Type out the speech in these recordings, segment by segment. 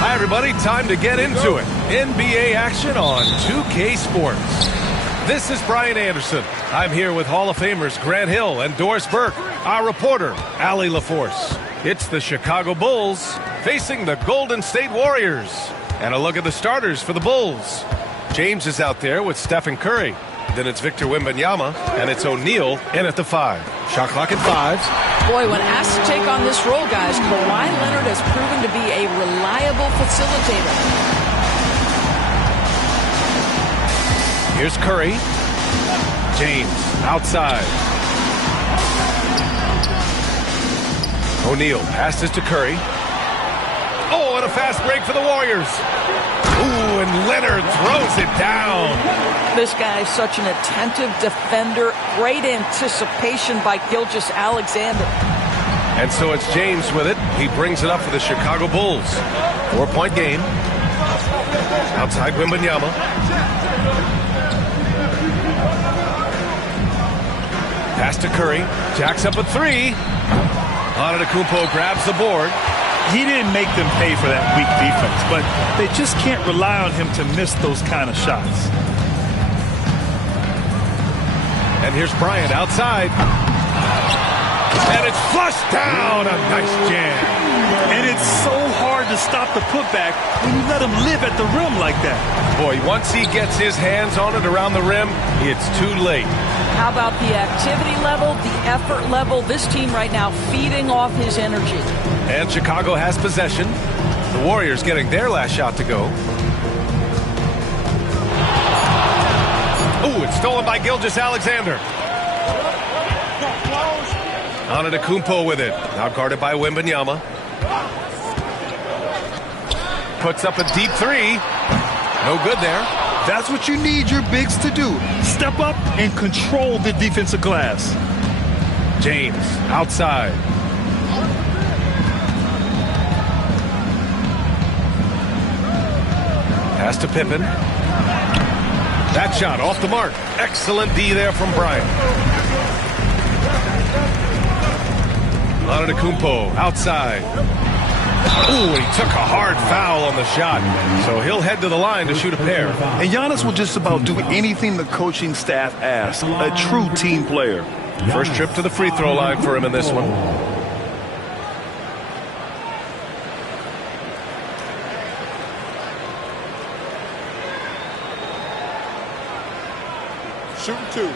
Hi, everybody. Time to get into it. NBA action on 2K Sports. This is Brian Anderson. I'm here with Hall of Famers Grant Hill and Doris Burke, our reporter, Allie LaForce. It's the Chicago Bulls facing the Golden State Warriors. And a look at the starters for the Bulls. James is out there with Stephen Curry. Then it's Victor Wembanyama, and it's O'Neal in at the 5. Shot clock at 5. Boy, when asked to take on this role, guys, Kawhi Leonard has proven to be a reliable facilitator. Here's Curry. James outside. O'Neal passes to Curry. Oh, and a fast break for the Warriors. Ooh, and Leonard throws it down. This guy is such an attentive defender. Great anticipation by Gilgeous-Alexander. And so it's James with it. He brings it up for the Chicago Bulls. 4-point game. Outside Wembanyama. Pass to Curry. Jacks up a 3. Antetokounmpo grabs the board. He didn't make them pay for that weak defense, but they just can't rely on him to miss those kind of shots. And here's Bryant outside. And it's flushed down. A nice jam. And it's so hard to stop the putback when you let him live at the rim like that. Boy, once he gets his hands on it around the rim, it's too late. How about the activity level, the effort level? This team right now feeding off his energy. And Chicago has possession. The Warriors getting their last shot to go. Ooh, it's stolen by Gilgeous-Alexander. Antetokounmpo with it. Now guarded by Wembanyama. Puts up a deep 3. No good there. That's what you need your bigs to do. Step up and control the defensive glass. James outside. Pass to Pippen. That shot off the mark. Excellent D there from Bryant. Antetokounmpo outside. Ooh, he took a hard foul on the shot. So he'll head to the line to shoot a pair. And Giannis will just about do anything the coaching staff asks. A true team player. First trip to the free throw line for him in this one. Shooting 2.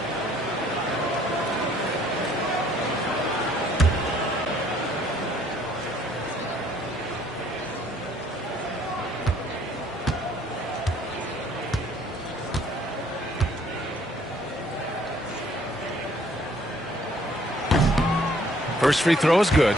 First free throw is good.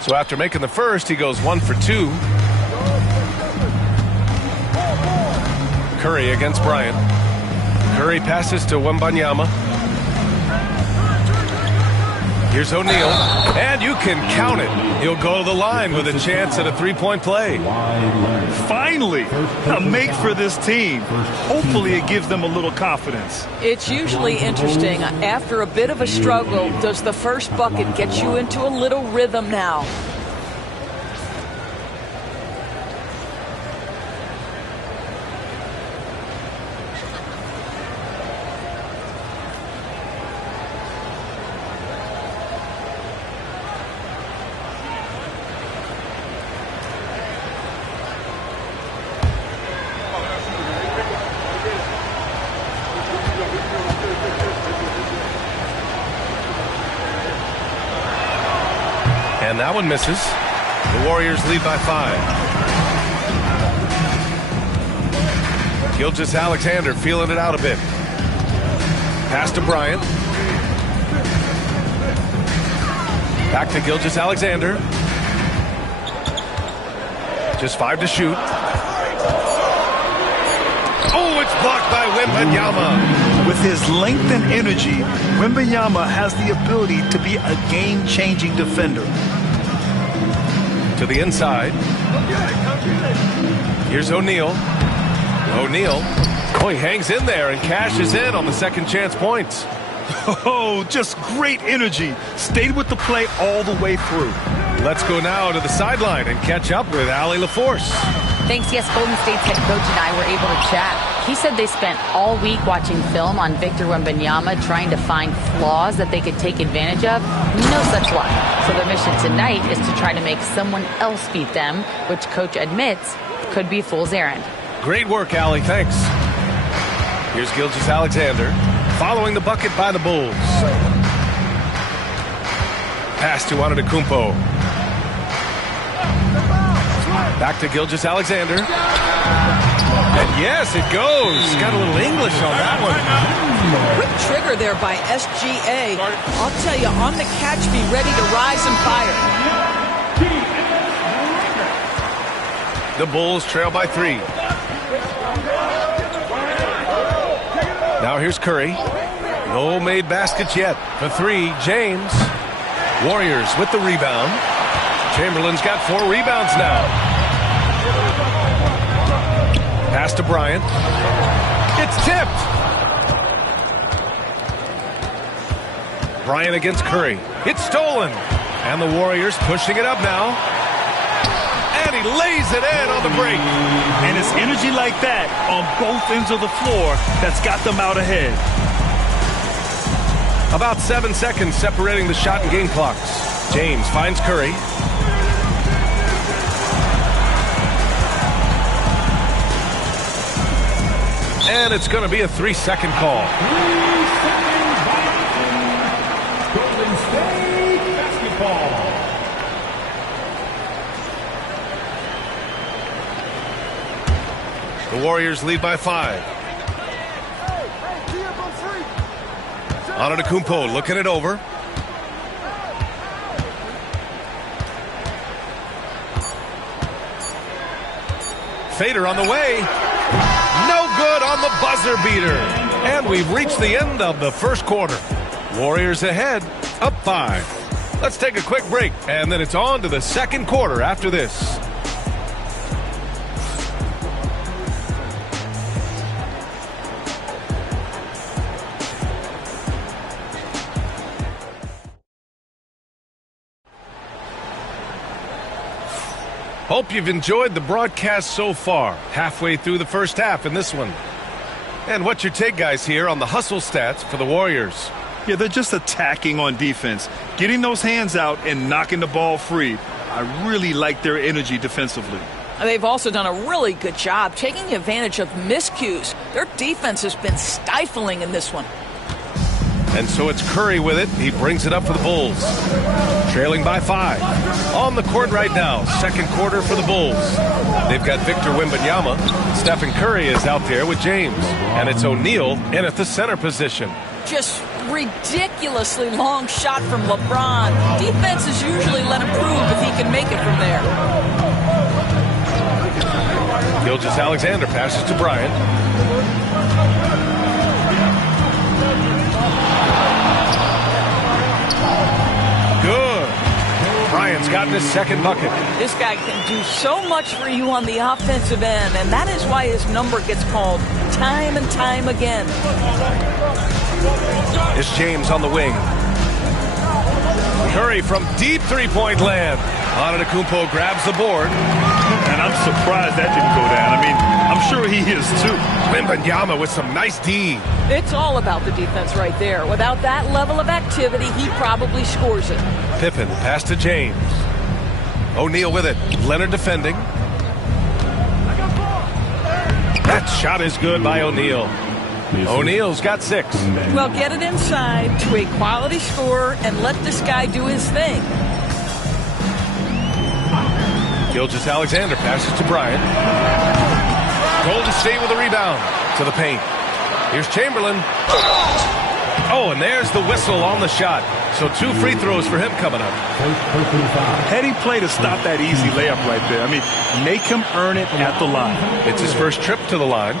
So after making the first, he goes 1 for 2. Curry against Bryant. Curry passes to Wembanyama. Here's O'Neal. And you can count it. He'll go to the line with a chance at a 3-point play. Finally, a make for this team. Hopefully it gives them a little confidence. It's usually interesting. After a bit of a struggle, does the first bucket get you into a little rhythm now? And that one misses. The Warriors lead by 5. Gilgeous-Alexander feeling it out a bit. Pass to Bryant. Back to Gilgeous-Alexander. Just 5 to shoot. Oh, it's blocked by Wembanyama. With his length and energy, Wembanyama has the ability to be a game-changing defender. To the inside. Here's O'Neal. O'Neal Oh, he hangs in there and cashes in on the second chance points. Oh, just great energy. Stayed with the play all the way through. Let's go now to the sideline and catch up with Allie LaForce. Thanks. Yes, Golden State's head coach and I were able to chat. He said they spent all week watching film on Victor Wembanyama, trying to find flaws that they could take advantage of. No such luck. So their mission tonight is to try to make someone else beat them, which coach admits could be a fool's errand. Great work, Allie. Thanks. Here's Gilgeous-Alexander following the bucket by the Bulls. Pass to Antetokounmpo. Back to Gilgeous-Alexander. And yes, it goes. Got a little English on that one. Quick trigger there by SGA. I'll tell you, on the catch, be ready to rise and fire. The Bulls trail by 3. Now here's Curry. No made baskets yet. For 3, James. Warriors with the rebound. Chamberlain's got 4 rebounds now. Pass to Bryant. It's tipped. Bryant against Curry. It's stolen. And the Warriors pushing it up now. And he lays it in on the break. And it's energy like that on both ends of the floor that's got them out ahead. About 7 seconds separating the shot and game clocks. James finds Curry. And it's going to be a 3-second call. 3 seconds violation. Golden State basketball. The Warriors lead by 5. Antetokounmpo looking it over. Fader on the way. No good on the buzzer beater. And we've reached the end of the first quarter. Warriors ahead, up 5. Let's take a quick break, and then it's on to the second quarter after this. Hope you've enjoyed the broadcast so far. Halfway through the first half in this one. And what's your take, guys, here on the hustle stats for the Warriors? Yeah, they're just attacking on defense, getting those hands out and knocking the ball free. I really like their energy defensively. They've also done a really good job taking advantage of miscues. Their defense has been stifling in this one. And so it's Curry with it. He brings it up for the Bulls. Trailing by 5. On the court right now, second quarter for the Bulls. They've got Victor Wembanyama. Stephen Curry is out there with James. And it's O'Neal in at the center position. Just ridiculously long shot from LeBron. Defenses usually let him prove if he can make it from there. Gilgeous-Alexander passes to Bryant. Good. Bryant's gotten his second bucket. This guy can do so much for you on the offensive end, and that is why his number gets called time and time again. It's James on the wing. Curry from deep three-point land. Antetokounmpo grabs the board. And I'm surprised that didn't go down. I mean, I'm sure he is too. Wembanyama with some nice D. It's all about the defense right there. Without that level of activity, he probably scores it. Pippen pass to James. O'Neal with it. Leonard defending. That shot is good by O'Neal. O'Neal's got 6. Well, get it inside to a quality scorer and let this guy do his thing. Gilgeous-Alexander passes to Bryant. Golden State with a rebound to the paint. Here's Chamberlain. Oh, and there's the whistle on the shot. So 2 free throws for him coming up. Heady play to stop that easy layup right there. I mean, make him earn it at the line. It's his first trip to the line.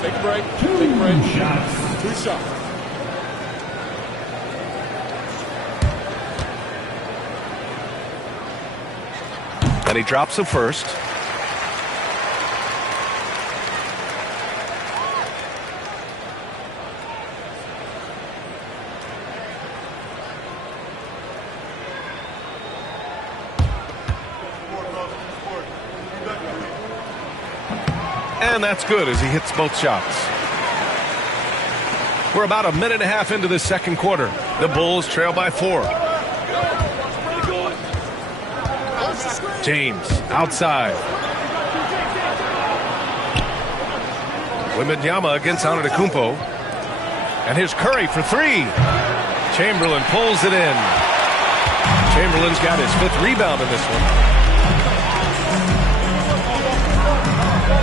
Take a break. Take a break. Shots. 2 shots. And he drops the first. And that's good as he hits both shots. We're about a minute and a half into this second quarter. The Bulls trail by 4. James outside. Wembanyama against Antetokounmpo. And here's Curry for 3. Chamberlain pulls it in. Chamberlain's got his 5th rebound in this one.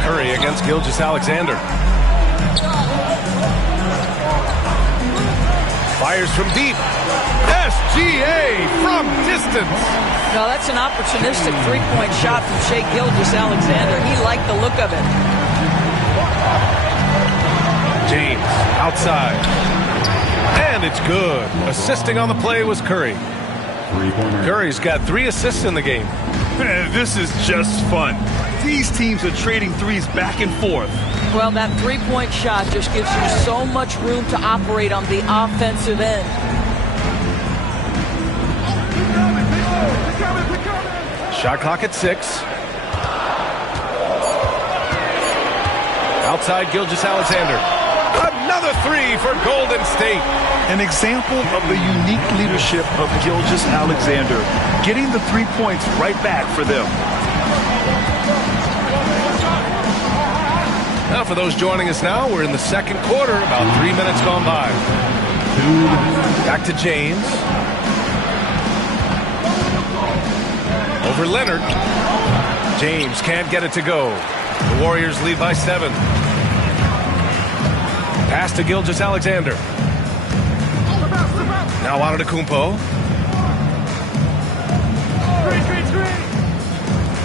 Curry against Gilgeous-Alexander. Fires from deep. SGA from distance. No, that's an opportunistic three-point shot from Shai Gilgeous-Alexander. He liked the look of it. James outside. And it's good. Assisting on the play was Curry. Curry's got 3 assists in the game. Man, this is just fun. These teams are trading threes back and forth. Well, that three-point shot just gives you so much room to operate on the offensive end. Shot clock at 6. Outside Gilgeous-Alexander. Another 3 for Golden State. An example of the unique leadership of Gilgeous-Alexander, getting the 3 points right back for them. Now for those joining us now, we're in the second quarter, about 3 minutes gone by. Back to James. Over Leonard. James can't get it to go. The Warriors lead by 7. Pass to Gilgeous-Alexander. Now Antetokounmpo.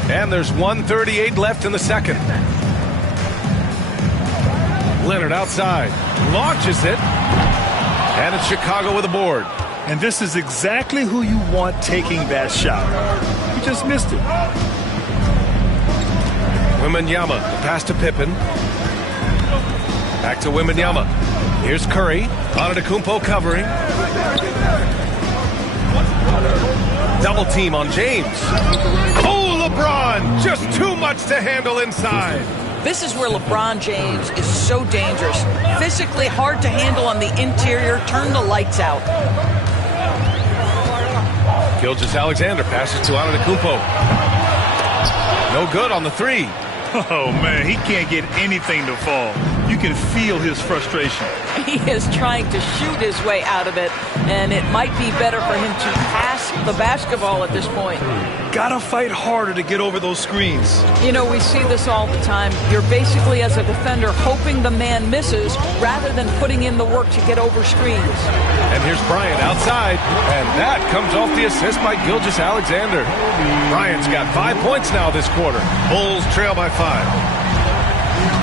And there's 1:38 left in the second. Leonard outside. Launches it. And it's Chicago with a board. And this is exactly who you want taking that shot. You just missed it. Wembanyama. The pass to Pippen. Back to Wembanyama. Here's Curry. Antetokounmpo covering. Double team on James. Oh, LeBron! Just too much to handle inside. This is where LeBron James is so dangerous. Physically hard to handle on the interior. Turn the lights out. Gilgeous-Alexander passes to Antetokounmpo. No good on the 3. Oh, man, he can't get anything to fall. You can feel his frustration. He is trying to shoot his way out of it, and it might be better for him to pass the basketball at this point. Gotta fight harder to get over those screens. You know, we see this all the time. You're basically, as a defender, hoping the man misses rather than putting in the work to get over screens. And here's Bryant outside, and that comes off the assist by Gilgeous-Alexander. Bryant's got 5 points now this quarter. Bulls trail by 5.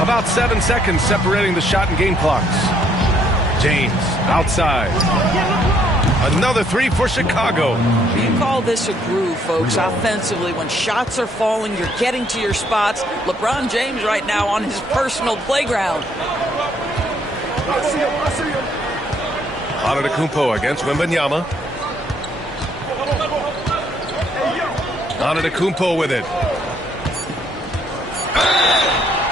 About 7 seconds separating the shot and game clocks. James outside. Another 3 for Chicago. You call this a groove, folks, offensively. When shots are falling, you're getting to your spots. LeBron James right now on his personal playground. Antetokounmpo against Wembanyama. Antetokounmpo with it.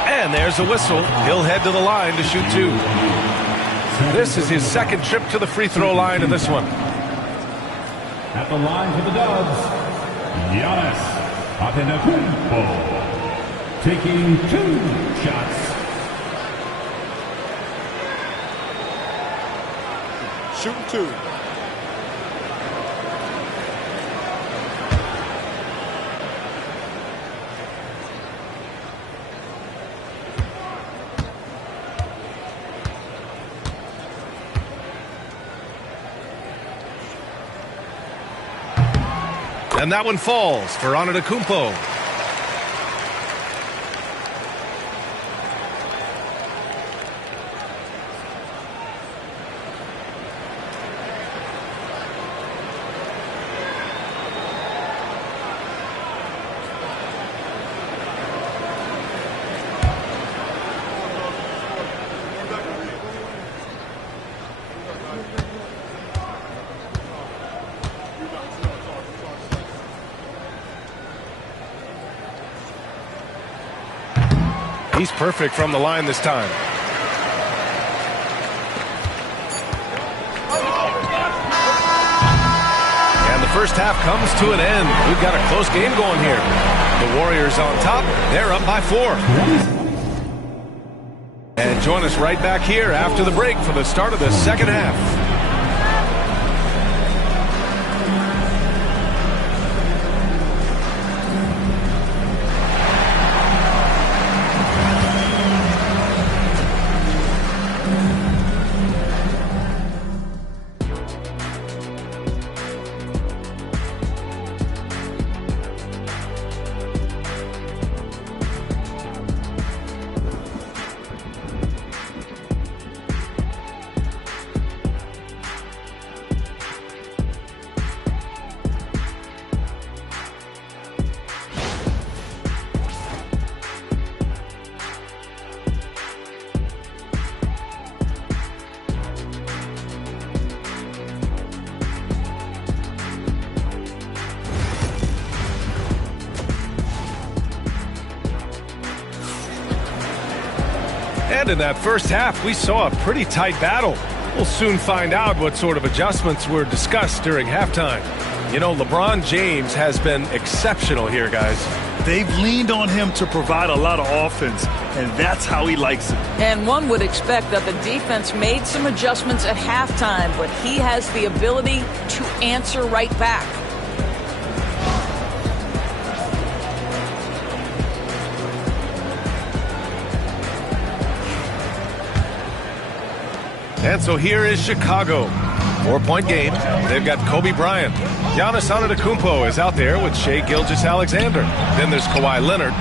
And there's a whistle. He'll head to the line to shoot 2. This is his second trip to the free throw line in this one. At the line for the Dubs, Giannis Antetokounmpo, taking 2 shots. Shooting 2. And that one falls for Antetokounmpo. He's perfect from the line this time. And the first half comes to an end. We've got a close game going here. The Warriors on top. They're up by 4. And join us right back here after the break for the start of the second half. And in that first half, we saw a pretty tight battle. We'll soon find out what sort of adjustments were discussed during halftime. You know, LeBron James has been exceptional here, guys. They've leaned on him to provide a lot of offense, and that's how he likes it. And one would expect that the defense made some adjustments at halftime, but he has the ability to answer right back. And so here is Chicago. 4-point game. They've got Kobe Bryant. Giannis Antetokounmpo is out there with Shai Gilgeous-Alexander. Then there's Kawhi Leonard.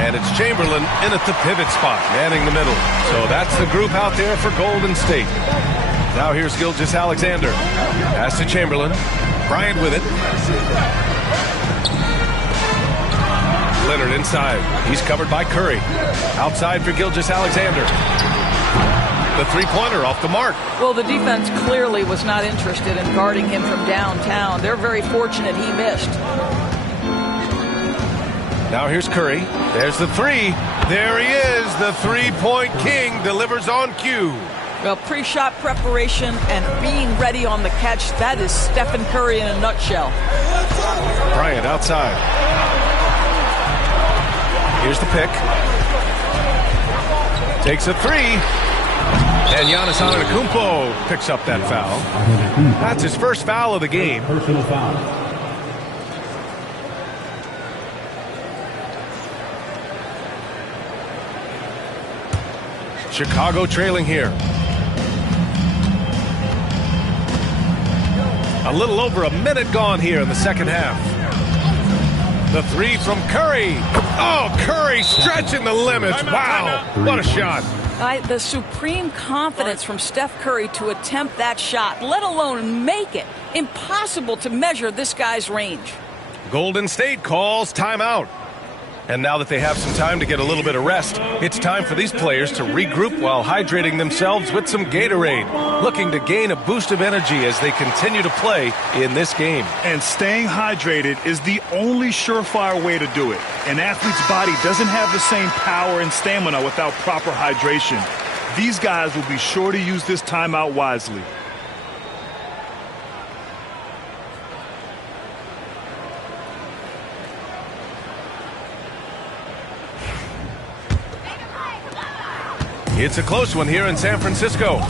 And it's Chamberlain in at the pivot spot, manning the middle. So that's the group out there for Golden State. Now here's Gilgeous-Alexander. Pass to Chamberlain. Bryant with it. Leonard inside. He's covered by Curry. Outside for Gilgeous-Alexander. The three-pointer off the mark. Well, the defense clearly was not interested in guarding him from downtown. They're very fortunate he missed. Now here's Curry. There's the three. There he is. The three-point king delivers on cue. Well, pre-shot preparation and being ready on the catch, that is Stephen Curry in a nutshell. Bryant outside. Here's the pick. Takes a three. And Giannis Antetokounmpo picks up that foul. That's his first foul of the game. Personal foul. Chicago trailing here. A little over a minute gone here in the second half. The three from Curry. Oh, Curry stretching the limits. Wow, what a shot. The supreme confidence from Steph Curry to attempt that shot, let alone make it. Impossible to measure this guy's range. Golden State calls timeout. And now that they have some time to get a little bit of rest, it's time for these players to regroup while hydrating themselves with some Gatorade, looking to gain a boost of energy as they continue to play in this game. And staying hydrated is the only surefire way to do it. An athlete's body doesn't have the same power and stamina without proper hydration. These guys will be sure to use this timeout wisely. It's a close one here in San Francisco.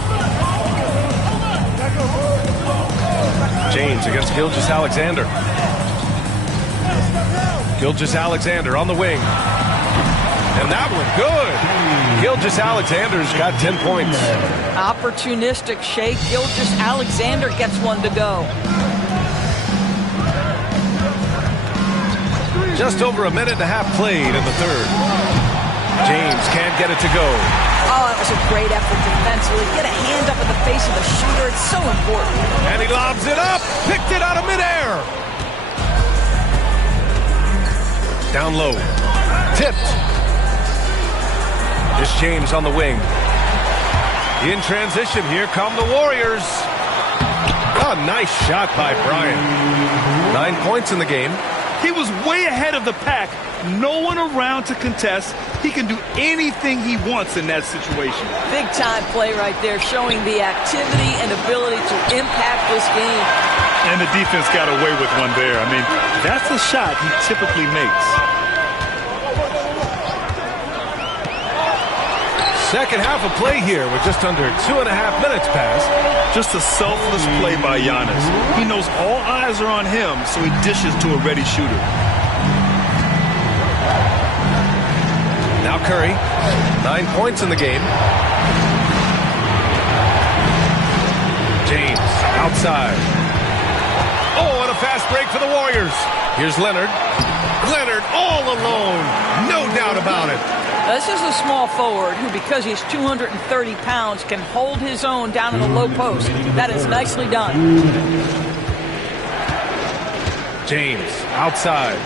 James against Gilgeous-Alexander. Gilgeous-Alexander on the wing. And that one good. Gilgeous-Alexander's got 10 points. Opportunistic Shai Gilgeous-Alexander gets one to go. Just over a minute and a half played in the third. James can't get it to go. Oh, that was a great effort defensively. Get a hand up in the face of the shooter. It's so important. And he lobs it up. Picked it out of midair. Down low. Tipped. Here's James on the wing. In transition, here come the Warriors. Oh, nice shot by Bryant. 9 points in the game. He was way ahead of the pack. No one around to contest. He can do anything he wants in that situation. Big time play right there, showing the activity and ability to impact this game. And the defense got away with one there. I mean, that's a shot he typically makes. Second half of play here with just under 2.5 minutes passed. Just a selfless play by Giannis. He knows all eyes are on him, so he dishes to a ready shooter. Now Curry, 9 points in the game. James, outside. Oh, and a fast break for the Warriors. Here's Leonard. Leonard all alone. No doubt about it. This is a small forward who, because he's 230 pounds, can hold his own down in the low post. That is nicely done. James, outside.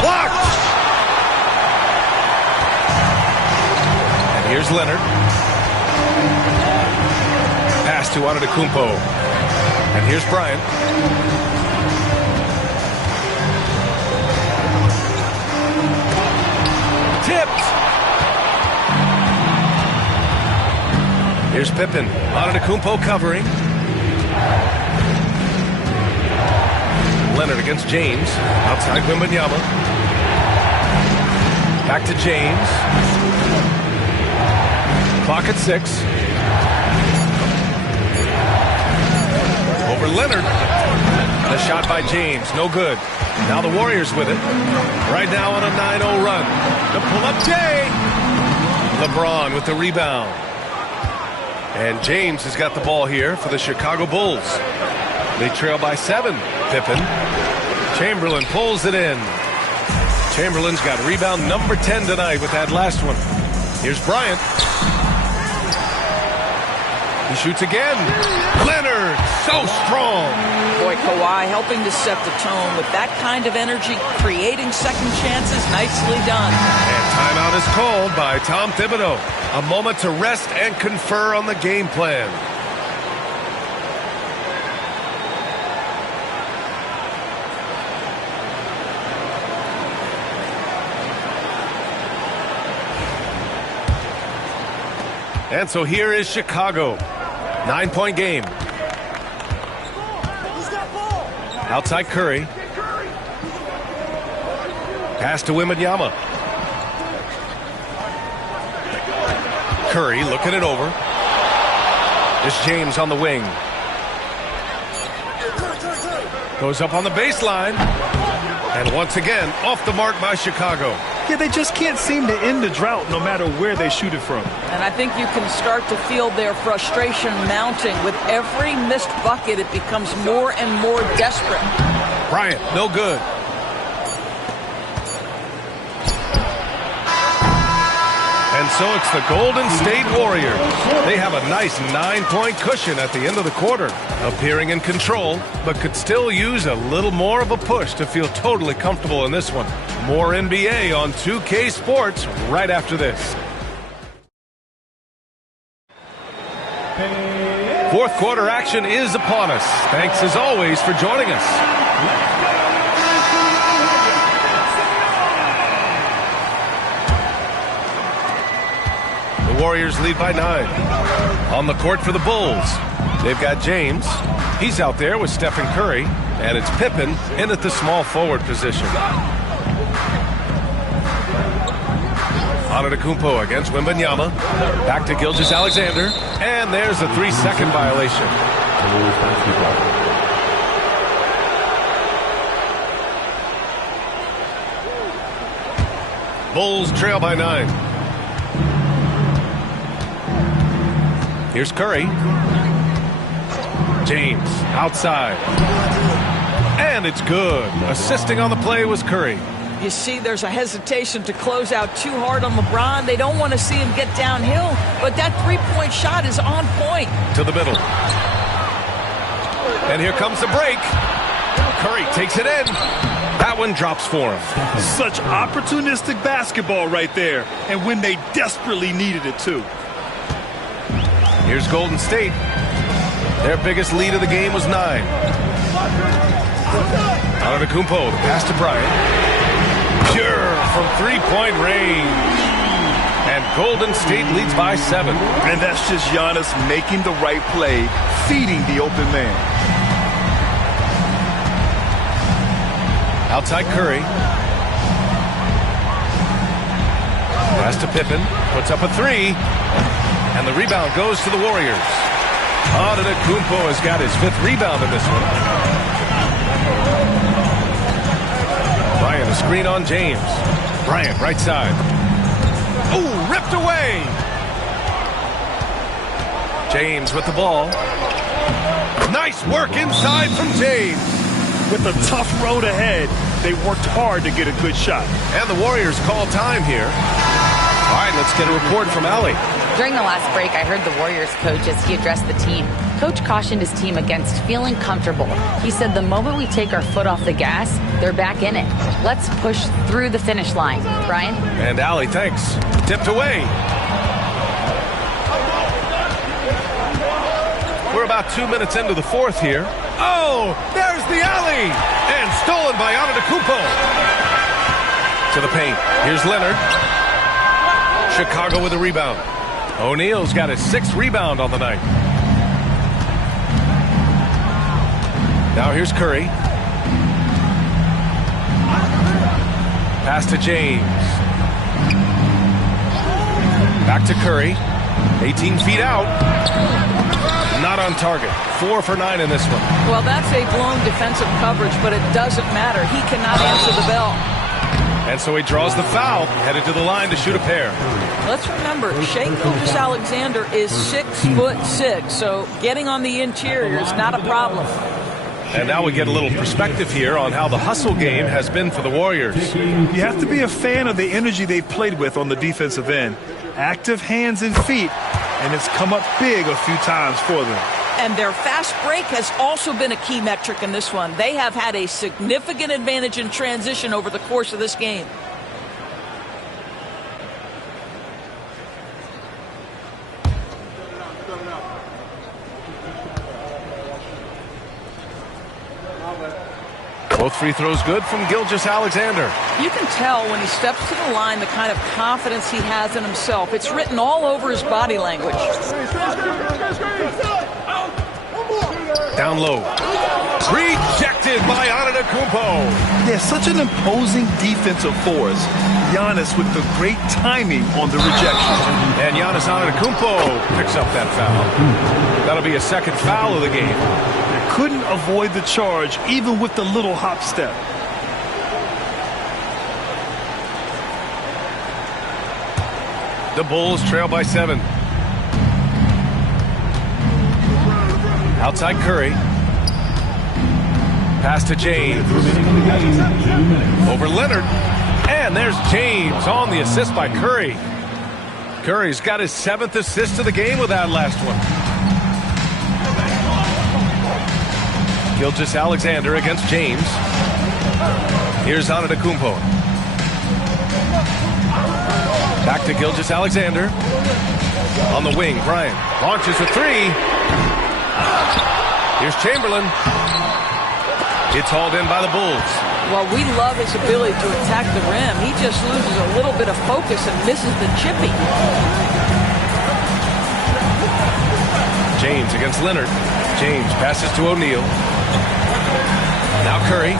Blocked! And here's Leonard. Pass to Antetokounmpo. And here's Bryant. Tipped. Here's Pippen. Antetokounmpo covering. Leonard against James. Outside Wembanyama. Back to James. Clock at 6. Over Leonard. The shot by James. No good. Now the Warriors with it. Right now on a 9-0 run. The pull-up Jay. LeBron with the rebound. And James has got the ball here for the Chicago Bulls. They trail by 7. Pippen. Chamberlain pulls it in. Chamberlain's got rebound number 10 tonight with that last one. Here's Bryant. He shoots again. Leonard, so strong. Boy, Kawhi helping to set the tone with that kind of energy, creating second chances. Nicely done. And timeout is called by Tom Thibodeau. A moment to rest and confer on the game plan. And so here is Chicago. 9-point game. Outside Curry. Pass to Wembanyama. Curry looking it over. It's James on the wing. Goes up on the baseline. And once again, off the mark by Chicago. Yeah, they just can't seem to end the drought no matter where they shoot it from. And I think you can start to feel their frustration mounting. With every missed bucket, it becomes more and more desperate. Bryant, no good. And so it's the Golden State Warriors. They have a nice 9-point cushion at the end of the quarter, appearing in control, but could still use a little more of a push to feel totally comfortable in this one. More NBA on 2K Sports right after this. Fourth quarter action is upon us. Thanks as always for joining us. The Warriors lead by 9. On the court for the Bulls, they've got James. He's out there with Stephen Curry, and it's Pippen in at the small forward position. Antetokounmpo against Wembanyama. Back to Gilgeous-Alexander, and there's a 3-second violation. Bulls trail by 9. Here's Curry. James outside. And it's good. Assisting on the play was Curry. You see, there's a hesitation to close out too hard on LeBron. They don't want to see him get downhill, but that three-point shot is on point. To the middle. And here comes the break. Curry takes it in. That one drops for him. Such opportunistic basketball right there, and when they desperately needed it too. Here's Golden State. Their biggest lead of the game was 9. Antetokounmpo, the pass to Bryant. Pure from three-point range. And Golden State leads by 7. And that's just Giannis making the right play, feeding the open man. Outside Curry. Pass to Pippen. Puts up a 3. And the rebound goes to the Warriors. Antetokounmpo has got his 5th rebound in this one. Bryant, a screen on James. Bryant, right side. Ooh, ripped away. James with the ball. Nice work inside from James. With a tough road ahead, they worked hard to get a good shot. And the Warriors call time here. All right, let's get a report from Allie. During the last break, I heard the Warriors coach as he addressed the team. Coach cautioned his team against feeling comfortable. He said the moment we take our foot off the gas, they're back in it. Let's push through the finish line. Brian? And Allie, thanks. Tipped away. We're about 2 minutes into the 4th here. Oh, there's the alley. And stolen by Antetokounmpo. To the paint. Here's Leonard. Chicago with a rebound. O'Neal's got his 6th rebound on the night. Now here's Curry. Pass to James. Back to Curry. 18 feet out. Not on target. 4 for 9 in this one. Well, that's a blown defensive coverage, but it doesn't matter. He cannot answer the bell. And so he draws the foul, headed to the line to shoot a pair. Let's remember, Shai Gilgeous-Alexander is 6'6", so getting on the interior is not a problem. And now we get a little perspective here on how the hustle game has been for the Warriors. You have to be a fan of the energy they played with on the defensive end. Active hands and feet, and it's come up big a few times for them. And their fast break has also been a key metric in this one. They have had a significant advantage in transition over the course of this game. Both free throws good from Gilgeous-Alexander. You can tell when he steps to the line the kind of confidence he has in himself. It's written all over his body language. Down low. Rejected by Antetokounmpo. Yeah, such an imposing defensive force. Giannis with the great timing on the rejection. And Giannis Antetokounmpo picks up that foul. That'll be a 2nd foul of the game. Couldn't avoid the charge even with the little hop step. The Bulls trail by 7. Outside Curry. Pass to James. Over Leonard. And there's James on the assist by Curry. Curry's got his 7th assist of the game with that last one. Gilgeous-Alexander against James. Here's Antetokounmpo. Back to Gilgeous-Alexander. On the wing, Bryant launches a 3. Here's Chamberlain. It's hauled in by the Bulls. Well, we love his ability to attack the rim. He just loses a little bit of focus and misses the chippy. James against Leonard. James passes to O'Neal. Now Curry.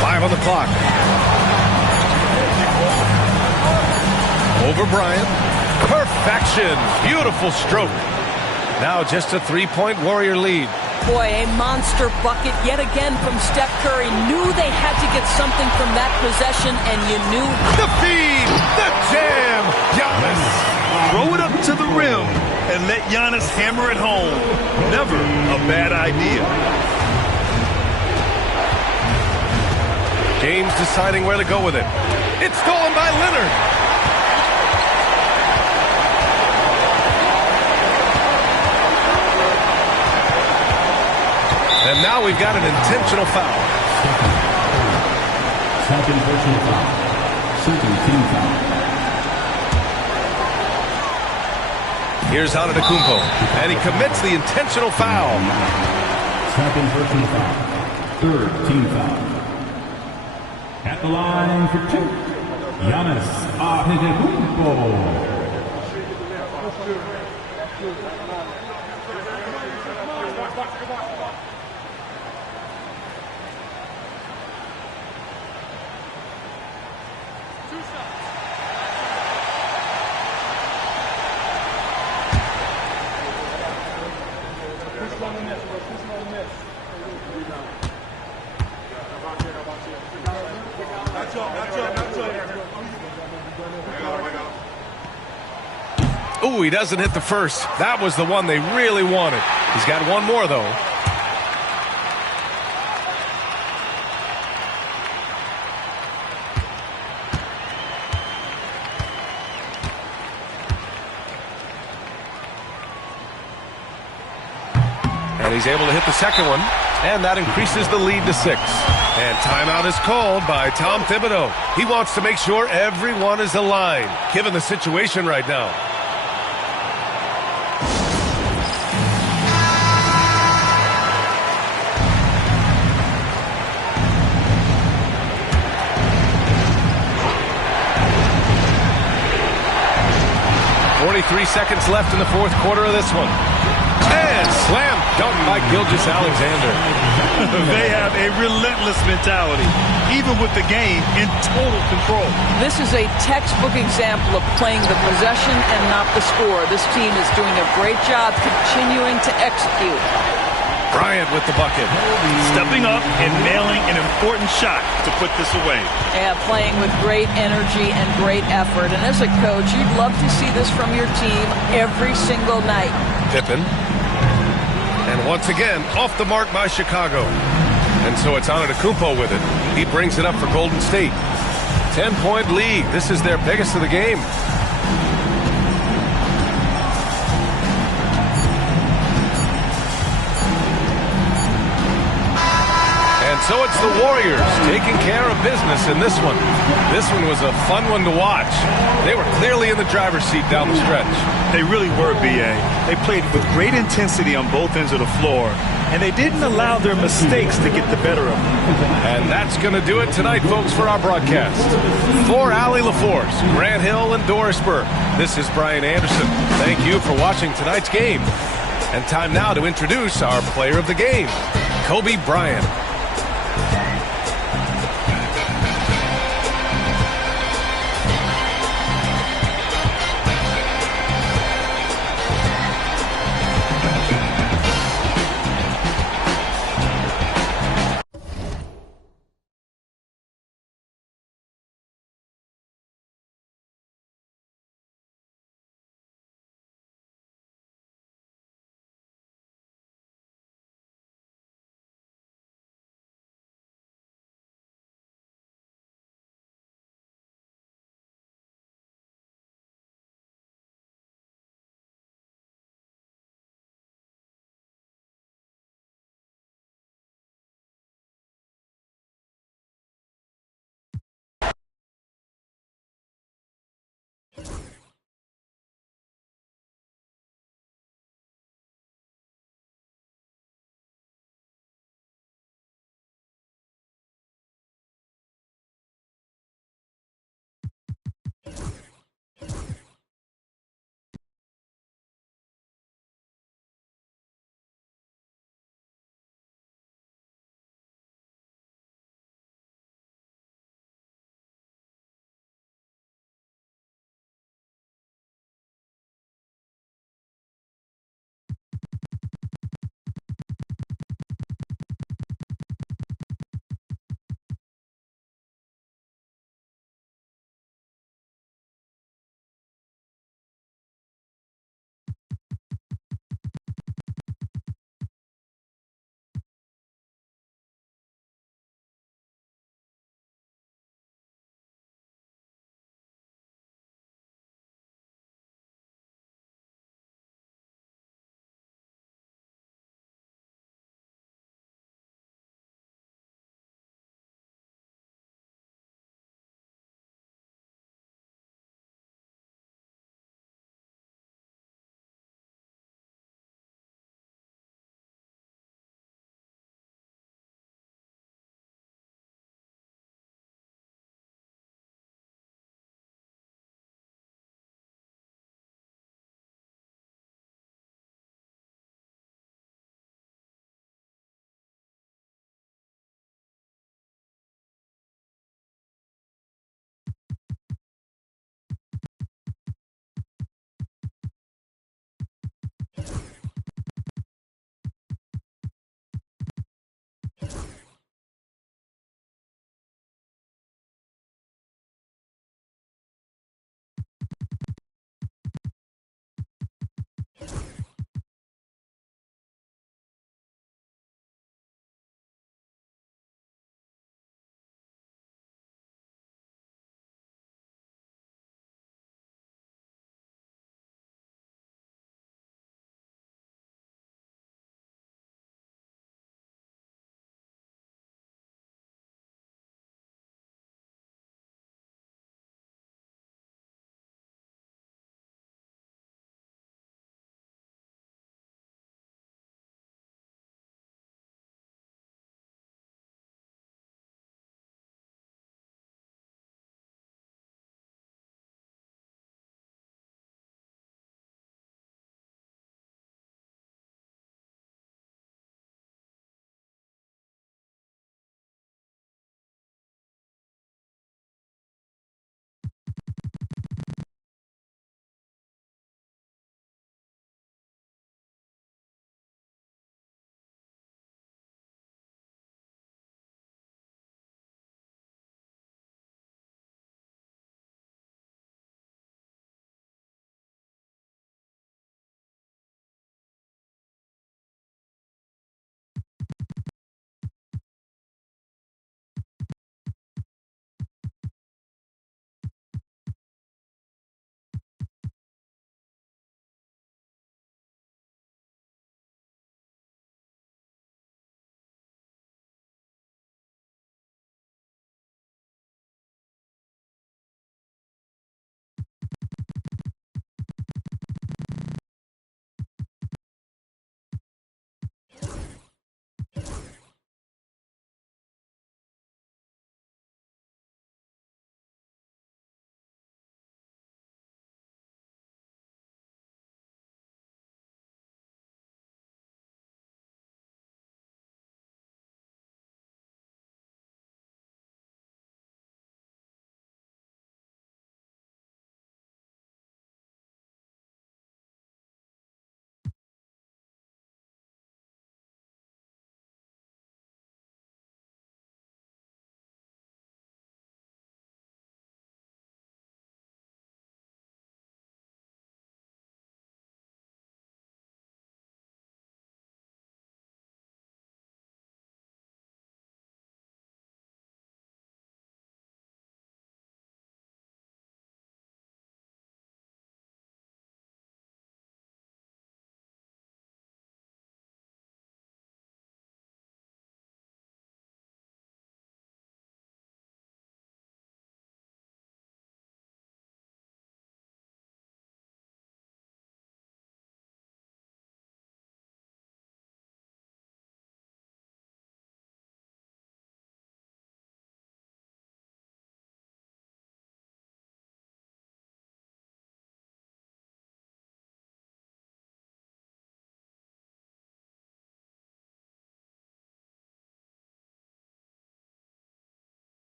5 on the clock. Over Bryant. Perfection. Beautiful stroke. Now just a 3-point Warrior lead. Boy, a monster bucket yet again from Steph Curry. Knew they had to get something from that possession, and you knew. The feed, the jam, Giannis. Throw it up to the rim and let Giannis hammer it home. Never a bad idea. James deciding where to go with it. It's stolen by Leonard. And now we've got an intentional foul. Second personal foul. Second team foul. Here's Antetokounmpo, and he commits the intentional foul. Second personal foul. Third team foul. At the line for two, Giannis Antetokounmpo. Ooh, he doesn't hit the first. That was the one they really wanted. He's got one more, though. And he's able to hit the second one, and that increases the lead to 6. And timeout is called by Tom Thibodeau. He wants to make sure everyone is aligned, given the situation right now. Three seconds left in the fourth quarter of this one. And slam dunk by Gilgeous-Alexander. They have a relentless mentality, even with the game in total control. This is a textbook example of playing the possession and not the score. This team is doing a great job continuing to execute. Bryant with the bucket. Stepping up and nailing an important shot to put this away. Yeah, playing with great energy and great effort. And as a coach, you'd love to see this from your team every single night. Pippen. And once again, off the mark by Chicago. And so it's Antetokounmpo with it. He brings it up for Golden State. 10-point lead. This is their biggest of the game. So it's the Warriors taking care of business in this one. This one was a fun one to watch. They were clearly in the driver's seat down the stretch. They really were, B.A. They played with great intensity on both ends of the floor, and they didn't allow their mistakes to get the better of them. And that's going to do it tonight, folks, for our broadcast. For Allie LaForce, Grant Hill, and Doris Burke, this is Brian Anderson. Thank you for watching tonight's game. And time now to introduce our player of the game, Kobe Bryant.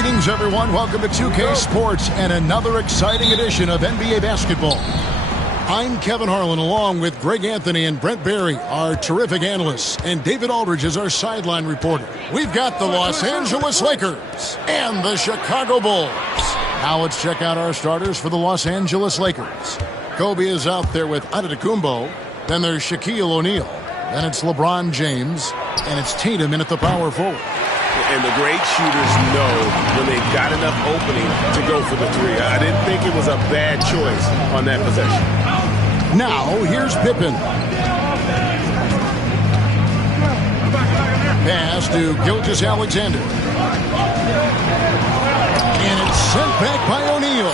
Greetings, everyone. Welcome to 2K Sports and another exciting edition of NBA basketball. I'm Kevin Harlan, along with Greg Anthony and Brent Barry, our terrific analysts, and David Aldridge is our sideline reporter. We've got the Los Angeles Lakers and the Chicago Bulls. Now let's check out our starters for the Los Angeles Lakers. Kobe is out there with Antetokounmpo. Then there's Shaquille O'Neal. Then it's LeBron James. And it's Tatum in at the power forward. And the great shooters know when they've got enough opening to go for the three. I didn't think it was a bad choice on that possession. Now, here's Pippen. Pass to Gilgeous-Alexander. And it's sent back by O'Neal.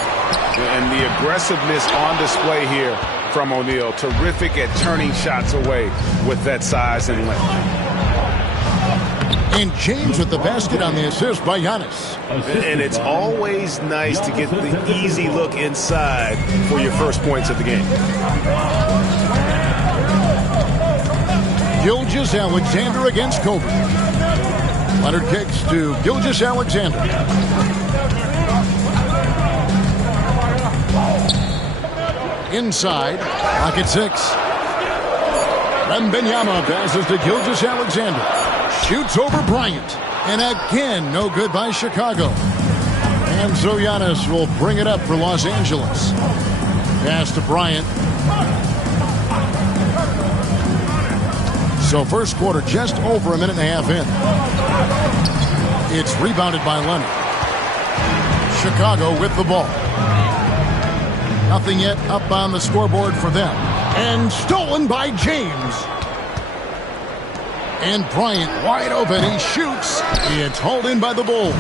And the aggressiveness on display here from O'Neal. Terrific at turning shots away with that size and length. And James with the basket on the assist by Giannis. And it's always nice to get the easy look inside for your first points of the game. Gilgeous-Alexander against Kobe. Leonard kicks to Gilgeous-Alexander. Inside, clock at 6. Wembanyama passes to Gilgeous-Alexander. Shoots over Bryant. And again, no good by Chicago. And so Giannis will bring it up for Los Angeles. Pass to Bryant. So first quarter just over a minute and a half in. It's rebounded by Leonard. Chicago with the ball. Nothing yet up on the scoreboard for them. And stolen by James. And Bryant wide open. He shoots. It's hauled in by the Bulls.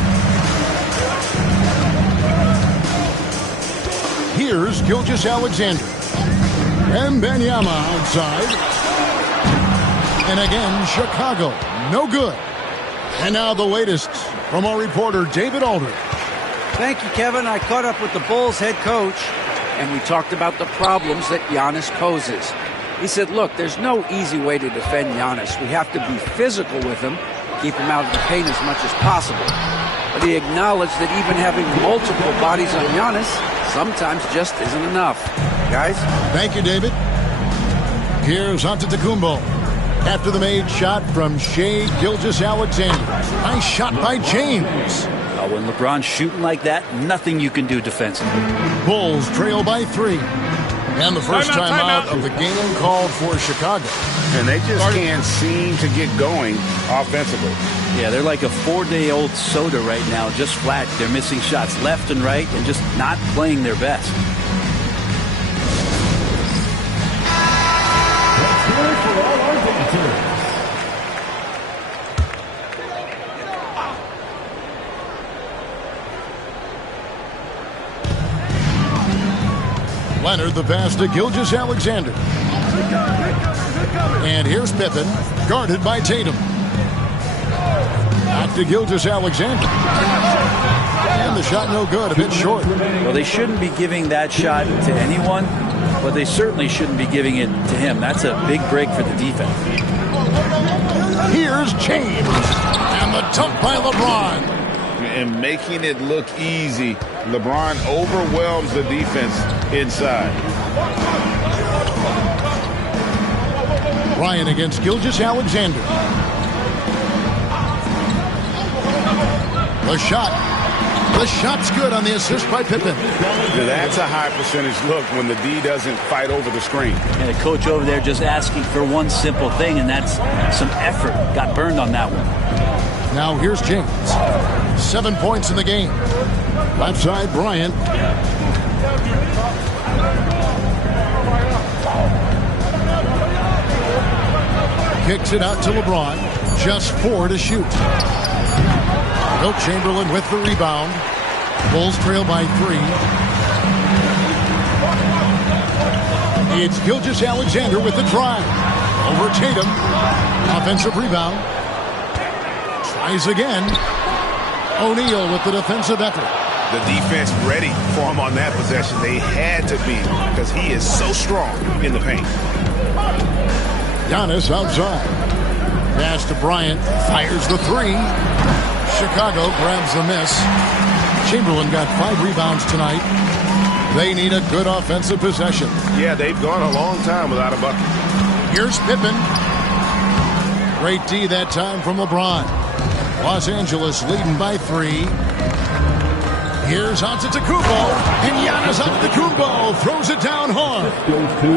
Here's Gilgeous-Alexander. Wembanyama outside. And again, Chicago. No good. And now the latest from our reporter, David Aldridge. Thank you, Kevin. I caught up with the Bulls head coach, and we talked about the problems that Giannis poses. He said, look, there's no easy way to defend Giannis. We have to be physical with him, keep him out of the paint as much as possible. But he acknowledged that even having multiple bodies on Giannis sometimes just isn't enough. Guys? Thank you, David. Here's Antetokounmpo. After the made shot from Shai Gilgeous-Alexander. Nice shot by James. When LeBron's shooting like that, nothing you can do defensively. Bulls trail by 3. And the first timeout of the game called for Chicago. And they just can't seem to get going offensively. Yeah, they're like a 4-day-old soda right now, just flat. They're missing shots left and right and just not playing their best. Leonard, the pass to Gilgeous-Alexander. And here's Pippen, guarded by Tatum. Back to Gilgeous-Alexander. And the shot no good, a bit short. Well, they shouldn't be giving that shot to anyone, but they certainly shouldn't be giving it to him. That's a big break for the defense. Here's James. And the dunk by LeBron. And making it look easy, LeBron overwhelms the defense inside. Bryant against Gilgeous-Alexander. The shot. The shot's good on the assist by Pippen. Now that's a high percentage look when the D doesn't fight over the screen. And the coach over there just asking for one simple thing, and that's some effort. Got burned on that one. Now here's James. 7 points in the game. Left side, Bryant. Kicks it out to LeBron. Just 4 to shoot. Wilt Chamberlain with the rebound. Bulls trail by 3. It's Gilgeous-Alexander with the drive. Over Tatum. Offensive rebound. Tries again. O'Neal with the defensive effort. The defense ready for him on that possession. They had to be because he is so strong in the paint. Giannis outside. Pass to Bryant. Fires the 3. Chicago grabs the miss. Chamberlain got 5 rebounds tonight. They need a good offensive possession. Yeah, they've gone a long time without a bucket. Here's Pippen. Great D that time from LeBron. Los Angeles leading by 3. Here's Antetokounmpo. And Giannis Antetokounmpo throws it down hard.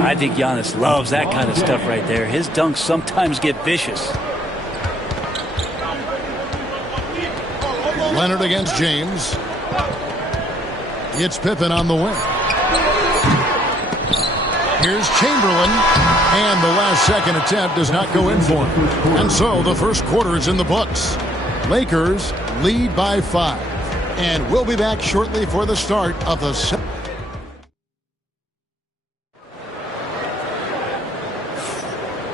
I think Giannis loves that kind of stuff right there. His dunks sometimes get vicious. Leonard against James. It's Pippen on the wing. Here's Chamberlain. And the last second attempt does not go in for him. And so the first quarter is in the books. Lakers lead by 5. And we'll be back shortly for the start of the second.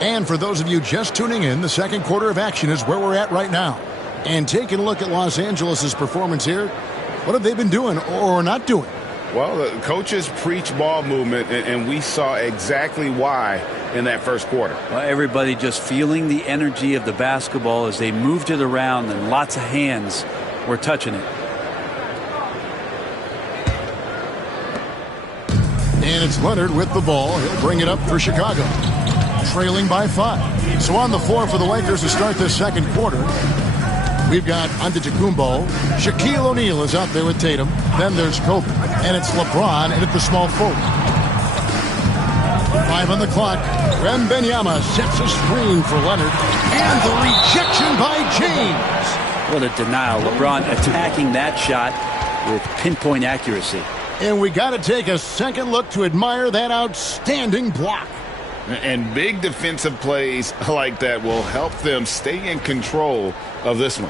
And for those of you just tuning in, the second quarter of action is where we're at right now. And taking a look at Los Angeles' performance here, what have they been doing or not doing? Well, the coaches preach ball movement, and we saw exactly why in that first quarter. Well, everybody just feeling the energy of the basketball as they moved it around, and lots of hands were touching it. And it's Leonard with the ball. He'll bring it up for Chicago. Trailing by 5. So on the floor for the Lakers to start this second quarter, we've got Antetokounmpo. Shaquille O'Neal is out there with Tatum. Then there's Kobe. And it's LeBron and at the small forward. 5 on the clock. Wembanyama sets a screen for Leonard. And the rejection by James. What a denial. LeBron attacking that shot with pinpoint accuracy. And we got to take a second look to admire that outstanding block. And big defensive plays like that will help them stay in control of this one.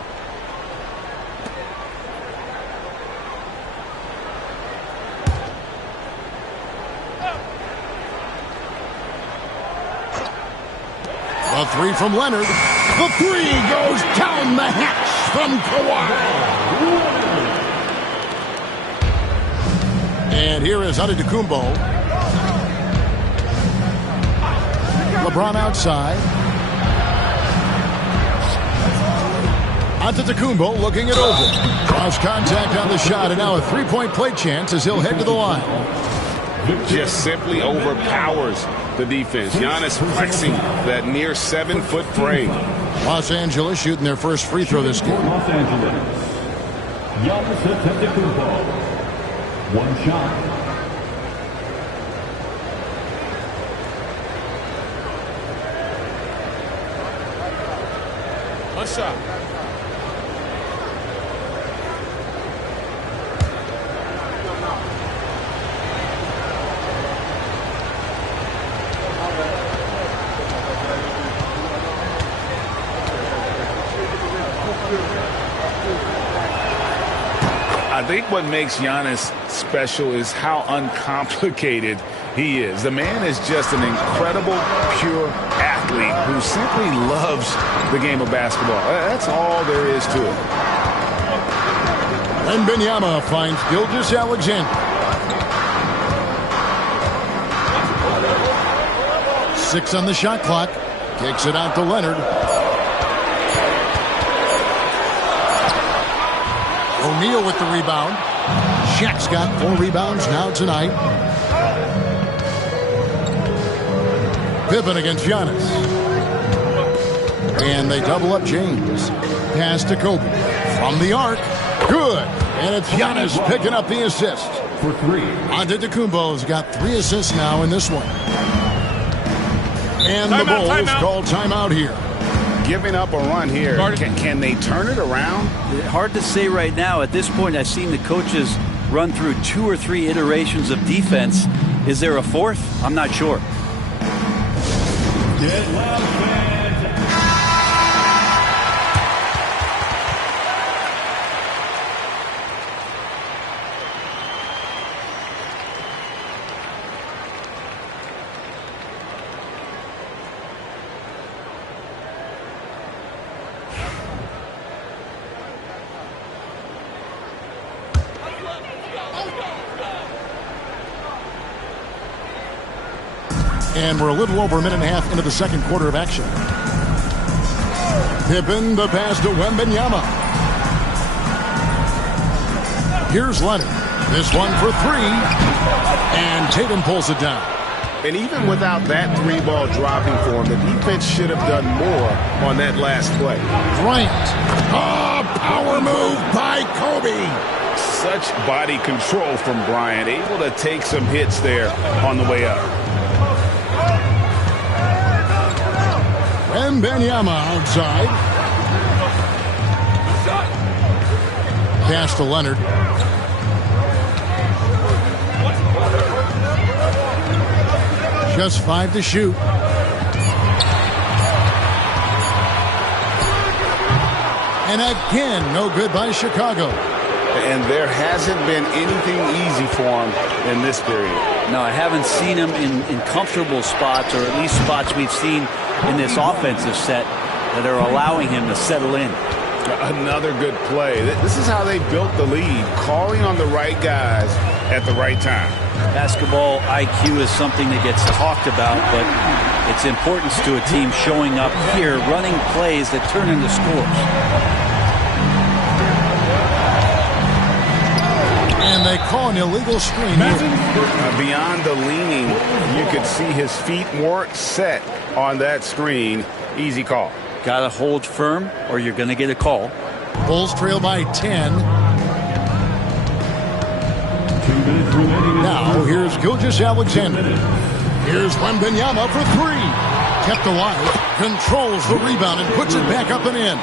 The 3 from Leonard. The 3 goes down the hatch. from Kawhi. And here is Antetokounmpo. LeBron outside. Antetokounmpo looking it over. Draws contact on the shot, and now a three-point play chance as he'll head to the line. Just simply overpowers the defense. Giannis flexing that near 7-foot frame. Los Angeles shooting their first free throw this game. Los Angeles. Giannis Antetokounmpo. One shot. One shot. I think what makes Giannis special is how uncomplicated he is. The man is just an incredible, pure athlete who simply loves the game of basketball. That's all there is to it. Wembanyama finds Gilgeous-Alexander. 6 on the shot clock. Kicks it out to Leonard. O'Neal with the rebound. Shaq's got 4 rebounds now tonight. Pippen against Giannis. And they double up James. Pass to Kobe. From the arc. Good. And it's Giannis picking up the assist. For 3. Antetokounmpo's got 3 assists now in this one. And the Bulls call timeout here. Giving up a run here. Can they turn it around? Hard to say right now. At this point, I've seen the coaches run through 2 or 3 iterations of defense. Is there a 4th? I'm not sure. Get loud, fans. And we're a little over a minute and a half into the second quarter of action. Pippen, the pass to Wembanyama. Here's Leonard. This one for 3. And Tatum pulls it down. And even without that 3-ball dropping for him, the defense should have done more on that last play. Bryant. Power move by Kobe. Such body control from Bryant, able to take some hits there on the way up. Wembanyama outside. Pass to Leonard. Just 5 to shoot. And again, no good by Chicago. And there hasn't been anything easy for him in this period. No, I haven't seen him in comfortable spots, or at least spots we've seen in this offensive set that are allowing him to settle in. Another good play. This is how they built the lead, calling on the right guys at the right time. Basketball IQ is something that gets talked about, but its importance to a team showing up here, running plays that turn into scores. And they call an illegal screen. Beyond the leaning, you could see his feet weren't set on that screen. Easy call. Got to hold firm or you're going to get a call. Bulls trail by 10. 2 minutes remaining. Now here's Gilgeous-Alexander. Here's Wembanyama for 3. Kept alive. Controls the rebound and puts it back up and in.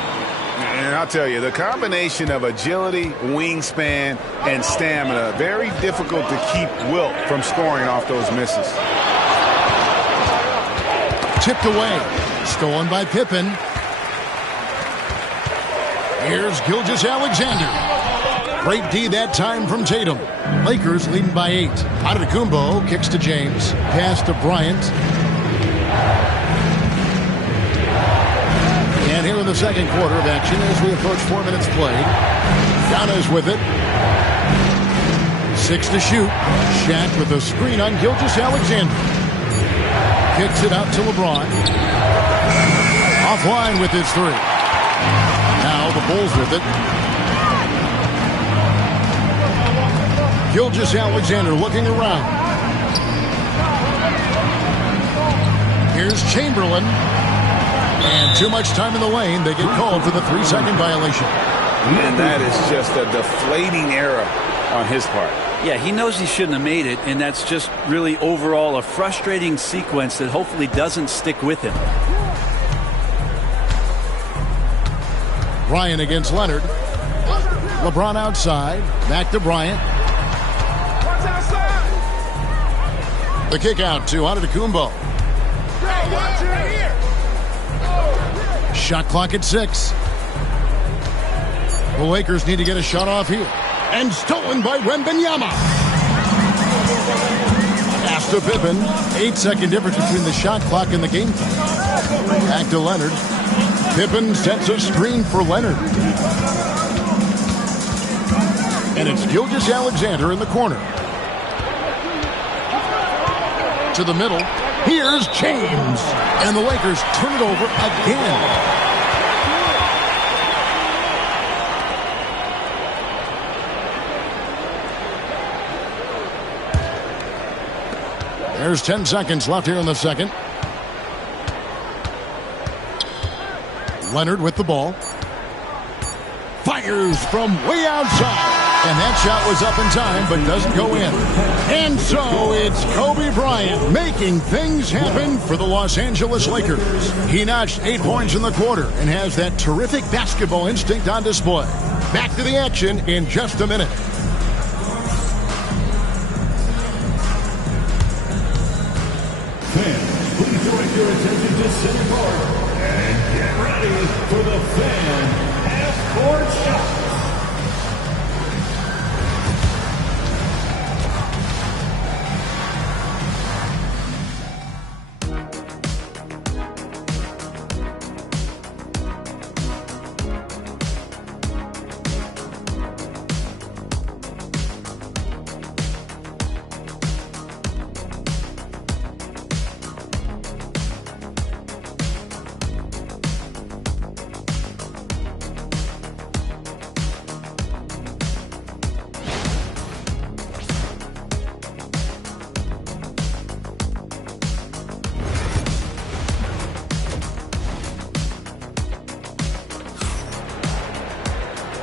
And I'll tell you, the combination of agility, wingspan, and stamina, very difficult to keep Wilt from scoring off those misses. Tipped away. Stolen by Pippen. Here's Gilgeous-Alexander. Great D that time from Tatum. Lakers leading by 8. Antetokounmpo kicks to James. Pass to Bryant. And And here in the second quarter of action as we approach 4 minutes played. Giannis with it. 6 to shoot. Shaq with a screen on Gilgeous-Alexander. Kicks it out to LeBron. Offline with his 3. Now the Bulls with it. Gilgeous-Alexander looking around. Here's Chamberlain. And too much time in the lane. They get called for the 3-second violation. And that is just a deflating error on his part. Yeah, he knows he shouldn't have made it, and that's just really overall a frustrating sequence that hopefully doesn't stick with him. Bryant against Leonard. LeBron outside. Back to Bryant. The kick out to Antetokounmpo. Shot clock at 6. The Lakers need to get a shot off here. And stolen by Wembanyama. Pass to Pippen. 8-second difference between the shot clock and the game time. Back to Leonard. Pippen sets a screen for Leonard. And it's Gilgeous-Alexander in the corner. To the middle. Here's James. And the Lakers turn it over again. There's 10 seconds left here in the second. Leonard with the ball. Fires from way outside. And that shot was up in time, but doesn't go in. And so it's Kobe Bryant making things happen for the Los Angeles Lakers. He notched 8 points in the quarter and has that terrific basketball instinct on display. Back to the action in just a minute. Fans, please direct your attention to center court and get ready for the fan half-court shot.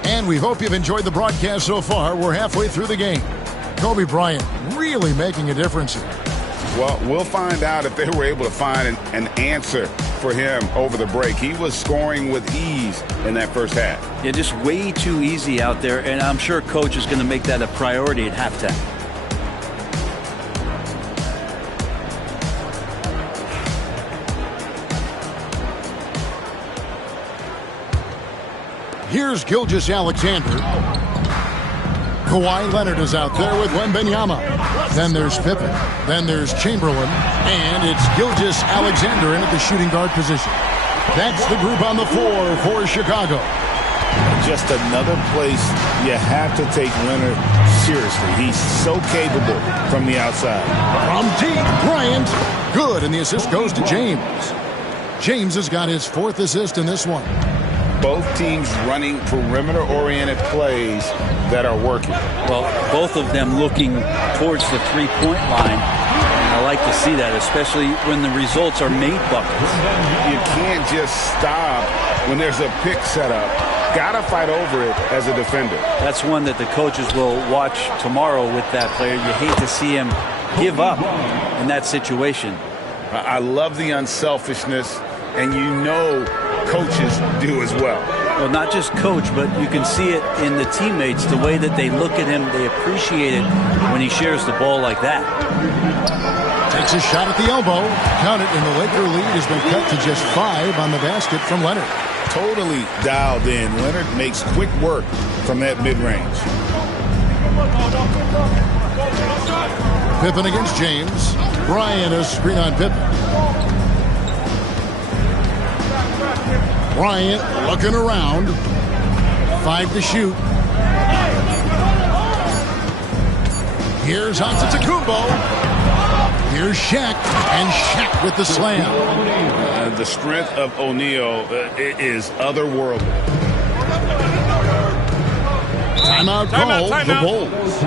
And we hope you've enjoyed the broadcast so far. We're halfway through the game. Kobe Bryant really making a difference here. Well, we'll find out if they were able to find an answer for him over the break. He was scoring with ease in that first half. Yeah, just way too easy out there, and I'm sure Coach is going to make that a priority at halftime. Here's Gilgeous-Alexander. Kawhi Leonard is out there with Wembanyama. Then there's Pippen. Then there's Chamberlain. And it's Gilgeous-Alexander in at the shooting guard position. That's the group on the floor for Chicago. Just another place you have to take Leonard seriously. He's so capable from the outside. From deep, Bryant. Good, and the assist goes to James. James has got his 4th assist in this one. Both teams running perimeter-oriented plays that are working. Well, both of them looking towards the three-point line. And I like to see that, especially when the results are made buckets. You can't just stop when there's a pick set up. Got to fight over it as a defender. That's one that the coaches will watch tomorrow with that player. You hate to see him give up in that situation. I love the unselfishness, and you know coaches do as well. Well, not just coach, but you can see it in the teammates, the way that they look at him. They appreciate it when he shares the ball like that. Takes a shot at the elbow. Count it, and the Laker lead has been cut to just 5 on the basket from Leonard. Totally dialed in. Leonard makes quick work from that mid-range. Pippen against James. Bryant a screen on Pippen. Bryant looking around. 5 to shoot. Here's Antetokounmpo. Here's Shaq. And Shaq with the slam. The strength of O'Neal is otherworldly. Timeout call, the Bulls.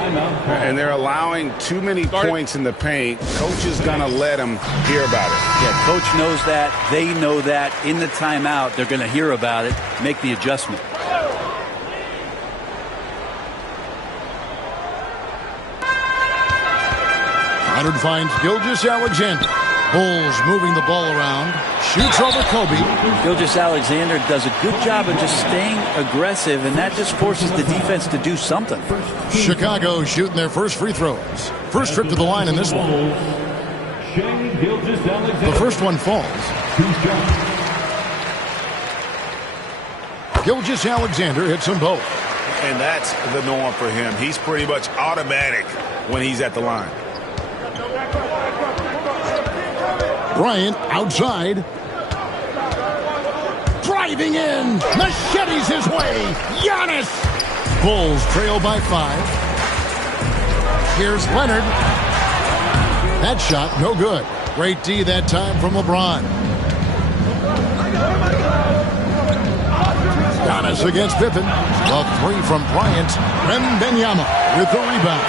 And they're allowing too many points in the paint. Coach is going to let them hear about it. Yeah, coach knows that. They know that. In the timeout, they're going to hear about it, make the adjustment. Leonard finds Gilgeous-Alexander. Bulls moving the ball around. Shoots over Kobe. Gilgeous-Alexander does a good job of just staying aggressive, and that just forces the defense to do something. Chicago shooting their first free throws. First trip to the line in this one. The first one falls. Gilgeous-Alexander hits them both. And that's the norm for him. He's pretty much automatic when he's at the line. Bryant outside. Driving in. Machetes his way. Giannis. Bulls trail by 5. Here's Leonard. That shot no good. Great D that time from LeBron. Giannis against Pippen. The 3 from Bryant. Wembanyama with the rebound.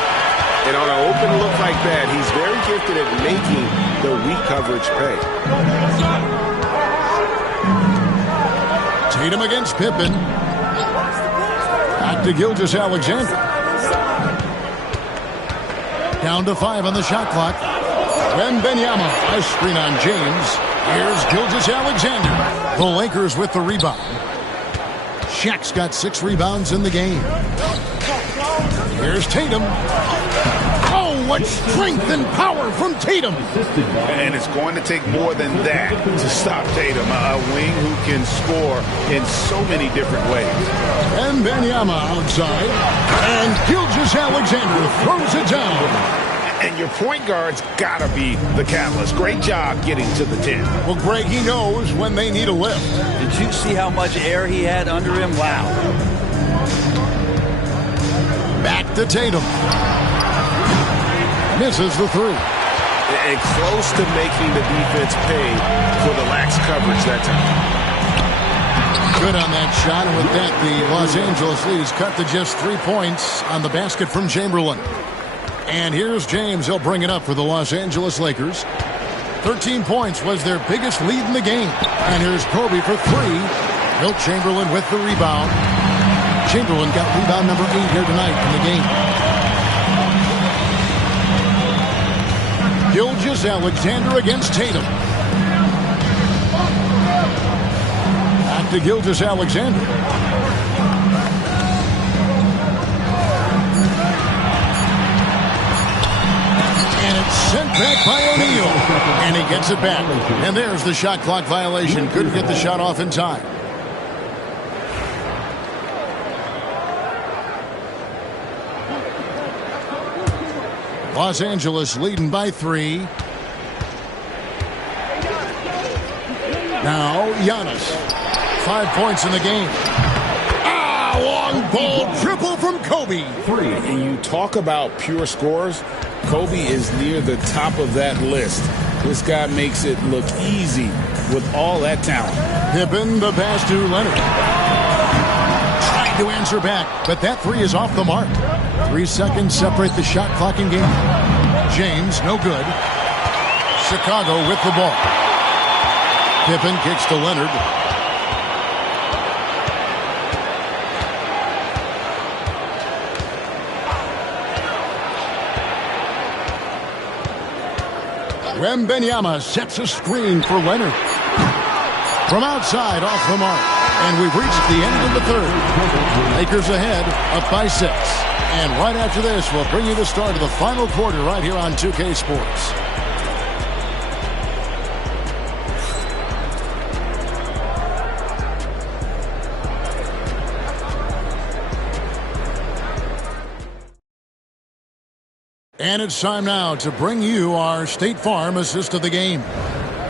And on an open look like that, he's very gifted at making the weak coverage pay. Tatum against Pippen. Back to Gilgeous-Alexander. Down to 5 on the shot clock. Wembanyama, a screen on James. Here's Gilgeous-Alexander. The Lakers with the rebound. Shaq's got 6 rebounds in the game. Here's Tatum. Oh, what strength and power from Tatum. And it's going to take more than that to stop Tatum, a wing who can score in so many different ways. And Wembanyama outside. And Gilgeous-Alexander throws it down. And your point guard's got to be the catalyst. Great job getting to the 10. Well, Greg, he knows when they need a lift. Did you see how much air he had under him? Wow. Back to Tatum. Misses the 3. And close to making the defense pay for the lax coverage that time. Good on that shot. And with that, the Los Angeles lead is cut to just 3 points on the basket from Chamberlain. And here's James. He'll bring it up for the Los Angeles Lakers. 13 points was their biggest lead in the game. And here's Kobe for 3. Wilt Chamberlain with the rebound. Chamberlain got rebound number 8 here tonight in the game. Gilgeous-Alexander against Tatum. Back to Gilgeous-Alexander. Sent back by O'Neal. And he gets it back. And there's the shot clock violation. Couldn't get the shot off in time. Los Angeles leading by 3. Now Giannis. 5 points in the game. Long ball triple from Kobe. 3. And you talk about pure scores. Kobe is near the top of that list. This guy makes it look easy with all that talent. Pippen, the pass to Leonard. Trying to answer back, but that 3 is off the mark. 3 seconds separate the shot clock and game. James, no good. Chicago with the ball. Pippen kicks to Leonard. Wembanyama sets a screen for Leonard. From outside, off the mark. And we've reached the end of the 3rd. Lakers ahead, up by 6. And right after this, we'll bring you the start of the final quarter right here on 2K Sports. And it's time now to bring you our State Farm assist of the game.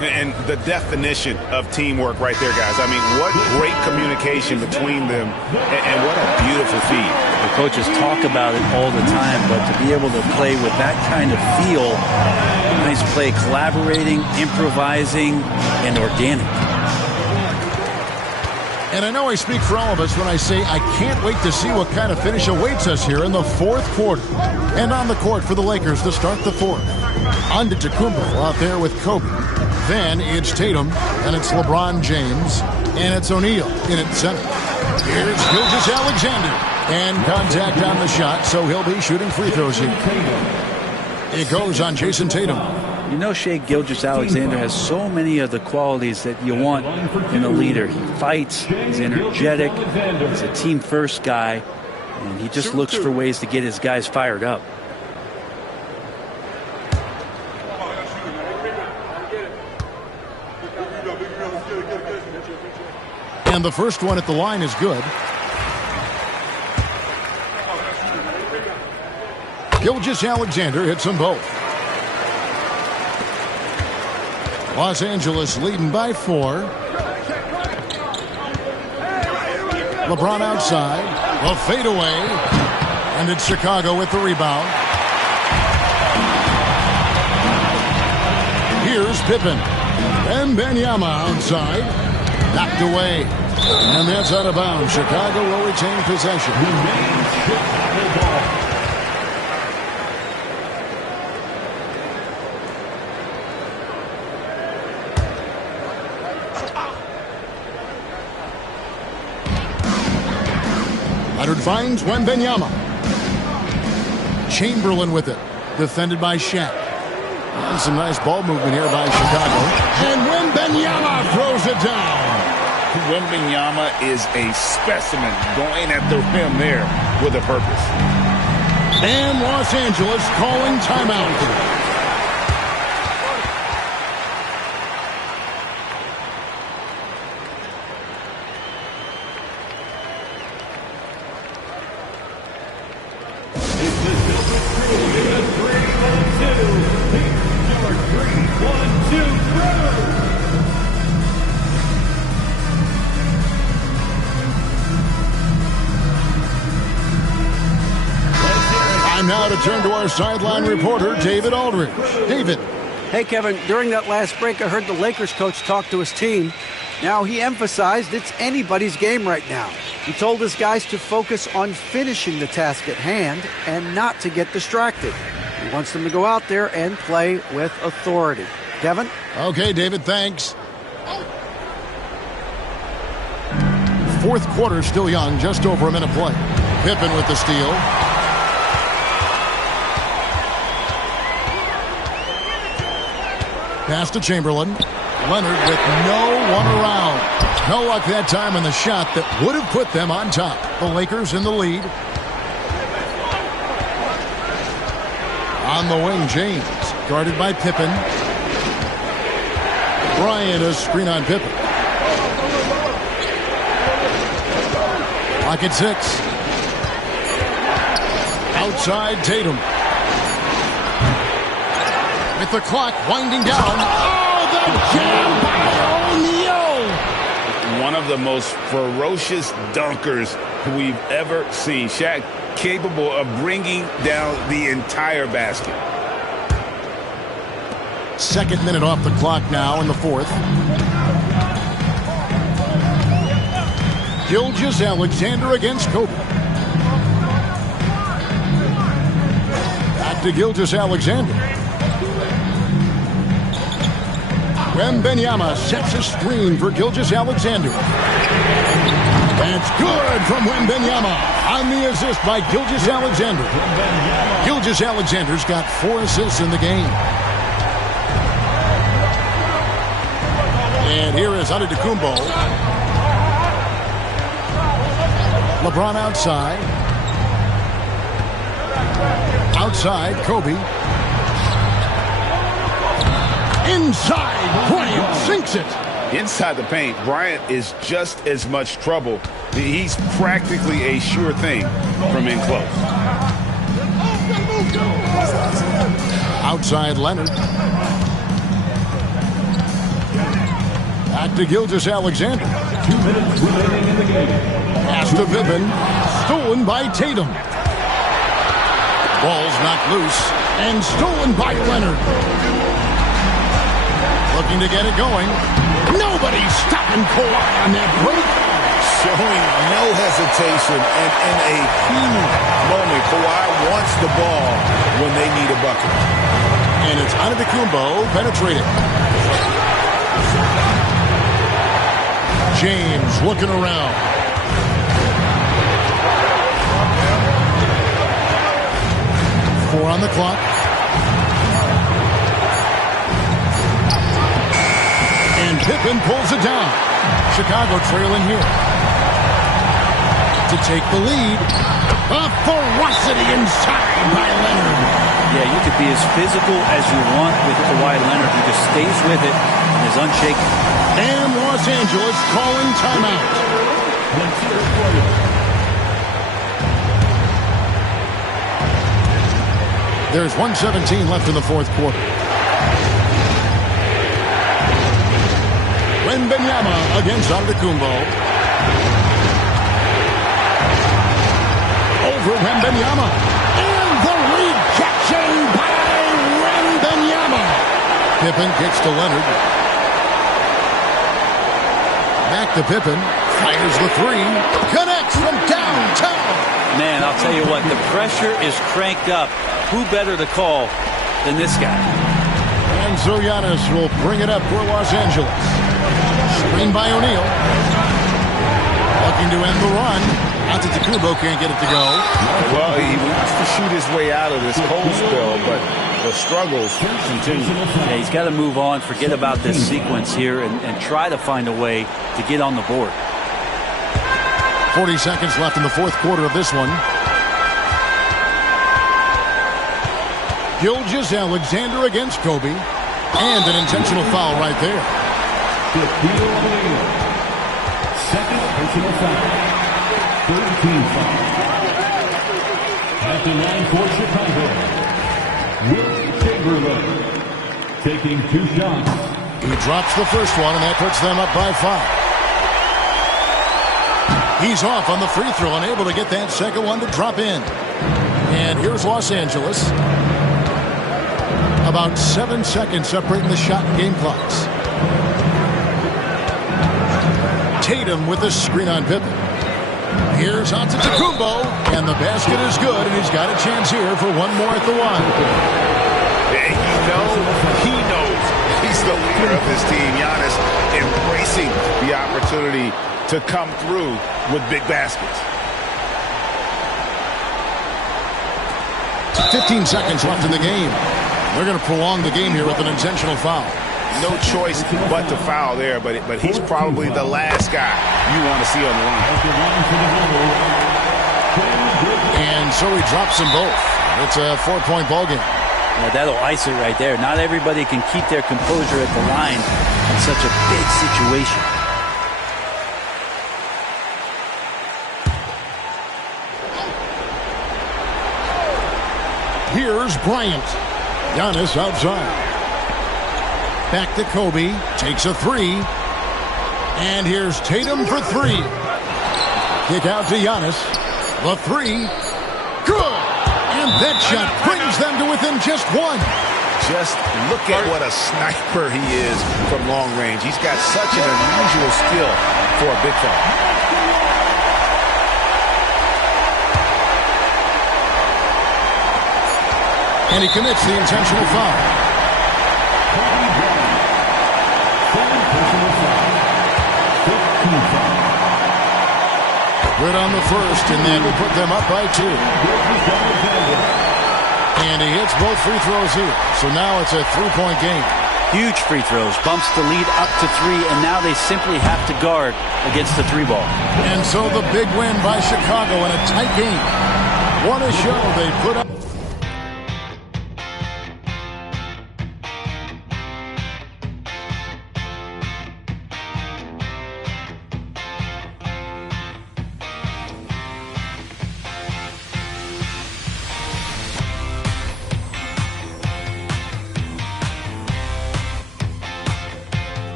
And the definition of teamwork right there, guys. I mean, what great communication between them, and what a beautiful feed. The coaches talk about it all the time, but to be able to play with that kind of feel, nice play, collaborating, improvising, and organic. And I know I speak for all of us when I say I can't wait to see what kind of finish awaits us here in the fourth quarter. And on the court for the Lakers to start the fourth. Antetokounmpo out there with Kobe. Then it's Tatum, and it's LeBron James, and it's O'Neal in at center. Here's Gilgeous-Alexander. And contact on the shot, so he'll be shooting free throws here. It goes on Jason Tatum. You know, Shai Gilgeous-Alexander has so many of the qualities that you want in a leader. He fights, he's energetic, he's a team-first guy, and he just looks for ways to get his guys fired up. And the first one at the line is good. Gilgeous-Alexander hits them both. Los Angeles leading by 4. LeBron outside. A fadeaway. And it's Chicago with the rebound. Here's Pippen. And Wembanyama outside. Knocked away. And that's out of bounds. Chicago will retain possession. Leonard finds Wembanyama. Chamberlain with it. Defended by Shaq. And some nice ball movement here by Chicago. And Wembanyama throws it down. Wembanyama is a specimen going at the rim there with a purpose. And Los Angeles calling timeout. Now to turn to our sideline reporter, David Aldridge. David. Hey, Kevin, during that last break, I heard the Lakers coach talk to his team. Now, he emphasized it's anybody's game right now. He told his guys to focus on finishing the task at hand and not to get distracted. He wants them to go out there and play with authority. Kevin? Okay, David, thanks. Fourth quarter still young, just over a minute play. Pippen with the steal. Pass to Chamberlain. Leonard with no one around. No luck that time on the shot that would have put them on top. The Lakers in the lead. On the wing, James. Guarded by Pippen. Bryant a screen on Pippen. Clock at 6. Outside Tatum. With the clock winding down. Oh, the jam by O'Neal! One of the most ferocious dunkers we've ever seen. Shaq capable of bringing down the entire basket. Second minute off the clock now in the fourth. Gilgeous-Alexander against Kobe. Back to Gilgeous-Alexander. Wembanyama sets a screen for Gilgeous-Alexander. That's good from Wembanyama on the assist by Gilgeous-Alexander. Gilgeous-Alexander's got 4 assists in the game. And here is Antetokounmpo. LeBron outside. Outside, Kobe. Inside, Bryant sinks it. Inside the paint, Bryant is just as much trouble. He's practically a sure thing from in close. Outside, Leonard. Back to Gilgeous-Alexander. 2 minutes remaining in the game. Pass to Pippen. Stolen by Tatum. Ball's knocked loose and stolen by Leonard. Looking to get it going. Nobody's stopping Kawhi on that break. Showing no hesitation, and in a huge moment, Kawhi wants the ball when they need a bucket. And it's Antetokounmpo penetrating. James looking around. Four on the clock. And Pippen pulls it down. Chicago trailing here. To take the lead. A ferocity inside by Leonard. Yeah, you could be as physical as you want with Kawhi Leonard. He just stays with it and is unshaken. And Los Angeles calling timeout. There's 1:17 left in the fourth quarter. Wembanyama against Antetokounmpo. Over Wembanyama. And the rejection by Wembanyama. Pippen kicks to Leonard. Back to Pippen. Fires the three. Connects from downtown. Man, I'll tell you what, the pressure is cranked up. Who better to call than this guy? And so Giannis will bring it up for Los Angeles. Screen by O'Neal. Looking to end the run. Antetokounmpo can't get it to go. Well, he wants to shoot his way out of this cold spell, but the struggles continue. Yeah, he's got to move on, forget about this sequence here, and try to find a way to get on the board. 40 seconds left in the fourth quarter of this one. Gilgeous-Alexander against Kobe. And an intentional foul right there. Second personal foul. 13 foul. At the line for Chicago, Will Chamberlain taking 2 shots. He drops the first one, and that puts them up by 5. He's off on the free throw, unable to get that second one to drop in. And here's Los Angeles. About 7 seconds separating the shot and game clocks. Tatum with the screen on Pippen. Here's Antetokounmpo, and the basket is good, and he's got a chance here for one more at the line. And he knows he's the leader of his team. Giannis embracing the opportunity to come through with big baskets. 15 seconds left in the game. They're going to prolong the game here with an intentional foul. No choice but to foul there, but he's probably the last guy you want to see on the line. And so he drops them both. It's a 4-point ball game. Yeah, that'll ice it right there. Not everybody can keep their composure at the line in such a big situation. Here's Bryant. Giannis outside. Back to Kobe. Takes a three. And here's Tatum for three. Kick out to Giannis. The three. Good. And that shot brings them to within just one. Just look at what a sniper he is from long range. He's got such an unusual skill for a big fella. And he commits the intentional foul. Good on the first, and then we put them up by 2. And he hits both free throws here. So now it's a 3-point game. Huge free throws. Bumps the lead up to 3, and now they simply have to guard against the 3 ball. And so the big win by Chicago in a tight game. What a show they put up.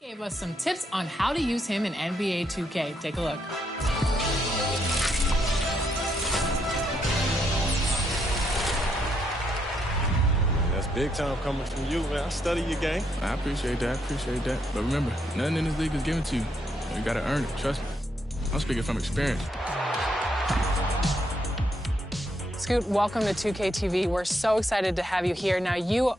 Gave us some tips on how to use him in NBA 2K. Take a look. That's big time coming from you, man. I study your game. I appreciate that. But remember, nothing in this league is given to you. You got to earn it. Trust me. I'm speaking from experience. Scoot, welcome to 2K TV. We're so excited to have you here. Now, you are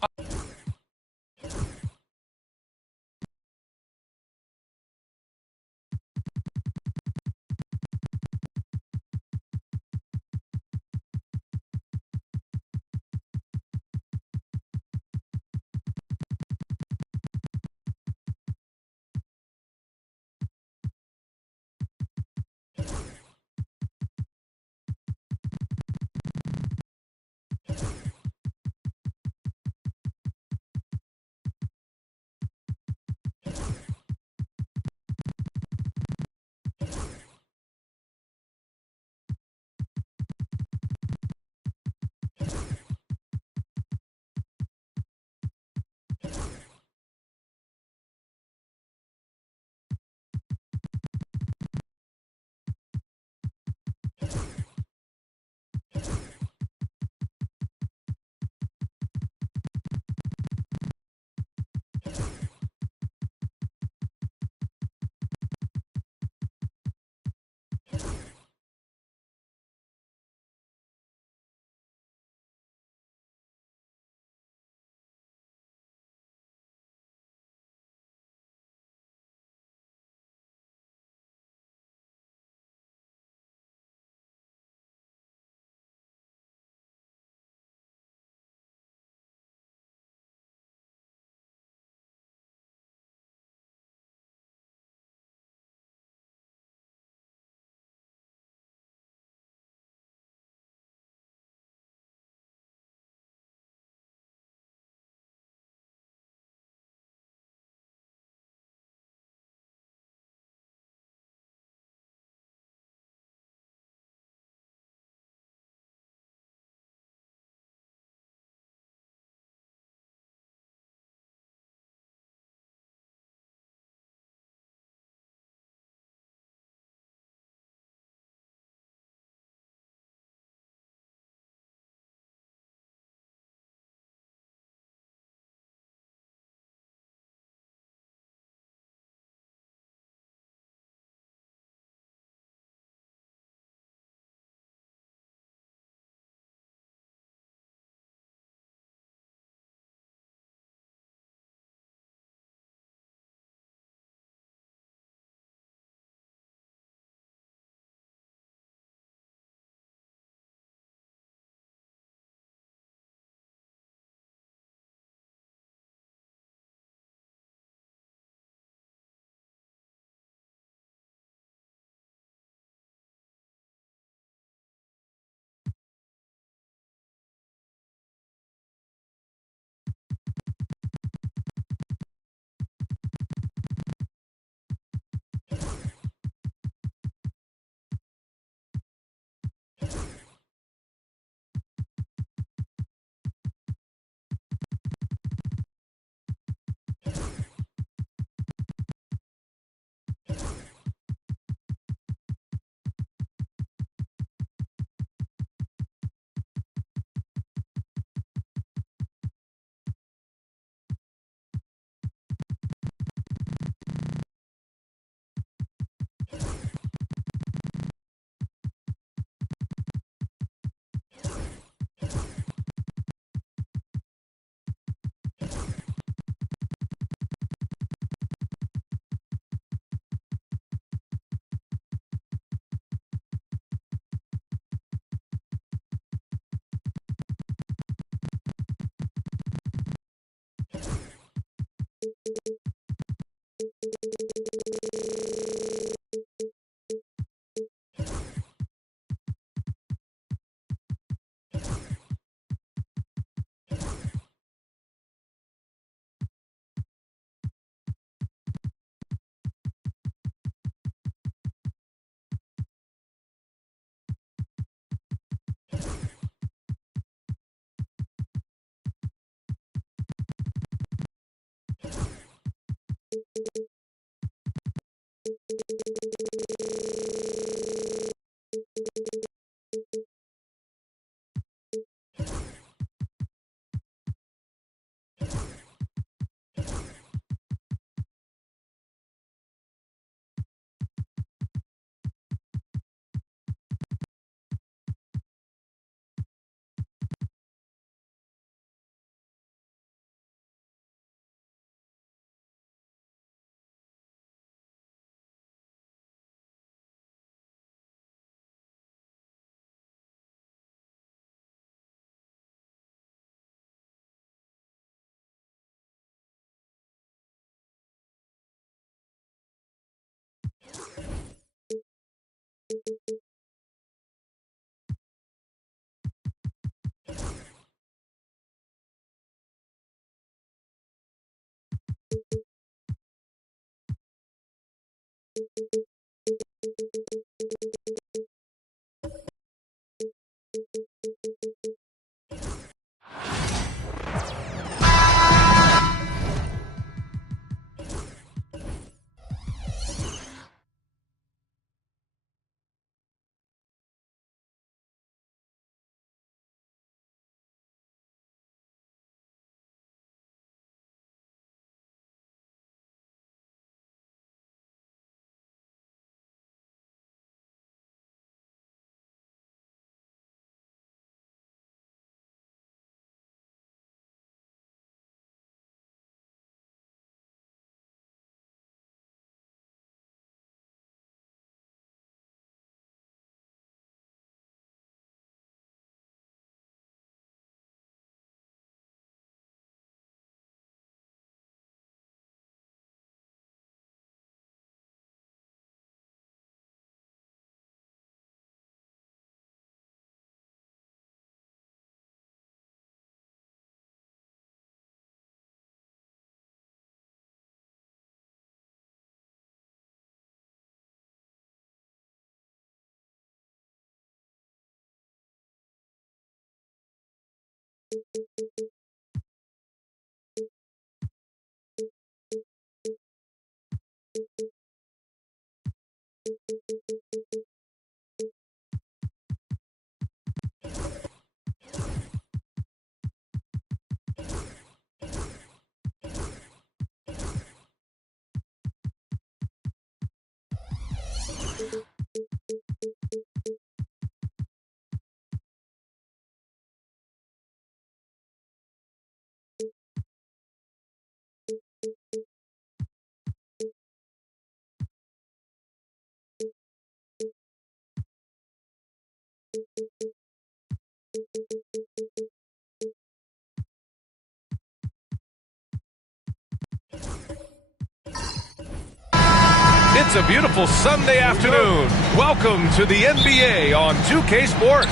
It's a beautiful Sunday afternoon. Welcome to the NBA on 2K Sports.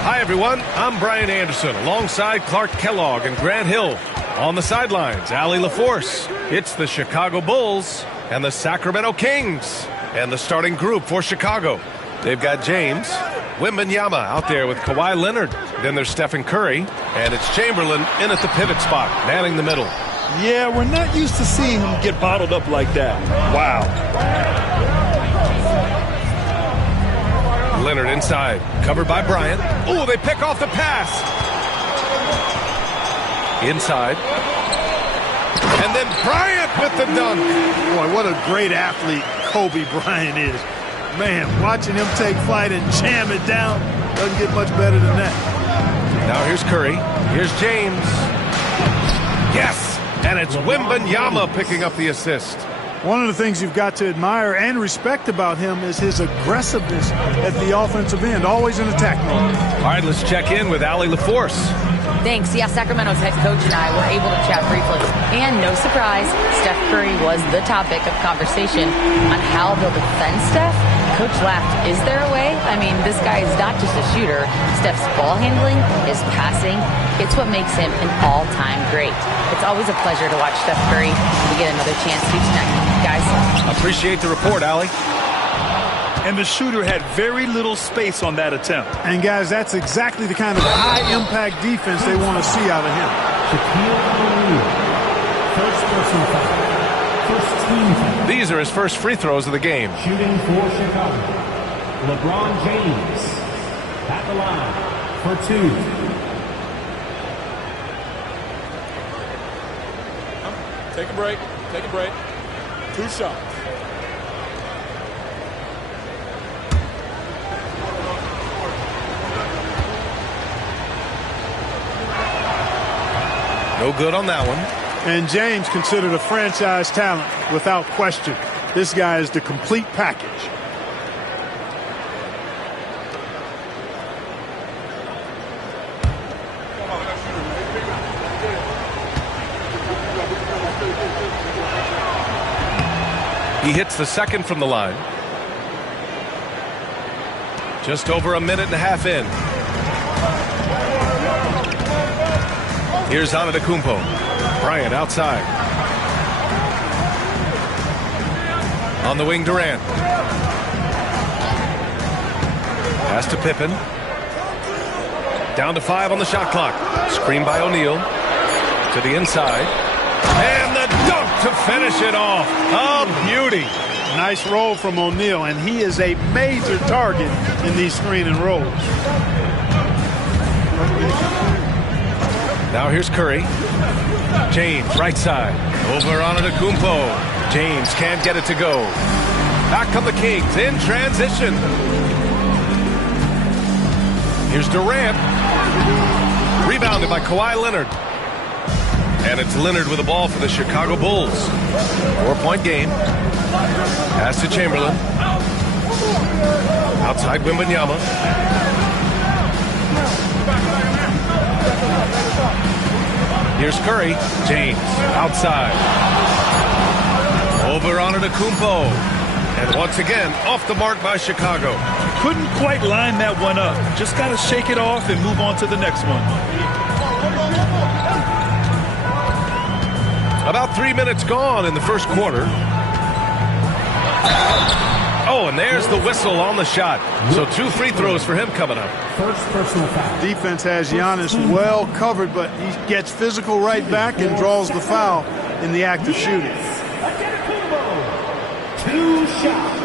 Hi, everyone. I'm Brian Anderson alongside Clark Kellogg and Grant Hill. On the sidelines, Allie LaForce. It's the Chicago Bulls and the Sacramento Kings. And the starting group for Chicago. They've got James Wembanyama out there with Kawhi Leonard. Then there's Stephen Curry. And it's Chamberlain in at the pivot spot, manning the middle. Yeah, we're not used to seeing him get bottled up like that. Wow. Leonard inside, covered by Bryant. Oh, they pick off the pass. Inside. And then Bryant with the dunk. Boy, what a great athlete Kobe Bryant is. Man, watching him take flight and jam it down doesn't get much better than that. Now here's Curry. Here's James. Yes! And it's Wembanyama picking up the assist. One of the things you've got to admire and respect about him is his aggressiveness at the offensive end, always in attack mode. All right, let's check in with Allie LaForce. Thanks. Yeah, Sacramento's head coach and I were able to chat briefly. And no surprise, Steph Curry was the topic of conversation on how they'll defend Steph. Coach laughed. Is there a way? I mean, this guy is not just a shooter. Steph's ball handling, his passing, it's what makes him an all-time great. It's always a pleasure to watch Steph Curry. We get another chance to tonight, guys. Appreciate the report, Allie. And the shooter had very little space on that attempt. And, guys, that's exactly the kind of high-impact defense they want to see out of him. First person foul. First These are his first free throws of the game. Shooting for Chicago, LeBron James at the line for 2. Take a break. Take a break. 2 shots. No good on that one. And James considered a franchise talent without question. This guy is the complete package. He hits the second from the line. Just over a minute and a half in. Here's Antetokounmpo. Bryant outside. On the wing, Durant. Pass to Pippen. Down to 5 on the shot clock. Screen by O'Neal. To the inside. And the dunk to finish it off. A beauty. Nice roll from O'Neal, and he is a major target in these screen and rolls. Now here's Curry. James, right side. Over Antetokounmpo. James can't get it to go. Back come the Kings in transition. Here's Durant. Rebounded by Kawhi Leonard. And it's Leonard with the ball for the Chicago Bulls. 4-point game. Pass to Chamberlain. Outside Wembanyama. Here's Curry. James outside. Over Antetokounmpo. And once again, off the mark by Chicago. Couldn't quite line that one up. Just got to shake it off and move on to the next one. About 3 minutes gone in the first quarter. Oh, and there's the whistle on the shot. So 2 free throws for him coming up. First personal foul. Defense has Giannis well covered, but he gets physical right back and draws the foul in the act of shooting. 2 shots.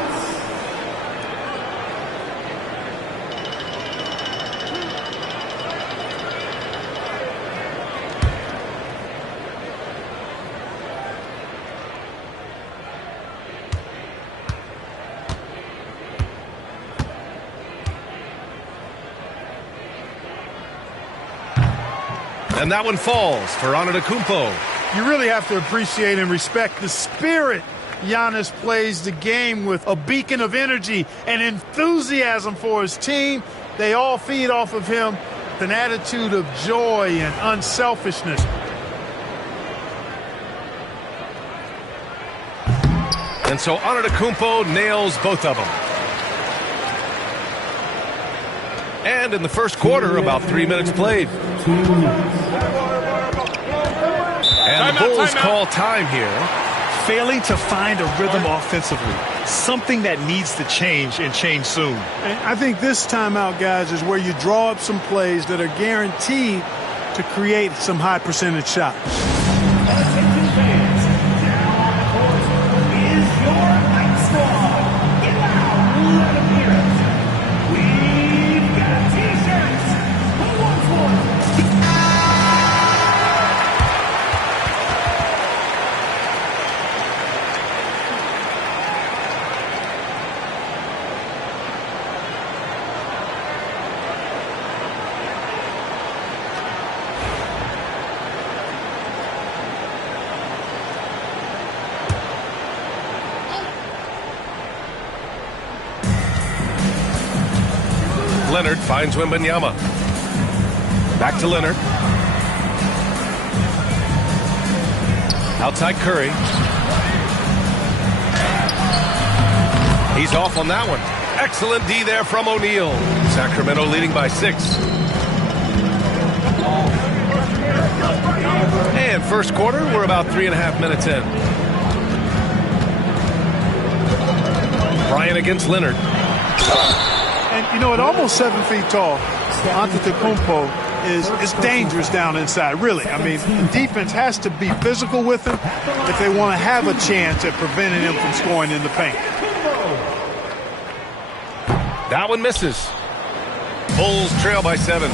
And that one falls for Antetokounmpo. You really have to appreciate and respect the spirit Giannis plays the game with. A beacon of energy and enthusiasm for his team. They all feed off of him with an attitude of joy and unselfishness. And so Antetokounmpo nails both of them. And in the first quarter, about 3 minutes played. And the Bulls call time here. Failing to find a rhythm offensively. Something that needs to change and change soon. And I think this timeout, guys, is where you draw up some plays that are guaranteed to create some high percentage shots. Leonard finds Wembanyama. Back to Leonard. Outside Curry. He's off on that one. Excellent D there from O'Neal. Sacramento leading by 6. And first quarter, we're about 3.5 minutes in. Bryant against Leonard. And, you know, at almost 7 feet tall, Antetokounmpo is dangerous down inside, really. I mean, the defense has to be physical with him if they want to have a chance at preventing him from scoring in the paint. That one misses. Bulls trail by 7.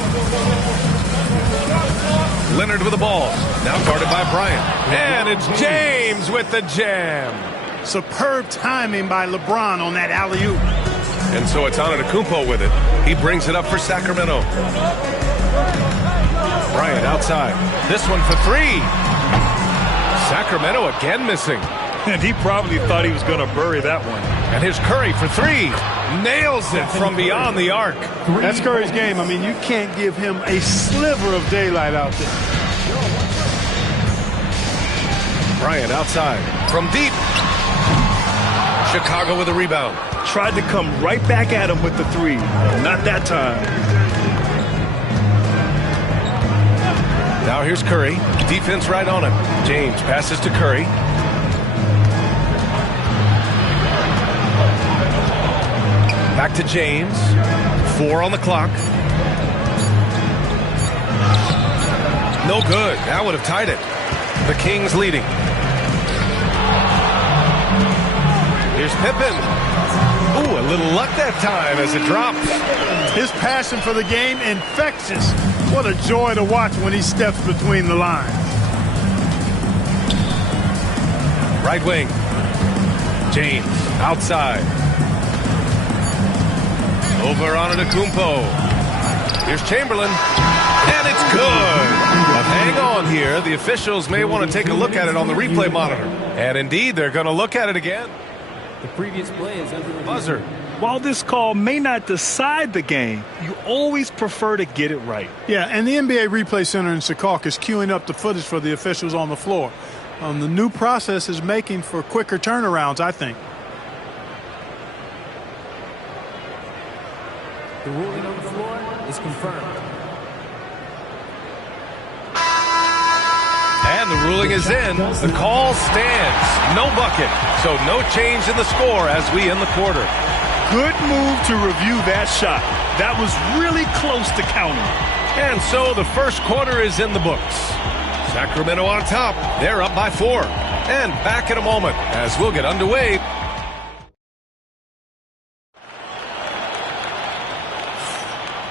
Leonard with the ball. Now guarded by Bryant. And it's James with the jam. Superb timing by LeBron on that alley-oop. And so it's Antetokounmpo with it. He brings it up for Sacramento. Bryant outside. This one for 3. Sacramento again missing. And he probably thought he was going to bury that one. And here's Curry for 3. Nails it from beyond the arc. That's Curry's game. I mean, you can't give him a sliver of daylight out there. Bryant outside from deep. Chicago with a rebound. Tried to come right back at him with the 3. Not that time. Now here's Curry. Defense right on him. James passes to Curry. Back to James. 4 on the clock. No good. That would have tied it. The Kings leading. Here's Pippen. Ooh, a little luck that time as it drops. His passion for the game, infectious. What a joy to watch when he steps between the lines. Right wing. James outside. Over on Antetokounmpo. Here's Chamberlain. And it's good. But hang on here. The officials may want to take a look at it on the replay monitor. And indeed, they're going to look at it again. The previous play is under review. Buzzer. While this call may not decide the game, you always prefer to get it right. Yeah, and the NBA Replay Center in Secaucus is queuing up the footage for the officials on the floor. The new process is making for quicker turnarounds, I think. The ruling on the floor is confirmed. And the ruling is in. The call stands. No bucket. So no change in the score as we end the quarter. Good move to review that shot. That was really close to counting. And so the first quarter is in the books. Sacramento on top. They're up by 4. And back in a moment as we'll get underway.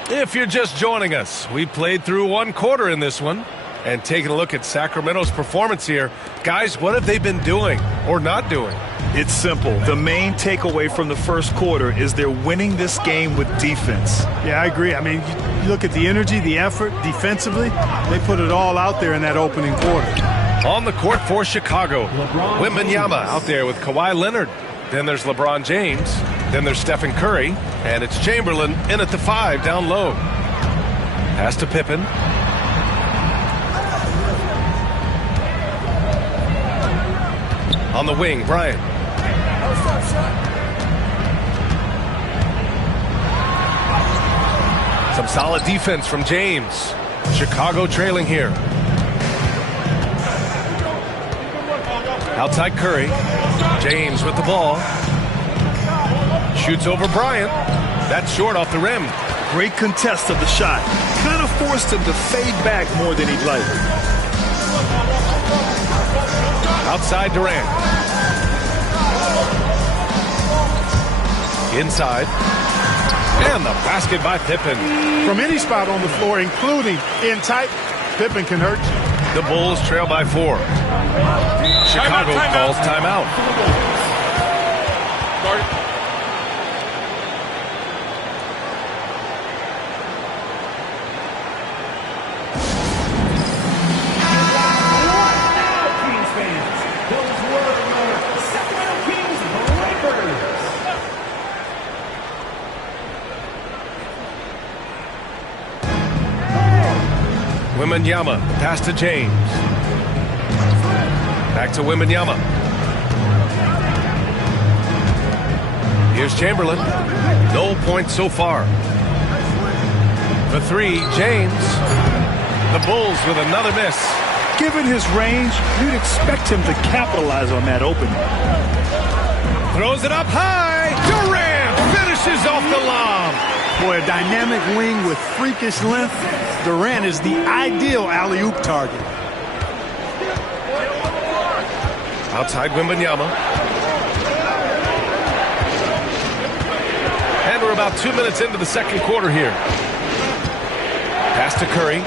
If you're just joining us, we played through 1 quarter in this one. And taking a look at Sacramento's performance here. Guys, what have they been doing or not doing? It's simple. The main takeaway from the first quarter is they're winning this game with defense. Yeah, I agree. I mean, you look at the energy, the effort, defensively, they put it all out there in that opening quarter. On the court for Chicago, Wembanyama out there with Kawhi Leonard. Then there's LeBron James. Then there's Stephen Curry. And it's Chamberlain in at the 5 down low. Pass to Pippen. On the wing, Bryant. Some solid defense from James. Chicago trailing here. Outside Curry. James with the ball. Shoots over Bryant. That's short off the rim. Great contest of the shot. Kind of forced him to fade back more than he'd like. Outside Durant. Inside. And the basket by Pippen. From any spot on the floor, including in tight, Pippen can hurt you. The Bulls trail by 4. Chicago calls timeout. Wembanyama, pass to James. Back to Wembanyama. Here's Chamberlain. No points so far. The 3, James. The Bulls with another miss. Given his range, you'd expect him to capitalize on that opening. Throws it up high. Durant finishes off the lob. Boy, a dynamic wing with freakish length. Durant is the ideal alley-oop target. Outside Wembanyama. And we're about 2 minutes into the second quarter here. Pass to Curry.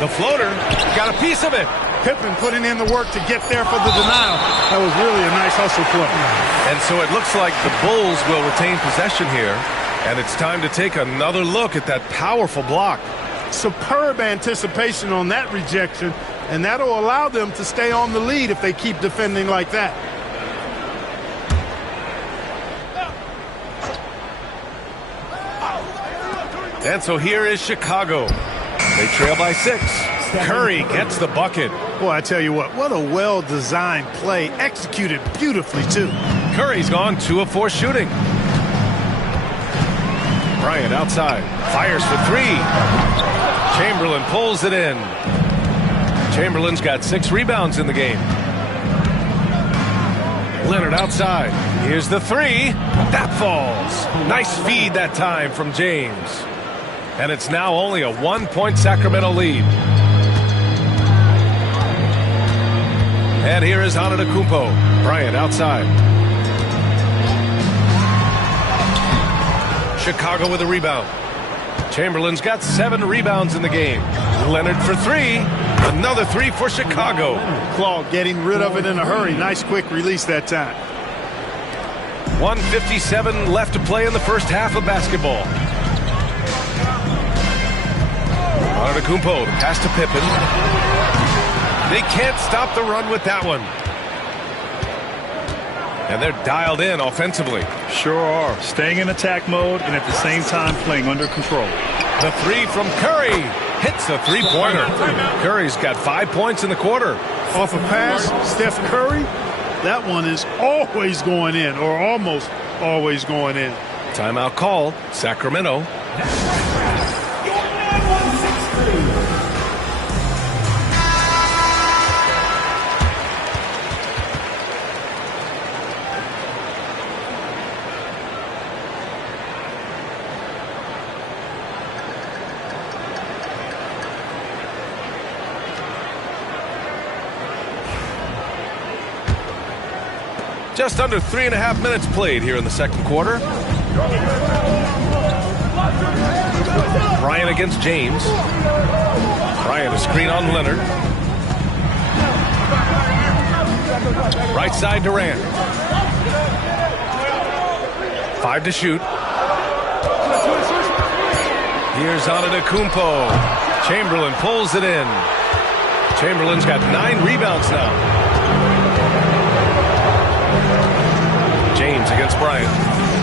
The floater. Got a piece of it. Pippen putting in the work to get there for the denial. That was really a nice hustle play. And so it looks like the Bulls will retain possession here. And it's time to take another look at that powerful block. Superb anticipation on that rejection. And that'll allow them to stay on the lead if they keep defending like that. And so here is Chicago. They trail by 6. Curry gets the bucket. Boy, I tell you what a well-designed play, executed beautifully, too. Curry's gone 2 of 4 shooting. Bryant outside, fires for 3. Chamberlain pulls it in. Chamberlain's got 6 rebounds in the game. Leonard outside. Here's the 3. That falls. Nice feed that time from James. And it's now only a 1-point Sacramento lead. And here is Antetokounmpo. Bryant outside. Chicago with a rebound. Chamberlain's got 7 rebounds in the game. Leonard for 3. Another 3 for Chicago. Claude getting rid of it in a hurry. Nice quick release that time. 1:57 left to play in the first half of basketball. Antetokounmpo, the pass to Pippen. They can't stop the run with that one. And they're dialed in offensively. Sure are. Staying in attack mode and at the same time playing under control. The 3 from Curry. Hits the three-pointer. Curry's got 5 points in the quarter. Off a pass, Steph Curry. That one is always going in, or almost always going in. Timeout called. Sacramento. Just under 3.5 minutes played here in the second quarter. Bryant against James. Bryant a screen on Leonard. Right side Durant. 5 to shoot. Here's Antetokounmpo. Chamberlain pulls it in. Chamberlain's got 9 rebounds now. James against Bryant.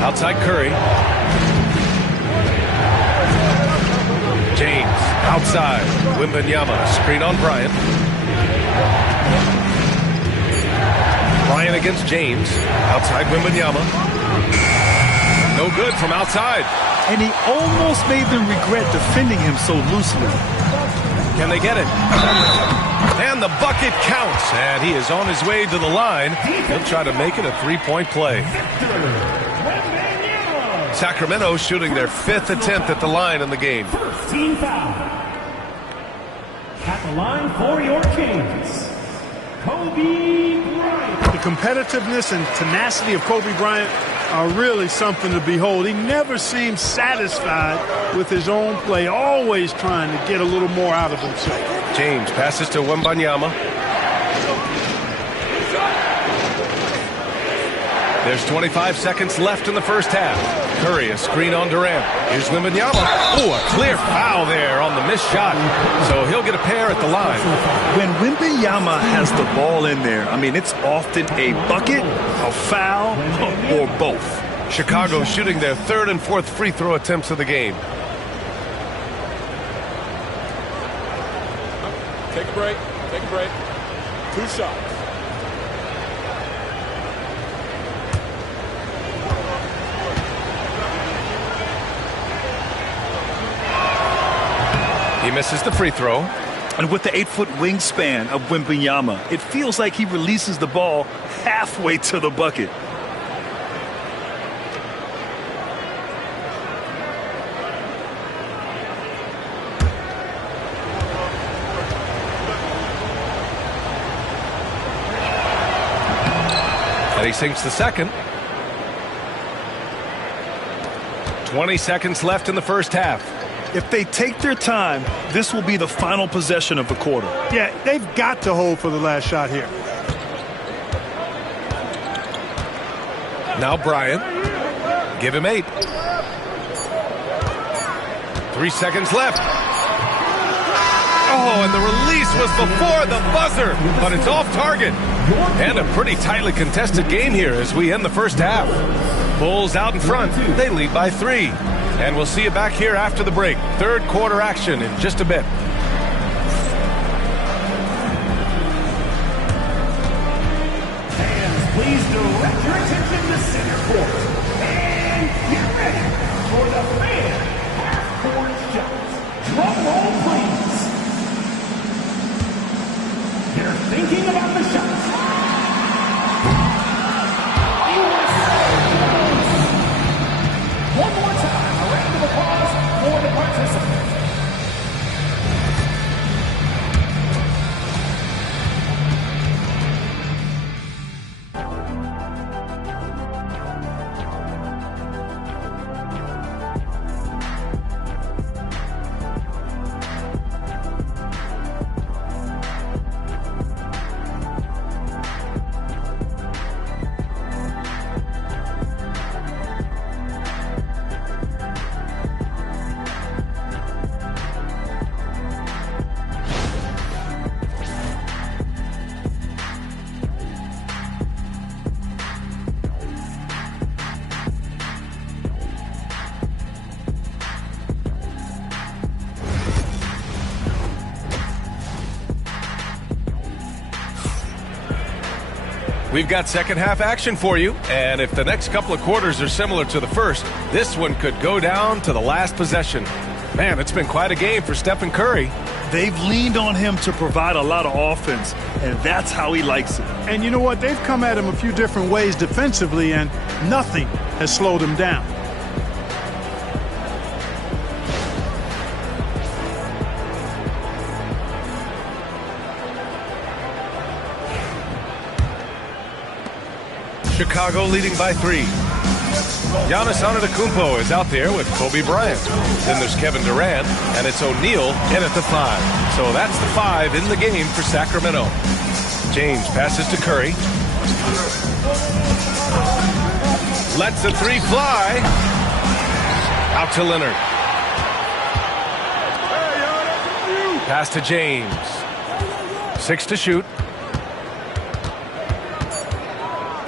Outside Curry. James outside. Wembanyama. Screen on Bryant. Bryant against James. Outside Wembanyama. No good from outside. And he almost made them regret defending him so loosely. Can they get it? And the bucket counts. And he is on his way to the line. He'll try to make it a 3-point play. Sacramento shooting their 5th attempt at the line in the game. First team foul. At the line for your Kings, Kobe Bryant. The competitiveness and tenacity of Kobe Bryant are really something to behold. He never seems satisfied with his own play, always trying to get a little more out of himself. James passes to Wembanyama. There's 25 seconds left in the first half. Curry, a screen on Durant. Here's Wembanyama. Oh, a clear foul there on the missed shot. So he'll get a pair at the line. When Wembanyama has the ball in there, I mean, it's often a bucket, a foul, or both. Chicago shooting their 3rd and 4th free throw attempts of the game. Take a break. Take a break. 2 shots. He misses the free throw. And with the 8-foot wingspan of Wembanyama, it feels like he releases the ball halfway to the bucket. And he sinks the second. 20 seconds left in the first half. If they take their time, this will be the final possession of the quarter. Yeah, they've got to hold for the last shot here. Now Bryant. Give him 8. 3 seconds left. Oh, and the release was before the buzzer, but it's off target. And a pretty tightly contested game here as we end the first half. Bulls out in front. They lead by 3. And we'll see you back here after the break. Third quarter action in just a bit. Fans, please direct your attention to center court. And get ready for the fan half-court shots. Drum roll, please. They're thinking about the shots. One more time, a round of applause for the participants. We've got second half action for you, and if the next couple of quarters are similar to the first, this one could go down to the last possession. Man, it's been quite a game for Stephen Curry. They've leaned on him to provide a lot of offense, and that's how he likes it. And you know what? They've come at him a few different ways defensively, and nothing has slowed him down. Chicago leading by 3. Giannis Antetokounmpo is out there with Kobe Bryant. Then there's Kevin Durant, and it's O'Neal in at the 5. So that's the 5 in the game for Sacramento. James passes to Curry. Lets the 3 fly. Out to Leonard. Pass to James. 6 to shoot.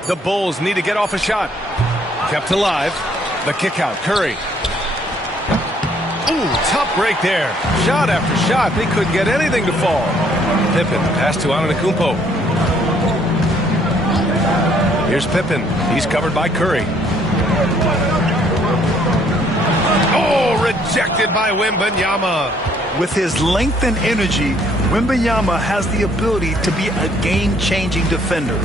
The Bulls need to get off a shot. Kept alive. The kick out. Curry. Ooh, tough break there. Shot after shot. They couldn't get anything to fall. Pippen. Pass to Antetokounmpo. Here's Pippen. He's covered by Curry. Oh, rejected by Wembanyama. With his length and energy, Wembanyama has the ability to be a game-changing defender.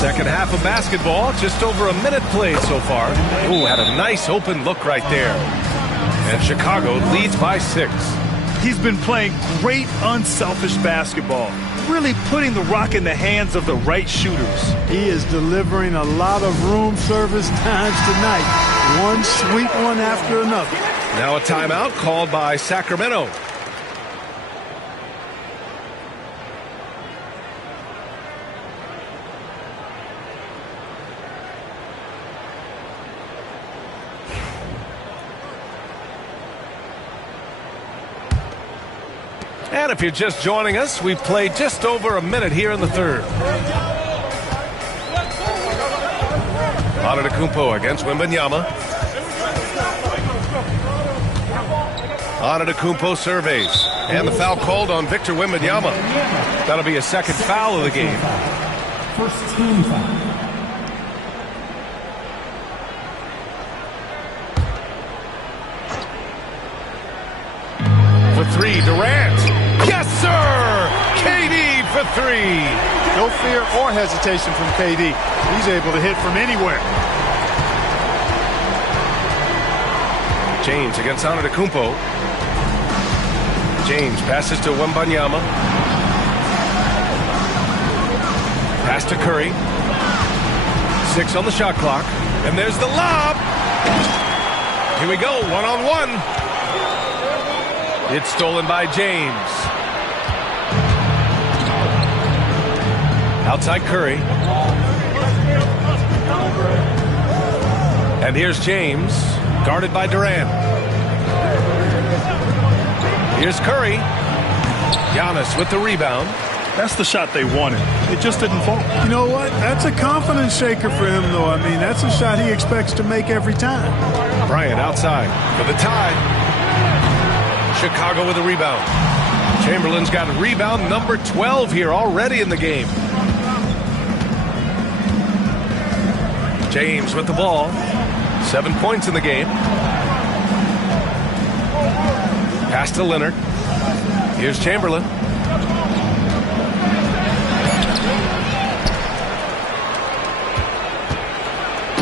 Second half of basketball, just over a minute played so far. Ooh, had a nice open look right there. And Chicago leads by 6. He's been playing great, unselfish basketball, really putting the rock in the hands of the right shooters. He is delivering a lot of room service times tonight. One sweet one after another. Now a timeout called by Sacramento. And if you're just joining us, we've played just over a minute here in the third. Antetokounmpo against Wembanyama. Antetokounmpo surveys. And the foul called on Victor Wembanyama. That'll be a second foul of the game. First team foul. For 3, Durant. Yes, sir! KD for 3. No fear or hesitation from KD. He's able to hit from anywhere. James against Antetokounmpo. James passes to Wembanyama. Pass to Curry. 6 on the shot clock. And there's the lob. Here we go, one-on-one. It's stolen by James. Outside Curry. And here's James, guarded by Durant. Here's Curry. Giannis with the rebound. That's the shot they wanted. It just didn't fall. You know what? That's a confidence shaker for him, though. I mean, that's a shot he expects to make every time. Bryant outside for the tie. Chicago with a rebound. Chamberlain's got rebound number 12 here already in the game. James with the ball. 7 points in the game. Pass to Leonard. Here's Chamberlain.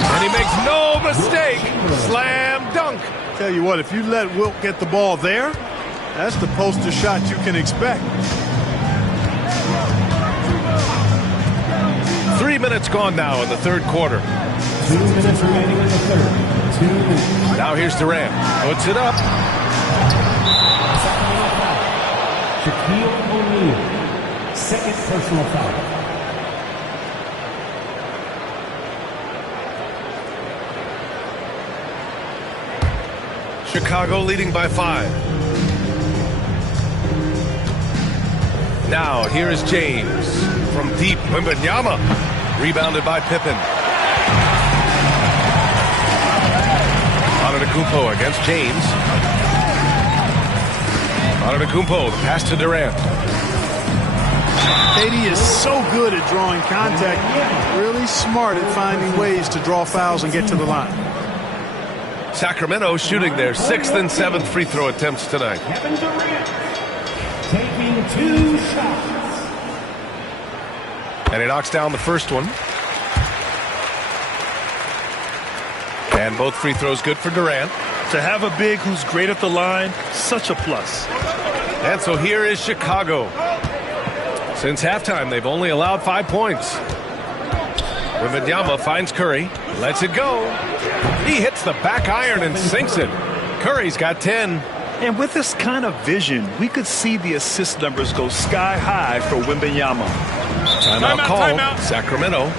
And he makes no mistake. Slam dunk. Tell you what, if you let Wilt get the ball there, that's the poster shot you can expect. 3 minutes gone now in the third quarter. 2 minutes remaining in the third. 2 minutes. Now here's Durant. Puts it up. Shaquille O'Neal. Second personal foul. Chicago leading by 5. Now here is James from deep. Wembanyama rebounded by Pippen. Antetokounmpo against James. Antetokounmpo, the pass to Durant. KD is so good at drawing contact, really smart at finding ways to draw fouls and get to the line. Sacramento shooting their 6th and 7th free throw attempts tonight. Kevin Durant taking 2 shots. And he knocks down the first one. And both free throws good for Durant. To have a big who's great at the line, such a plus. And so here is Chicago. Since halftime, they've only allowed 5 points. Wembanyama finds Curry, lets it go. He hits the back iron and sinks it. Curry's got 10. And with this kind of vision, we could see the assist numbers go sky high for Wembanyama. Timeout called, Sacramento.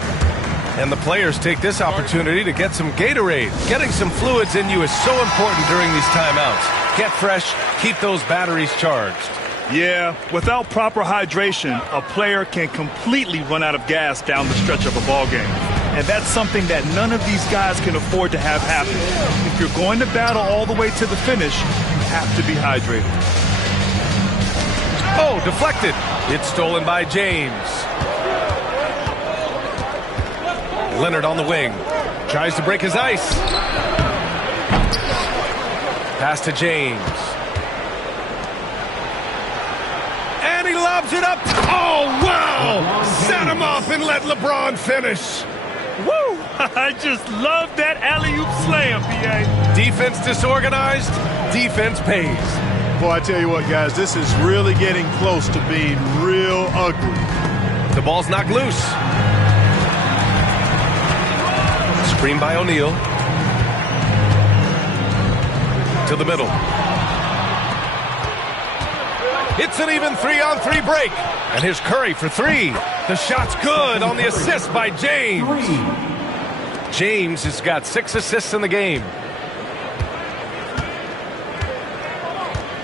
And the players take this opportunity to get some Gatorade. Getting some fluids in you is so important during these timeouts. Get fresh, keep those batteries charged. Yeah, without proper hydration, a player can completely run out of gas down the stretch of a ball game. And that's something that none of these guys can afford to have happen. If you're going to battle all the way to the finish, you have to be hydrated. Oh, deflected. It's stolen by James. Leonard on the wing. Tries to break his ice. Pass to James. And he lobs it up. Oh, wow! Set him up and let LeBron finish. Woo! I just love that alley-oop slam, PA. Defense disorganized. Defense pays. Boy, I tell you what, guys, this is really getting close to being real ugly. The ball's knocked loose. Screen by O'Neal. To the middle. It's an even 3-on-3 break. And here's Curry for 3. The shot's good on the assist by James. James has got 6 assists in the game.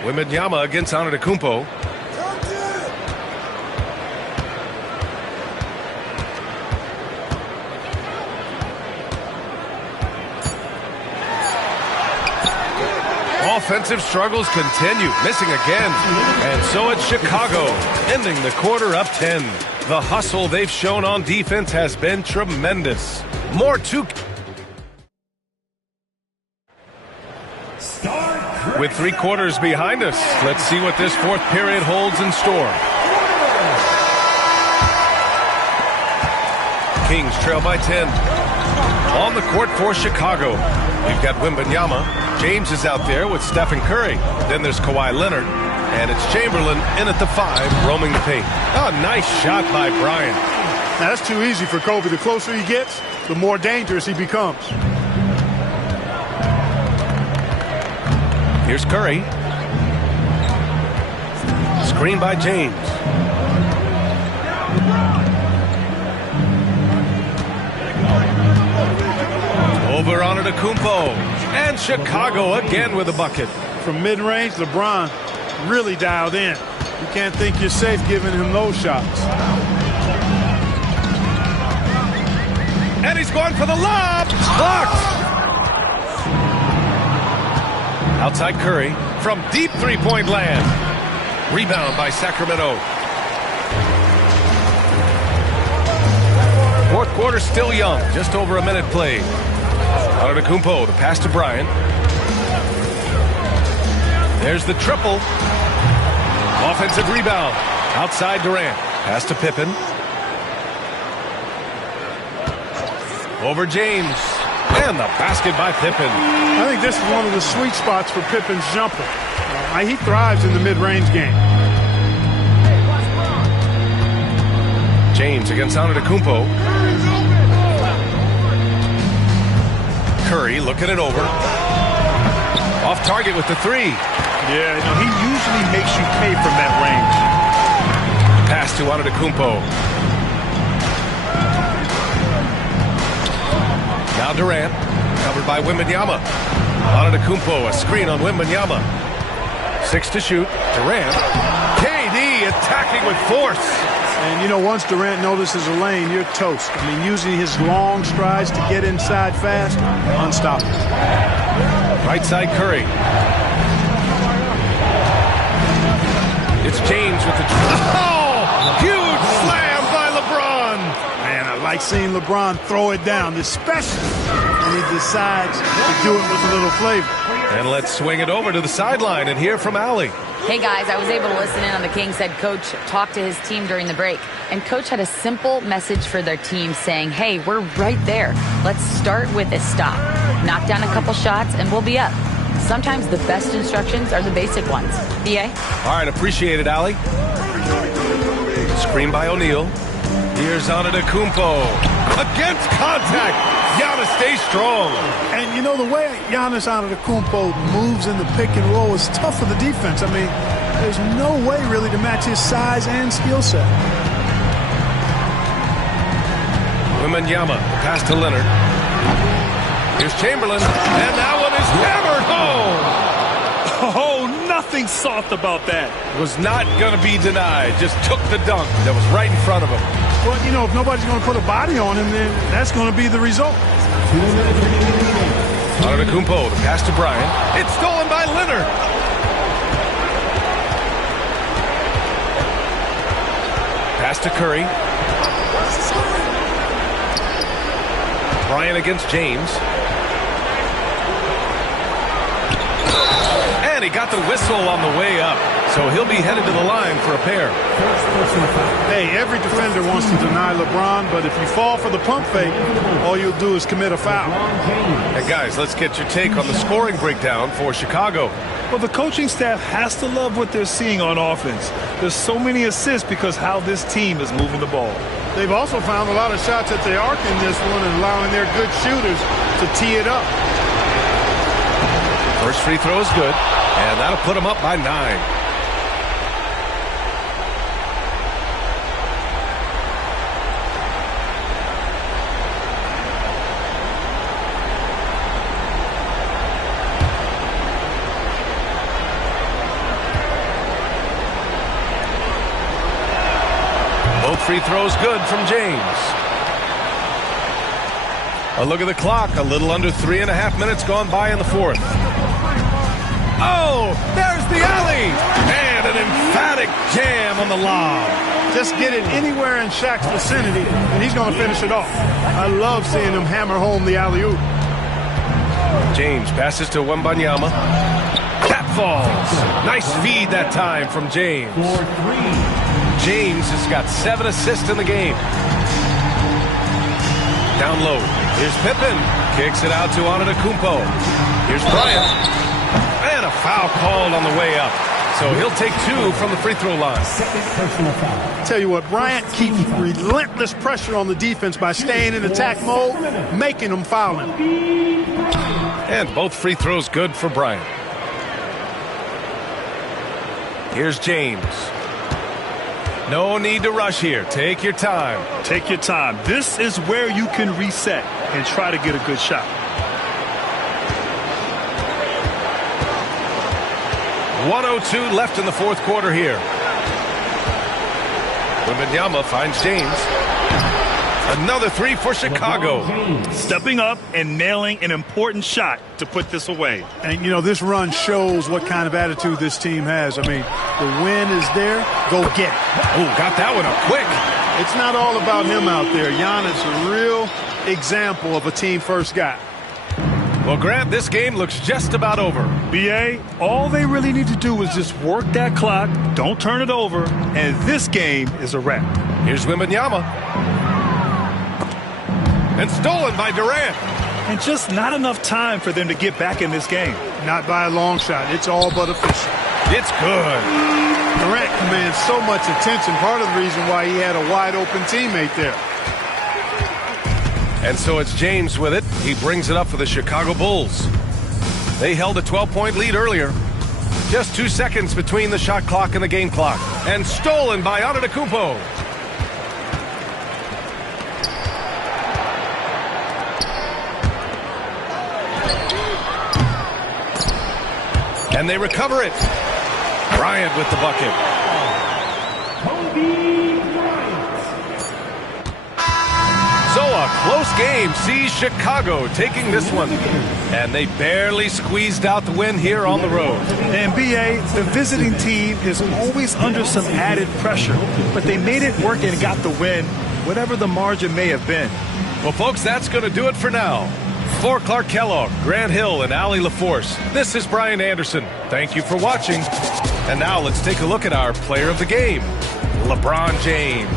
Wembanyama against Antetokounmpo. Offensive struggles continue, missing again. And so it's Chicago, ending the quarter up 10. The hustle they've shown on defense has been tremendous. More With 3 quarters behind us, let's see what this 4th period holds in store. Kings trail by 10. On the court for Chicago, we've got Wembanyama. James is out there with Stephen Curry. Then there's Kawhi Leonard. And it's Chamberlain in at the 5, roaming the paint. Oh, nice shot by Bryant. Now, that's too easy for Kobe. The closer he gets, the more dangerous he becomes. Here's Curry. Screen by James. Over on Antetokounmpo. And Chicago again with a bucket. From mid-range, LeBron really dialed in. You can't think you're safe giving him those shots. And he's going for the lob. Blocked. Outside Curry from deep three-point land. Rebound by Sacramento. Fourth quarter still young. Just over a minute played. Antetokounmpo, the pass to Bryant. There's the triple. Offensive rebound. Outside Durant. Pass to Pippen. Over James. And the basket by Pippen. I think this is one of the sweet spots for Pippen's jumper. He thrives in the mid-range game. James against Antetokounmpo. Curry looking it over. Off target with the three. Yeah, he usually makes you pay from that range. Pass to Antetokounmpo. Now Durant, covered by Wembanyama. Antetokounmpo, a screen on Wembanyama. 6 to shoot. Durant. KD attacking with force. And, once Durant notices a lane, you're toast. Using his long strides to get inside fast, unstoppable. Right side Curry. It's James with the... Oh! Huge slam by LeBron! Man, I like seeing LeBron throw it down, especially when he decides to do it with a little flavor. And let's swing it over to the sideline and hear from Allie. Hey guys, I was able to listen in on the Kings head coach talk to his team during the break. And coach had a simple message for their team saying, hey, we're right there. Let's start with a stop. Knock down a couple shots and we'll be up. Sometimes the best instructions are the basic ones. BA? All right, appreciate it, Allie. Screen by O'Neal. Here's Antetokounmpo. Against contact. Giannis stays strong. And the way Giannis Antetokounmpo moves in the pick and roll is tough for the defense. There's no way really to match his size and skill set. Wembanyama, pass to Leonard. Here's Chamberlain, and that one is hammered home. Oh, nothing soft about that. Was not going to be denied. Just took the dunk that was right in front of him. Well, if nobody's going to put a body on him, then that's going to be the result. Antetokounmpo, the pass to Bryant. It's stolen by Leonard. Pass to Curry. Bryant against James. And he got the whistle on the way up. So he'll be headed to the line for a pair. Hey, every defender wants to deny LeBron, but if you fall for the pump fake, all you'll do is commit a foul. Hey, guys, let's get your take on the scoring breakdown for Chicago. Well, the coaching staff has to love what they're seeing on offense. There's so many assists because how this team is moving the ball. They've also found a lot of shots at the arc in this one and allowing their good shooters to tee it up. First free throw is good, and that'll put them up by 9. Free throws good from James. A look at the clock. A little under 3.5 minutes gone by in the fourth. Oh, there's the alley. And an emphatic jam on the lob. Just get it anywhere in Shaq's vicinity, and he's going to finish it off. I love seeing him hammer home the alley-oop. James passes to Wembanyama. That falls. Nice feed that time from James. James has got 7 assists in the game. Down low. Here's Pippen. Kicks it out to Antetokounmpo. Here's Bryant. And a foul called on the way up. So he'll take 2 from the free throw line. Tell you what, Bryant keeps relentless pressure on the defense by staying in attack mode, making them foul him. And both free throws good for Bryant. Here's James. No need to rush here. Take your time. Take your time. This is where you can reset and try to get a good shot. 1:02 left in the fourth quarter here. Wembanyama finds James. Another 3 for Chicago. Stepping up and nailing an important shot to put this away. And, you know, this run shows what kind of attitude this team has. I mean, the win is there. Go get it. Oh, got that one up quick. It's not all about him out there. Giannis, a real example of a team-first guy. Well, Grant, this game looks just about over. BA, all they really need to do is just work that clock, don't turn it over, and this game is a wrap. Here's Wembanyama. And stolen by Durant. And just not enough time for them to get back in this game. Not by a long shot. It's all but official. It's good. Durant commands so much attention. Part of the reason why he had a wide-open teammate there. And so it's James with it. He brings it up for the Chicago Bulls. They held a 12-point lead earlier. Just 2 seconds between the shot clock and the game clock. And stolen by Antetokounmpo. And they recover it. Bryant with the bucket. So a close game sees Chicago taking this one. And they barely squeezed out the win here on the road. And BA, the visiting team is always under some added pressure, but they made it work and got the win, whatever the margin may have been. Well, folks, that's going to do it for now. For Clark Kellogg, Grant Hill, and Allie LaForce, this is Brian Anderson. Thank you for watching. And now let's take a look at our player of the game, LeBron James.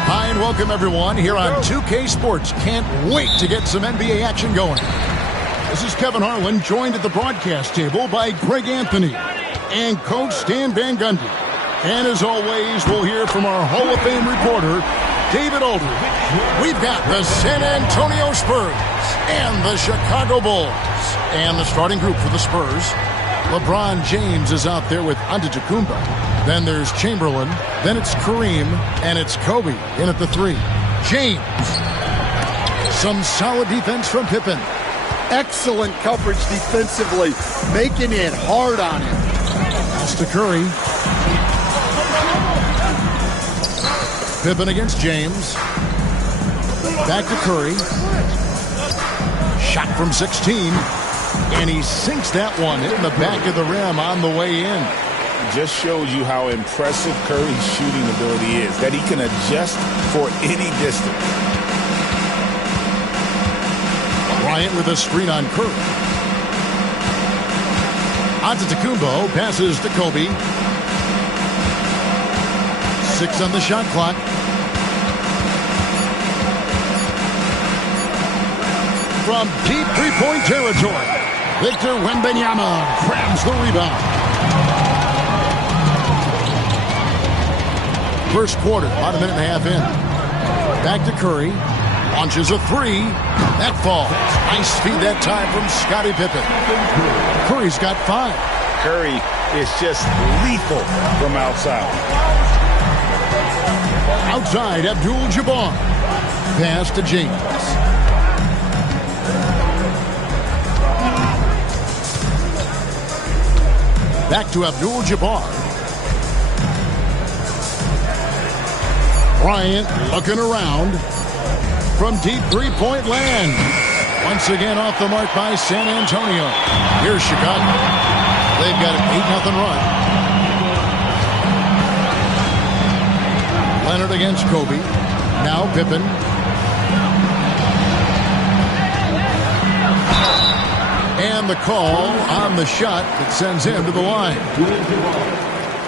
Hi, and welcome everyone here on 2K Sports. Can't wait to get some NBA action going. This is Kevin Harlan, joined at the broadcast table by Greg Anthony and Coach Stan Van Gundy. And as always, we'll hear from our Hall of Fame reporter, David Aldridge. We've got the San Antonio Spurs and the Chicago Bulls. And the starting group for the Spurs, LeBron James is out there with Antetokounmpo. Then there's Chamberlain. Then it's Kareem. And it's Kobe in at the 3. James. Some solid defense from Pippen. Excellent coverage defensively, making it hard on him. Pass to Curry. Pippen against James. Back to Curry. Shot from 16. And he sinks that one, hitting the back of the rim on the way in. Just shows you how impressive Curry's shooting ability is, that he can adjust for any distance. Bryant with a screen on Curry. Antetokounmpo passes to Kobe. 6 on the shot clock. From deep three-point territory, Victor Wembanyama grabs the rebound. First quarter, about a minute and a half in. Back to Curry. Launches a 3. That falls. Nice feed that time from Scottie Pippen. Curry's got 5. Curry is just lethal from outside. Outside, Abdul-Jabbar. Pass to James. Back to Abdul-Jabbar. Bryant looking around from deep three-point land. Once again off the mark by San Antonio. Here's Chicago. They've got an 8-0 run. Leonard against Kobe. Now Pippen. And the call on the shot that sends him to the line.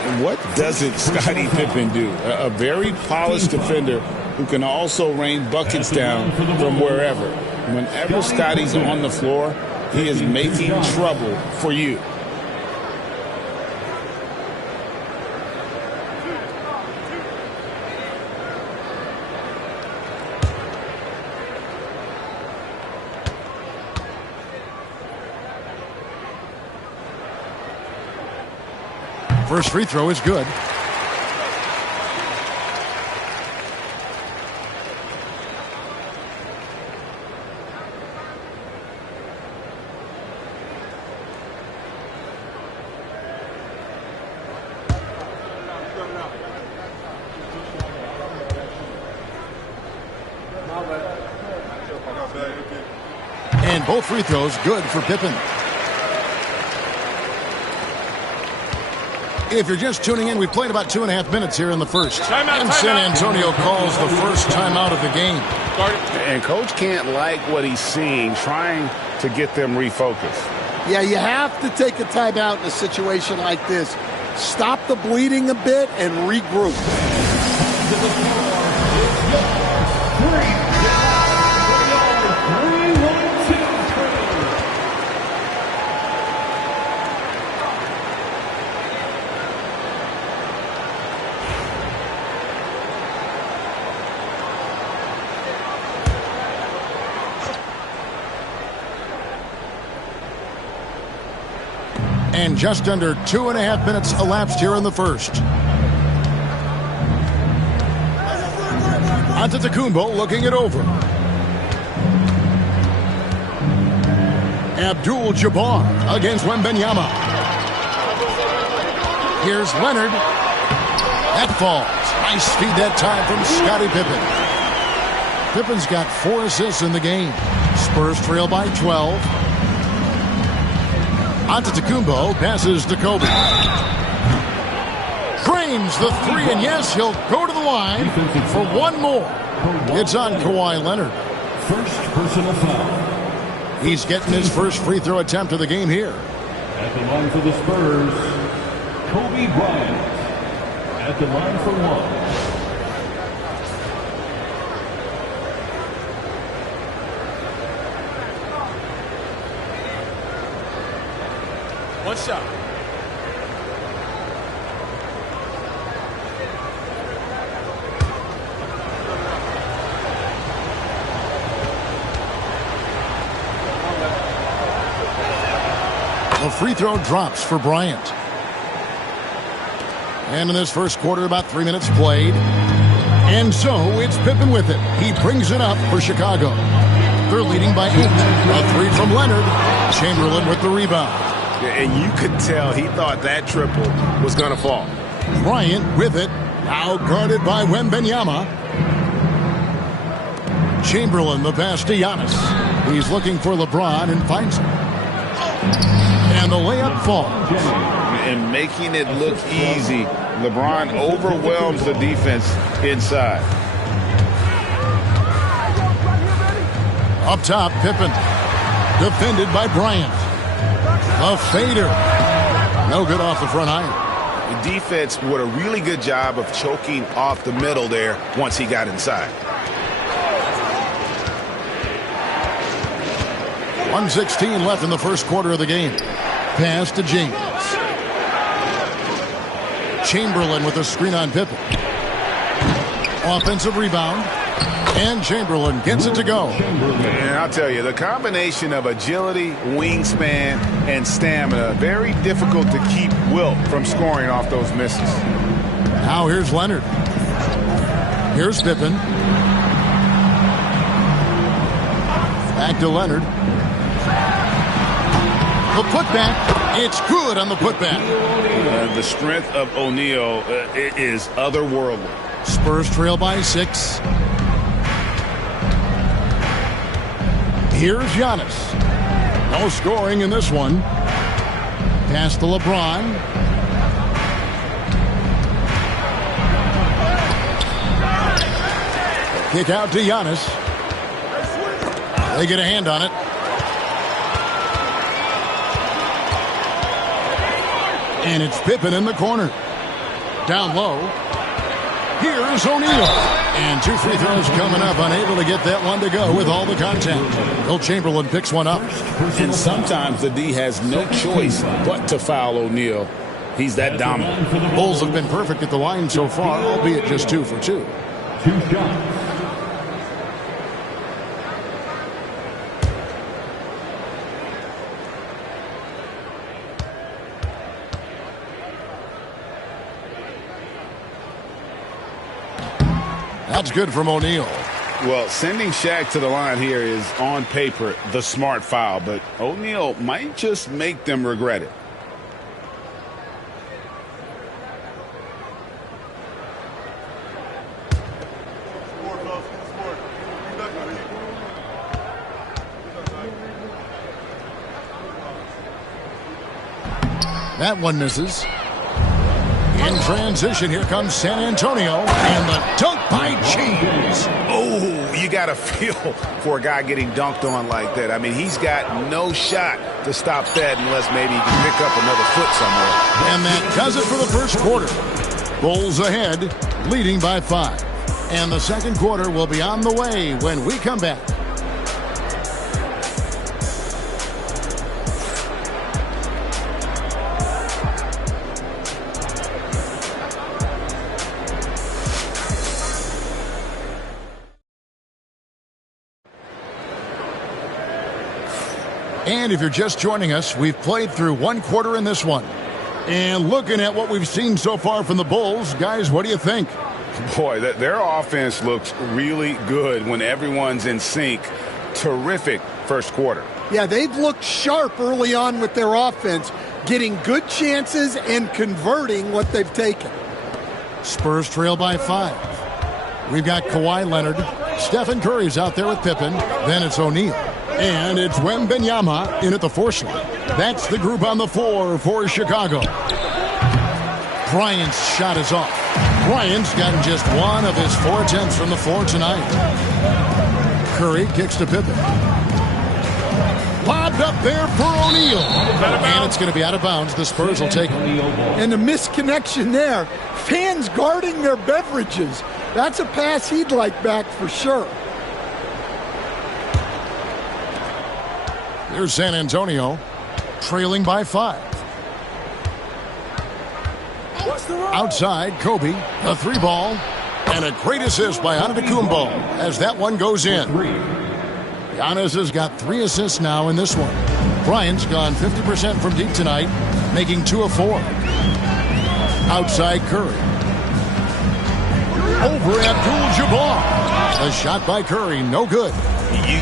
And what doesn't Scottie Pippen do? A very polished defender who can also rain buckets down from wherever. Whenever Scottie's on the floor, he is making trouble for you. First free throw is good. And both free throws good for Pippen. If you're just tuning in, we've played about 2.5 minutes here in the first. And San Antonio calls the first timeout of the game. And Coach can't like what he's seeing, trying to get them refocused. Yeah, you have to take a timeout in a situation like this. Stop the bleeding a bit and regroup. And just under 2.5 minutes elapsed here in the first. Antetokounmpo looking it over. Abdul-Jabbar against Wembanyama. Here's Leonard. That falls. Nice feed that time from Scottie Pippen. Pippen's got 4 assists in the game. Spurs trail by 12. Antetokounmpo passes to Kobe. Drains the 3, and yes, he'll go to the line for one more. It's on Kawhi Leonard. First personal foul. He's getting his first free throw attempt of the game here. At the line for the Spurs, Kobe Bryant. At the line for 1. One shot. The free throw drops for Bryant. And in this first quarter, about 3 minutes played. And so it's Pippen with it. He brings it up for Chicago. They're leading by 8. A 3 from Leonard. Chamberlain with the rebound. And you could tell he thought that triple was going to fall. Bryant with it. Now guarded by Wembanyama. Chamberlain the pass to Giannis. He's looking for LeBron and finds him. And the layup falls. And making it look easy, LeBron overwhelms the defense inside. Up top, Pippen. Defended by Bryant. A fader. No good off the front iron. The defense did a really good job of choking off the middle there once he got inside. 1:16 left in the first quarter of the game. Pass to James. Chamberlain with a screen on Pippen. Offensive rebound. And Chamberlain gets it to go. And I'll tell you, the combination of agility, wingspan, and stamina, very difficult to keep Wilt from scoring off those misses. Now here's Leonard. Here's Pippen. Back to Leonard. The putback. It's good on the putback. The strength of O'Neal is otherworldly. Spurs trail by 6. Here's Giannis. No scoring in this one. Pass to LeBron. Kick out to Giannis. They get a hand on it. And it's Pippen in the corner. Down low. Here's O'Neal. And 2 free throws coming up. Unable to get that one to go with all the contact. Will Chamberlain picks one up. And sometimes the D has no choice but to foul O'Neal. He's that dominant. Bulls have been perfect at the line so far, albeit just 2 for 2. 2 shots. That's good from O'Neal. Well, sending Shaq to the line here is, on paper, the smart foul, but O'Neal might just make them regret it. That one misses. In transition, here comes San Antonio, and the dunk by James. Oh, you got to feel for a guy getting dunked on like that. I mean, he's got no shot to stop that unless maybe he can pick up another foot somewhere. And that does it for the first quarter. Bulls ahead, leading by 5. And the second quarter will be on the way when we come back. And if you're just joining us, we've played through 1 quarter in this one. And looking at what we've seen so far from the Bulls, guys, what do you think? Boy, their offense looks really good when everyone's in sync. Terrific first quarter. Yeah, they've looked sharp early on with their offense, getting good chances and converting what they've taken. Spurs trail by 5. We've got Kawhi Leonard. Stephen Curry's out there with Pippen. Then it's O'Neal. And it's Wembanyama in at the 4 slot. That's the group on the floor for Chicago. Bryant's shot is off. Bryant's gotten just 1 of his 4 attempts from the floor tonight. Curry kicks to Pippen. Lobbed up there for O'Neal. And it's going to be out of bounds. The Spurs will take it. And a misconnection there. Fans guarding their beverages. That's a pass he'd like back for sure. Here's San Antonio, trailing by 5. Outside, Kobe, a 3-ball, and a great assist by Antetokounmpo as that one goes in. Giannis has got 3 assists now in this one. Bryant's gone 50% from deep tonight, making 2 of 4. Outside, Curry. Over Abdul-Jabbar. A shot by Curry, no good.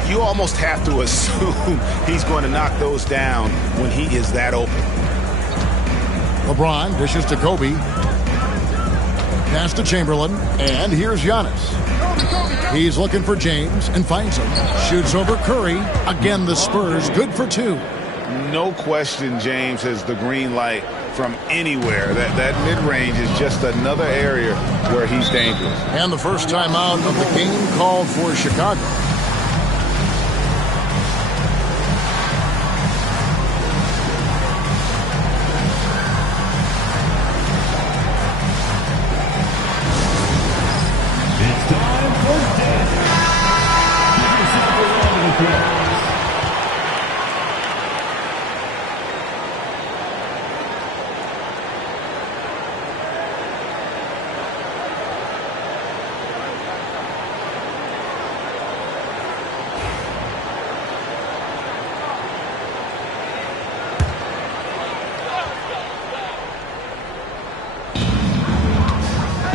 You almost have to assume he's going to knock those down when he is that open. LeBron dishes to Kobe. Pass to Chamberlain. And here's Giannis. He's looking for James and finds him. Shoots over Curry. Again, the Spurs good for 2. No question James has the green light from anywhere. That mid-range is just another area where he's dangerous. And the first timeout of the game called for Chicago.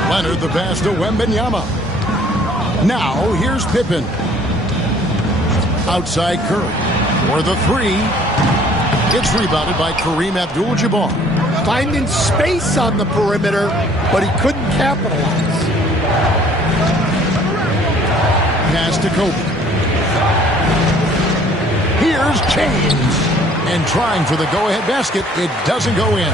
Leonard the pass to Wembanyama. Now here's Pippen. Outside Curry. For the 3. It's rebounded by Kareem Abdul-Jabbar. Finding space on the perimeter, but he couldn't capitalize. Pass to Kobe. Here's James. And trying for the go-ahead basket. It doesn't go in.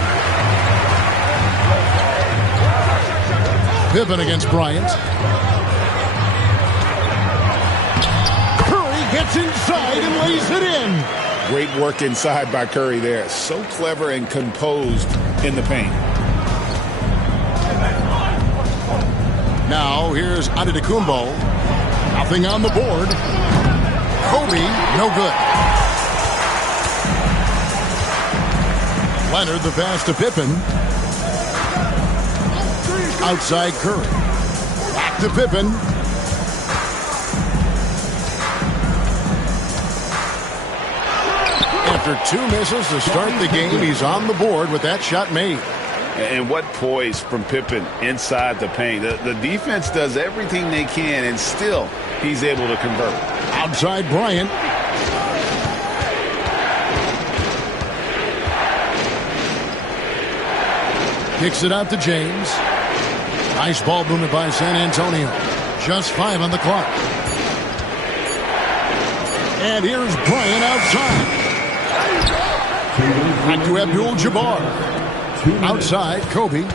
Pippen against Bryant. Curry gets inside and lays it in. Great work inside by Curry there. So clever and composed in the paint. Now here's Antetokounmpo. Nothing on the board. Kobe, no good. Leonard the pass to Pippen. Outside Curry. Back to Pippen. After 2 misses to start the game, he's on the board with that shot made. And what poise from Pippen inside the paint. The defense does everything they can, and still he's able to convert. Outside Bryant. Kicks it out to James. Nice ball movement by San Antonio. Just 5 on the clock. And here's Bryant outside. Back to Abdul-Jabbar. Outside, Kobe.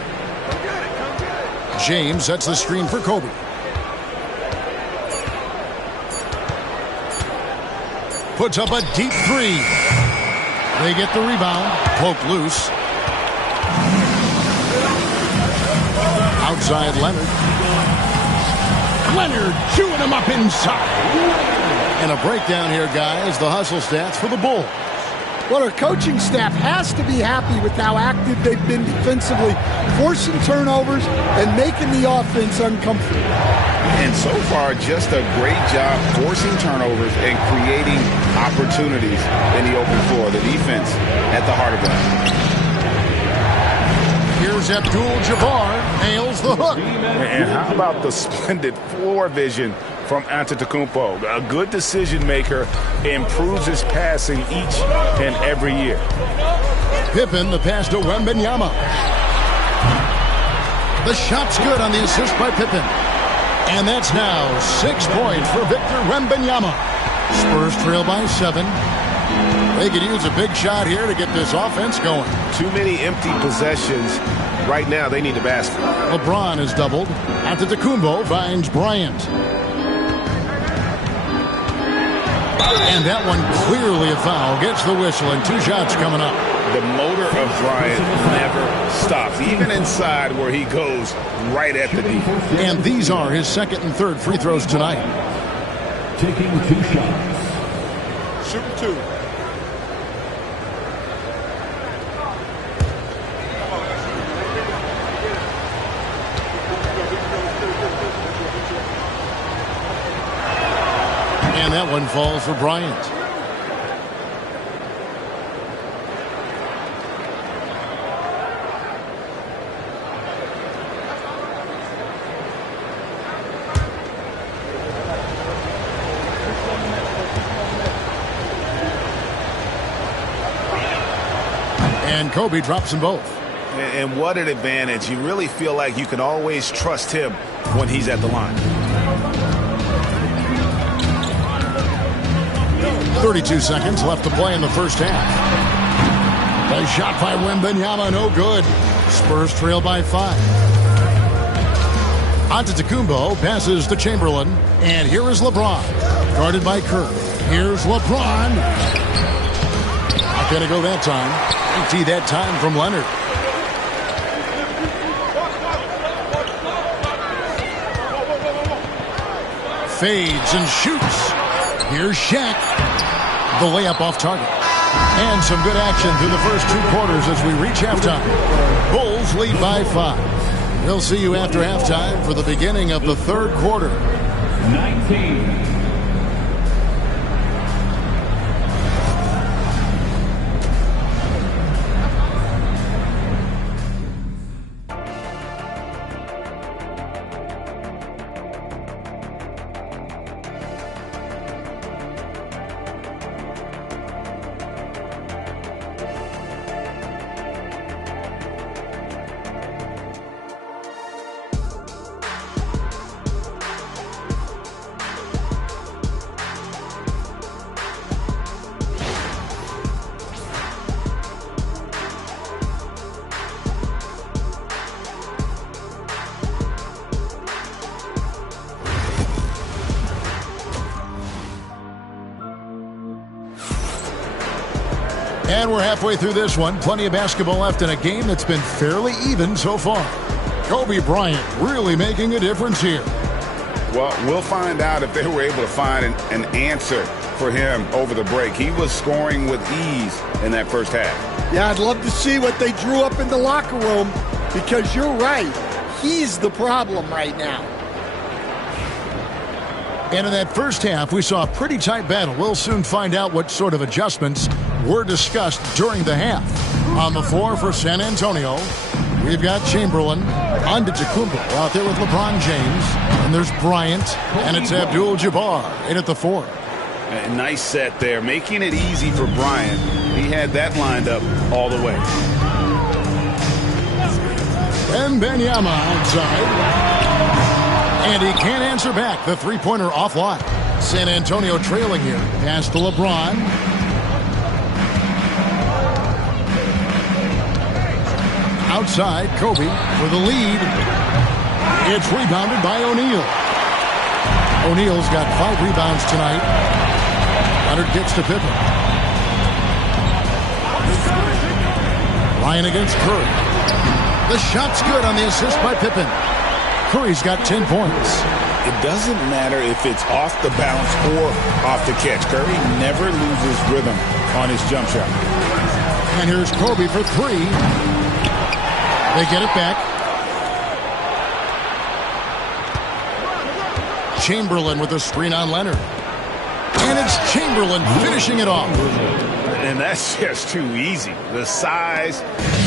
James sets the screen for Kobe. Puts up a deep 3. They get the rebound. Poke loose. Outside Leonard. Leonard chewing him up inside. And a breakdown here, guys. The hustle stats for the Bulls. Well, our coaching staff has to be happy with how active they've been defensively, forcing turnovers and making the offense uncomfortable. And so far, just a great job forcing turnovers and creating opportunities in the open floor. The defense at the heart of that. Here's Abdul-Jabbar, nails the hook. And how about the splendid floor vision from Antetokounmpo. A good decision maker, improves his passing each and every year. Pippen, the pass to Wembanyama. The shot's good on the assist by Pippen. And that's now 6 points for Victor Wembanyama. Spurs trail by 7. They could use a big shot here to get this offense going. Too many empty possessions. Right now, they need a basket. LeBron is doubled. Antetokounmpo finds Bryant. And that one clearly a foul. Gets the whistle, and 2 shots coming up. The motor of Bryant never stops, even inside where he goes right at the defense. And these are his second and third free throws tonight. Taking 2 shots. Shooting 2. And that one falls for Bryant. And Kobe drops them both. And what an advantage. You really feel like you can always trust him when he's at the line. 32 seconds left to play in the first half. A shot by Wembanyama, no good. Spurs trail by 5. Antetokounmpo passes to Chamberlain. And here is LeBron. Guarded by Kerr. Here's LeBron. Not going to go that time. Empty that time from Leonard. Fades and shoots. Here's Shaq. The layup off target. And some good action through the first 2 quarters as we reach halftime. Bulls lead by 5. We'll see you after halftime for the beginning of the third quarter. 19. And we're halfway through this one. Plenty of basketball left in a game that's been fairly even so far. Kobe Bryant really making a difference here. Well, we'll find out if they were able to find an answer for him over the break. He was scoring with ease in that first half. Yeah, I'd love to see what they drew up in the locker room, because you're right. He's the problem right now. And in that first half, we saw a pretty tight battle. We'll soon find out what sort of adjustments were discussed during the half. On the floor for San Antonio, we've got Chamberlain, Antetokounmpo out there with LeBron James, and there's Bryant, and it's Abdul-Jabbar in at the 4. A nice set there, making it easy for Bryant. He had that lined up all the way. Wembanyama outside. And he can't answer back. The three-pointer offline. San Antonio trailing here. Pass to LeBron. Outside, Kobe for the lead. It's rebounded by O'Neal. O'Neal's got 5 rebounds tonight. Leonard gets to Pippen. Ryan against Curry. The shot's good on the assist by Pippen. Curry's got 10 points. It doesn't matter if it's off the bounce or off the catch. Curry never loses rhythm on his jump shot. And here's Kobe for 3. They get it back. Chamberlain with a screen on Leonard. And it's Chamberlain finishing it off. And that's just too easy. The size,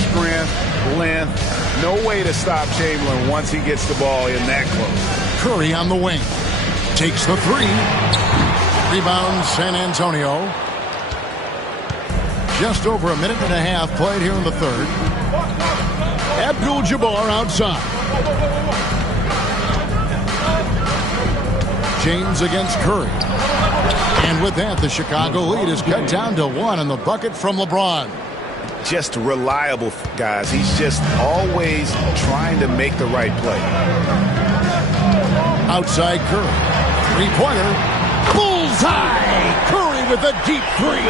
strength, length, no way to stop Chamberlain once he gets the ball in that close. Curry on the wing. Takes the three. Rebound San Antonio. Just over a minute and a half played here in the third. Abdul-Jabbar outside. James against Curry. And with that, the Chicago lead is cut down to 1 in the bucket from LeBron. Just reliable, guys. He's just always trying to make the right play. Outside Curry. Three-pointer. Bullseye! Curry with a deep three.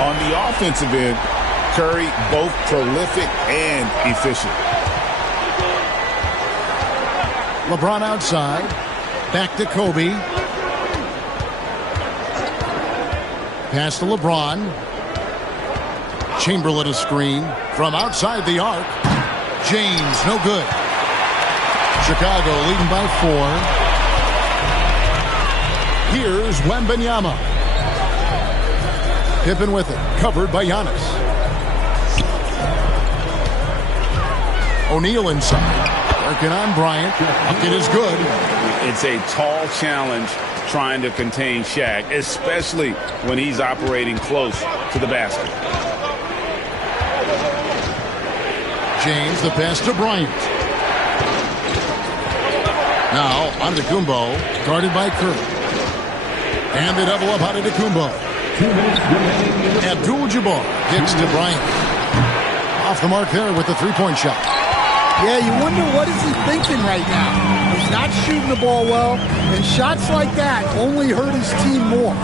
On the offensive end, Curry both prolific and efficient. LeBron outside. Back to Kobe. Pass to LeBron. Chamberlain a screen from outside the arc. James, no good. Chicago leading by 4. Here's Wembanyama. Pippen with it. Covered by Giannis. O'Neal inside. Working on Bryant. Bucket is good. It's a tall challenge trying to contain Shaq, especially when he's operating close to the basket. James, the pass to Bryant. Now, Antetokounmpo, guarded by Curry. And they double up Antetokounmpo. Abdul-Jabbar gets to Bryant. Off the mark there with the three-point shot. Yeah, you wonder what is he thinking right now. He's not shooting the ball well, and shots like that only hurt his team more.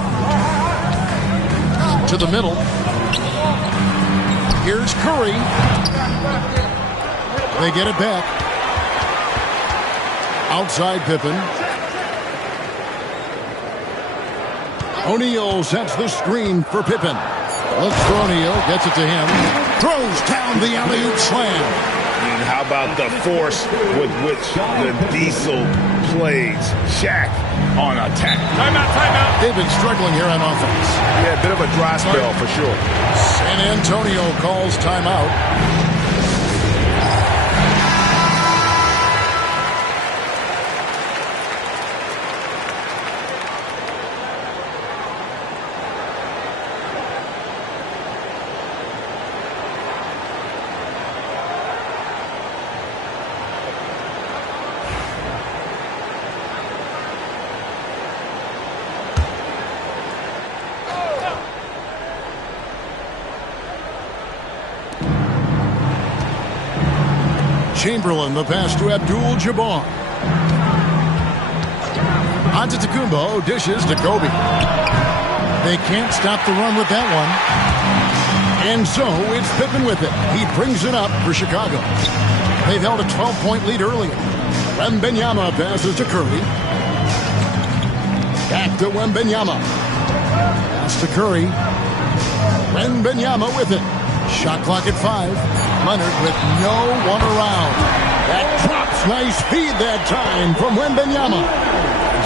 To the middle. Here's Curry. They get it back. Outside Pippen. O'Neal sets the screen for Pippen. Looks for O'Neal, gets it to him. Throws down the alley-oop slam. And how about the force with which the Diesel plays? Shaq on attack. Timeout. They've been struggling here on offense. Yeah, a bit of a dry spell for sure. San Antonio calls timeout. Chamberlain, the pass to Abdul-Jabbar. Antetokounmpo dishes to Kobe. They can't stop the run with that one. And so it's Pippen with it. He brings it up for Chicago. They've held a 12-point lead earlier. Wembanyama passes to Curry. Back to Wembanyama. Pass to Curry. Wembanyama with it. Shot clock at 5. Leonard with no one around. That drops. Nice feed that time from Wembanyama.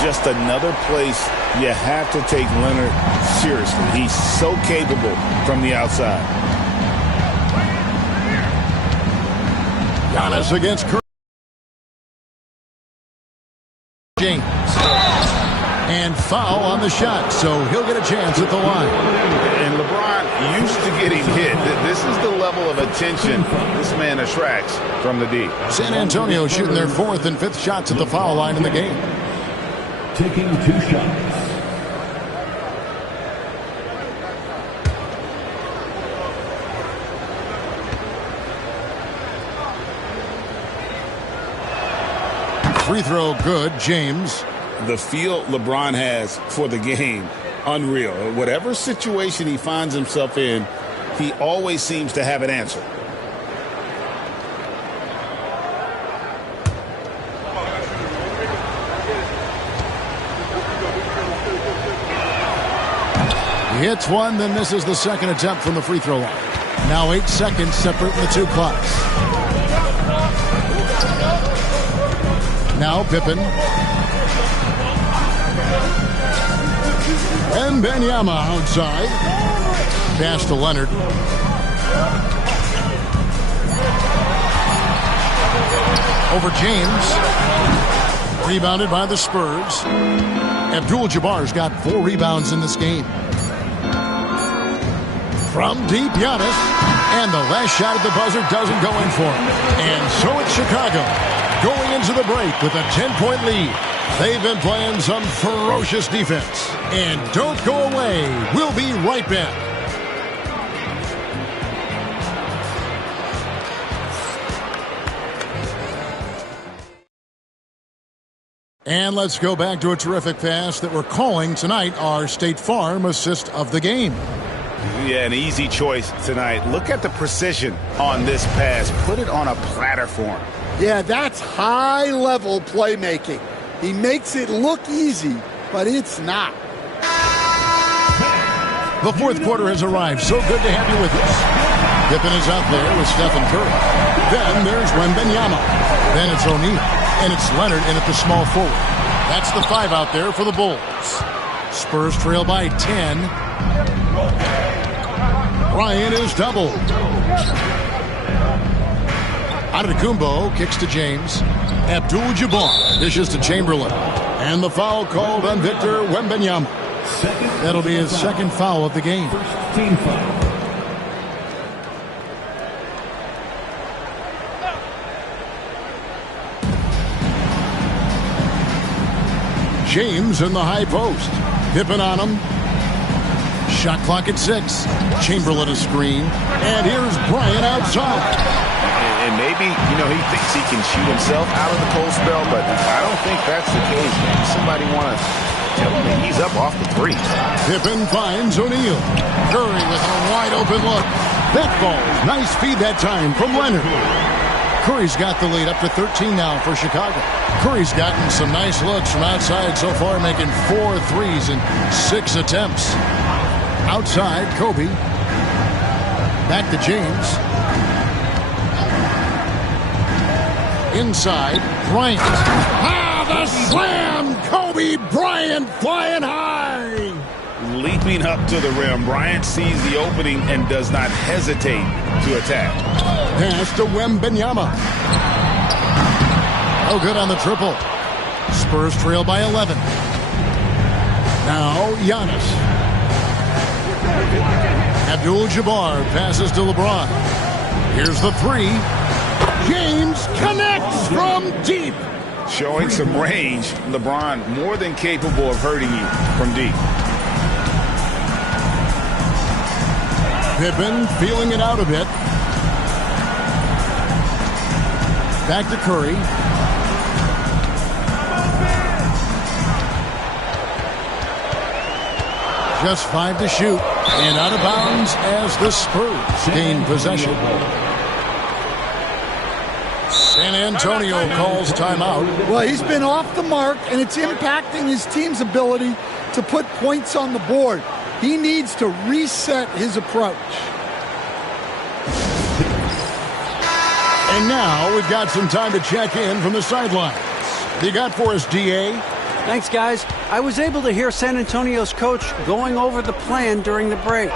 Just another place you have to take Leonard seriously. He's so capable from the outside. Giannis against Curry. James. And foul on the shot, so he'll get a chance at the line. And LeBron used to getting hit. This is the level of attention this man attracts from the D. San Antonio shooting their 4th and 5th shots at the foul line in the game. Taking 2 shots. Free throw good, James. The feel LeBron has for the game, unreal. Whatever situation he finds himself in, he always seems to have an answer. He hits one, then misses the second attempt from the free throw line. Now 8 seconds separating the two clocks. Now Pippen. And Wembanyama outside. Pass to Leonard. Over James. Rebounded by the Spurs. Abdul-Jabbar's got 4 rebounds in this game. From deep, Giannis. And the last shot at the buzzer doesn't go in for him. And so it's Chicago going into the break with a 10-point lead. They've been playing some ferocious defense. And don't go away. We'll be right back. And let's go back to a terrific pass that we're calling tonight our State Farm assist of the game. Yeah, an easy choice tonight. Look at the precision on this pass. Put it on a platter for him. Yeah, that's high-level playmaking. He makes it look easy, but it's not. The fourth quarter has arrived. So good to have you with us. Pippen is out there with Stephen Curry. Then there's Wembanyama. Then it's O'Neal. And it's Leonard in at the small forward. That's the 5 out there for the Bulls. Spurs trail by 10. Bryant is doubled. Antetokounmpo kicks to James. Abdul-Jabbar dishes to Chamberlain. And the foul called on Victor Wembanyama. That'll be his second foul of the game. Team foul. James in the high post. Pippen on him. Shot clock at 6. Chamberlain a screen. And here's Bryant outside. And maybe, he thinks he can shoot himself out of the cold spell, but I don't think that's the case. Maybe somebody want to tell him that he's up off the 3. Pippen finds O'Neal. Curry with a wide open look. That ball. Nice feed that time from Leonard. Curry's got the lead up to 13 now for Chicago. Curry's gotten some nice looks from outside so far, making 4 threes in 6 attempts. Outside, Kobe. Back to James. Inside, Bryant. The slam! Kobe Bryant flying high! Leaping up to the rim, Bryant sees the opening and does not hesitate to attack. Pass to Wembanyama. No good on the triple. Spurs trail by 11. Now Giannis. Abdul-Jabbar passes to LeBron. Here's the 3. James connects from deep. Showing some range, LeBron more than capable of hurting you from deep. Pippen feeling it out a bit. Back to Curry. Just 5 to shoot. And out of bounds as the Spurs gain possession. San Antonio calls timeout. Well, he's been off the mark, and it's impacting his team's ability to put points on the board. He needs to reset his approach. And now we've got some time to check in from the sidelines. What you got for us, D.A.? Thanks, guys. I was able to hear San Antonio's coach going over the plan during the break.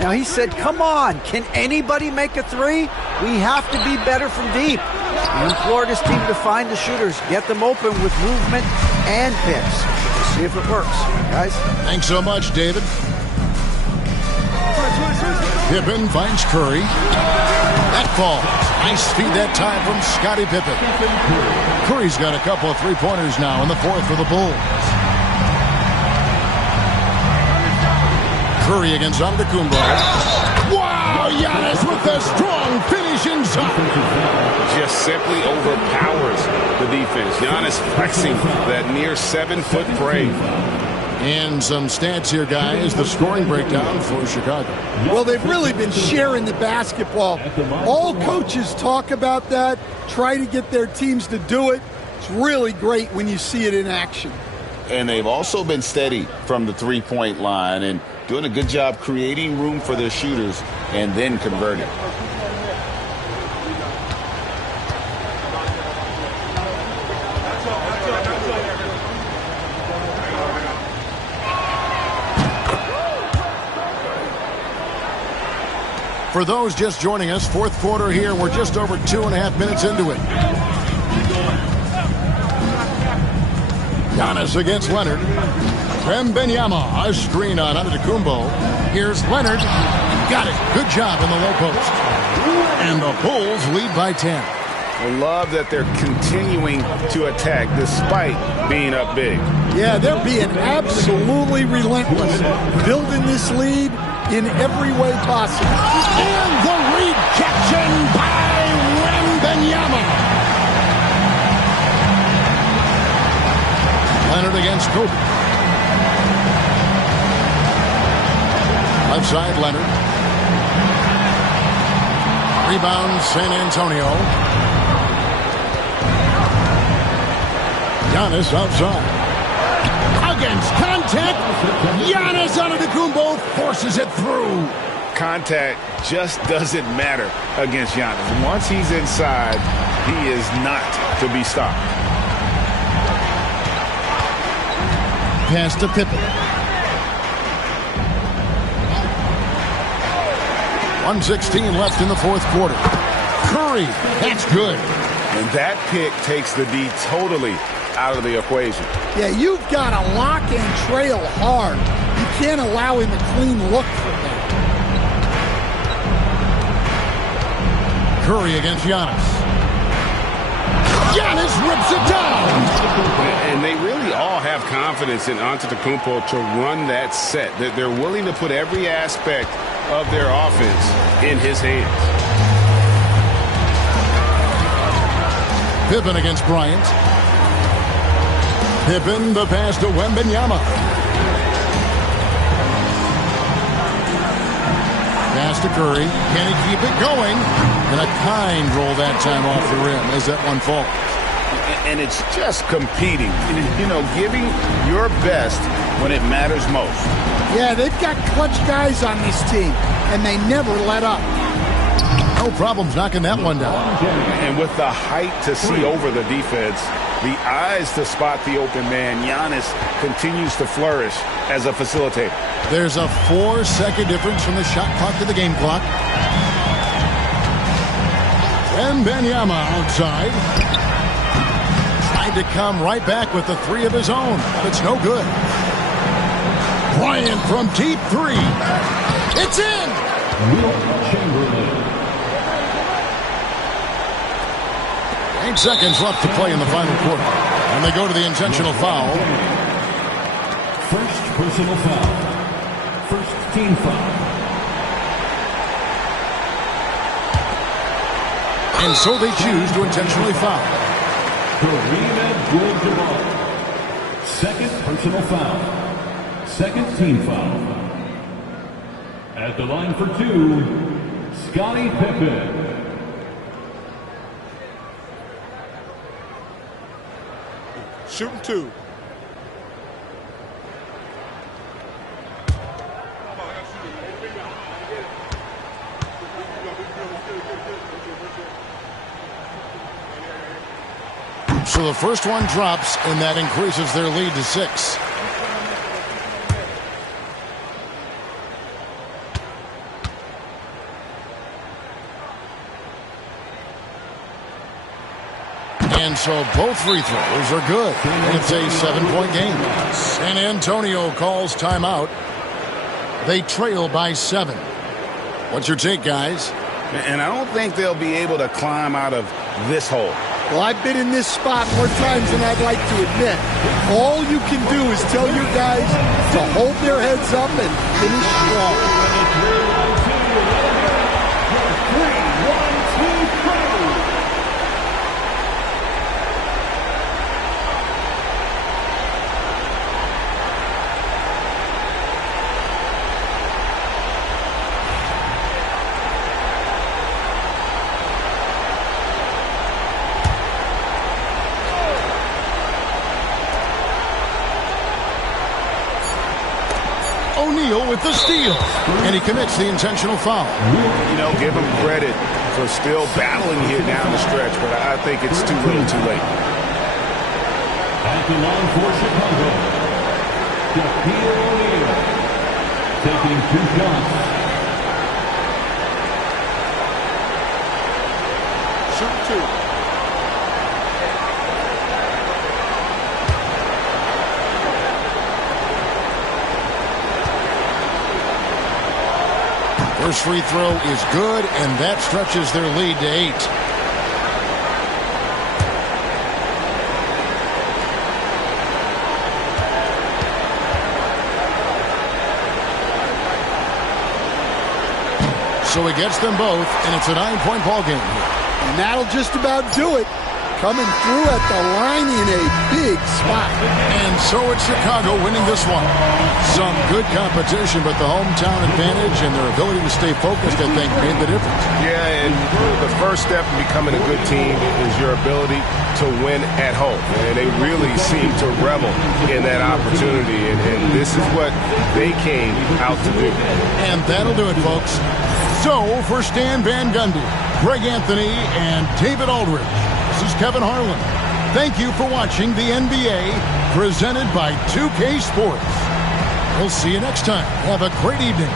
Now, he said, come on, can anybody make a 3? We have to be better from deep. He implored his team to find the shooters, get them open with movement and picks. We'll see if it works. Guys? Thanks so much, David. Pippen finds Curry. That falls. Nice feed that time from Scottie Pippen. Curry's got a couple of 3-pointers now in the 4th for the Bulls. Curry against Antetokounmpo. Wow, Giannis with the strong finish inside. Just simply overpowers the defense. Giannis flexing that near 7-foot frame. And some stats here, guys. The scoring breakdown for Chicago. Well, they've really been sharing the basketball. All coaches talk about that, try to get their teams to do it. It's really great when you see it in action. And they've also been steady from the 3-point line and doing a good job creating room for their shooters and then converting. For those just joining us, 4th quarter here. We're just over 2.5 minutes into it. Giannis against Leonard. Wembanyama, a screen on Antetokounmpo. Here's Leonard. Got it. Good job in the low post. And the Bulls lead by 10. I love that they're continuing to attack despite being up big. Yeah, they're being absolutely relentless, building this lead in every way possible. And the rejection by Wembanyama. Leonard against Kobe. Left side, Leonard. Rebound, San Antonio. Giannis outside. Against contact. Giannis Antetokounmpo forces it through. Contact just doesn't matter against Giannis. Once he's inside, he is not to be stopped. Pass to Pippen. 1:16 left in the fourth quarter. Curry, that's good. And that pick takes the D totally out of the equation. Yeah, you've got to lock and trail hard. You can't allow him a clean look from that. Curry against Giannis. Giannis rips it down. And they really all have confidence in Antetokounmpo to run that set. They're willing to put every aspect of their offense in his hands. Pippen against Bryant. Pippen, the pass to Wembanyama. Pass to Curry. Can he keep it going? And a kind roll that time off the rim as that one falls. And it's just competing, you know, giving your best when it matters most. Yeah, they've got clutch guys on this team, and they never let up. No problems knocking that one down. And with the height to see over the defense, the eyes to spot the open man, Giannis continues to flourish as a facilitator. There's a 4-second difference from the shot clock to the game clock. Wembanyama outside. Tried to come right back with the three of his own, but it's no good. Bryant from deep three. It's in! Chamberlain. 8 seconds left to play in the final quarter. And they go to the intentional foul. First personal foul. First team foul. And so they choose to intentionally foul. Kareem Abdul-Jabbar. Second personal foul. Second team foul. At the line for two, Scottie Pippen. Shooting two. So the first one drops, and that increases their lead to 6. And so both free throws are good. And it's a 7-point game. San Antonio calls timeout. They trail by 7. What's your take, guys? And I don't think they'll be able to climb out of this hole. Well, I've been in this spot more times than I'd like to admit. All you can do is tell your guys to hold their heads up and finish strong. O'Neal with the steal. And he commits the intentional foul. You know, give him credit for still battling here down the stretch, but I think it's too little too late. At the line for Chicago, Shaquille O'Neal taking 2 shots. Shoot two. First free throw is good, and that stretches their lead to 8. So he gets them both, and it's a 9-point ball game here. And that'll just about do it. Coming through at the line in a big spot. And so it's Chicago winning this one. Some good competition, but the hometown advantage and their ability to stay focused, I think, made the difference. Yeah, and the first step in becoming a good team is your ability to win at home. And they really seem to revel in that opportunity, and this is what they came out to do. And that'll do it, folks. So, for Stan Van Gundy, Greg Anthony, and David Aldridge, this is Kevin Harlan. Thank you for watching the NBA, presented by 2K Sports. We'll see you next time. Have a great evening.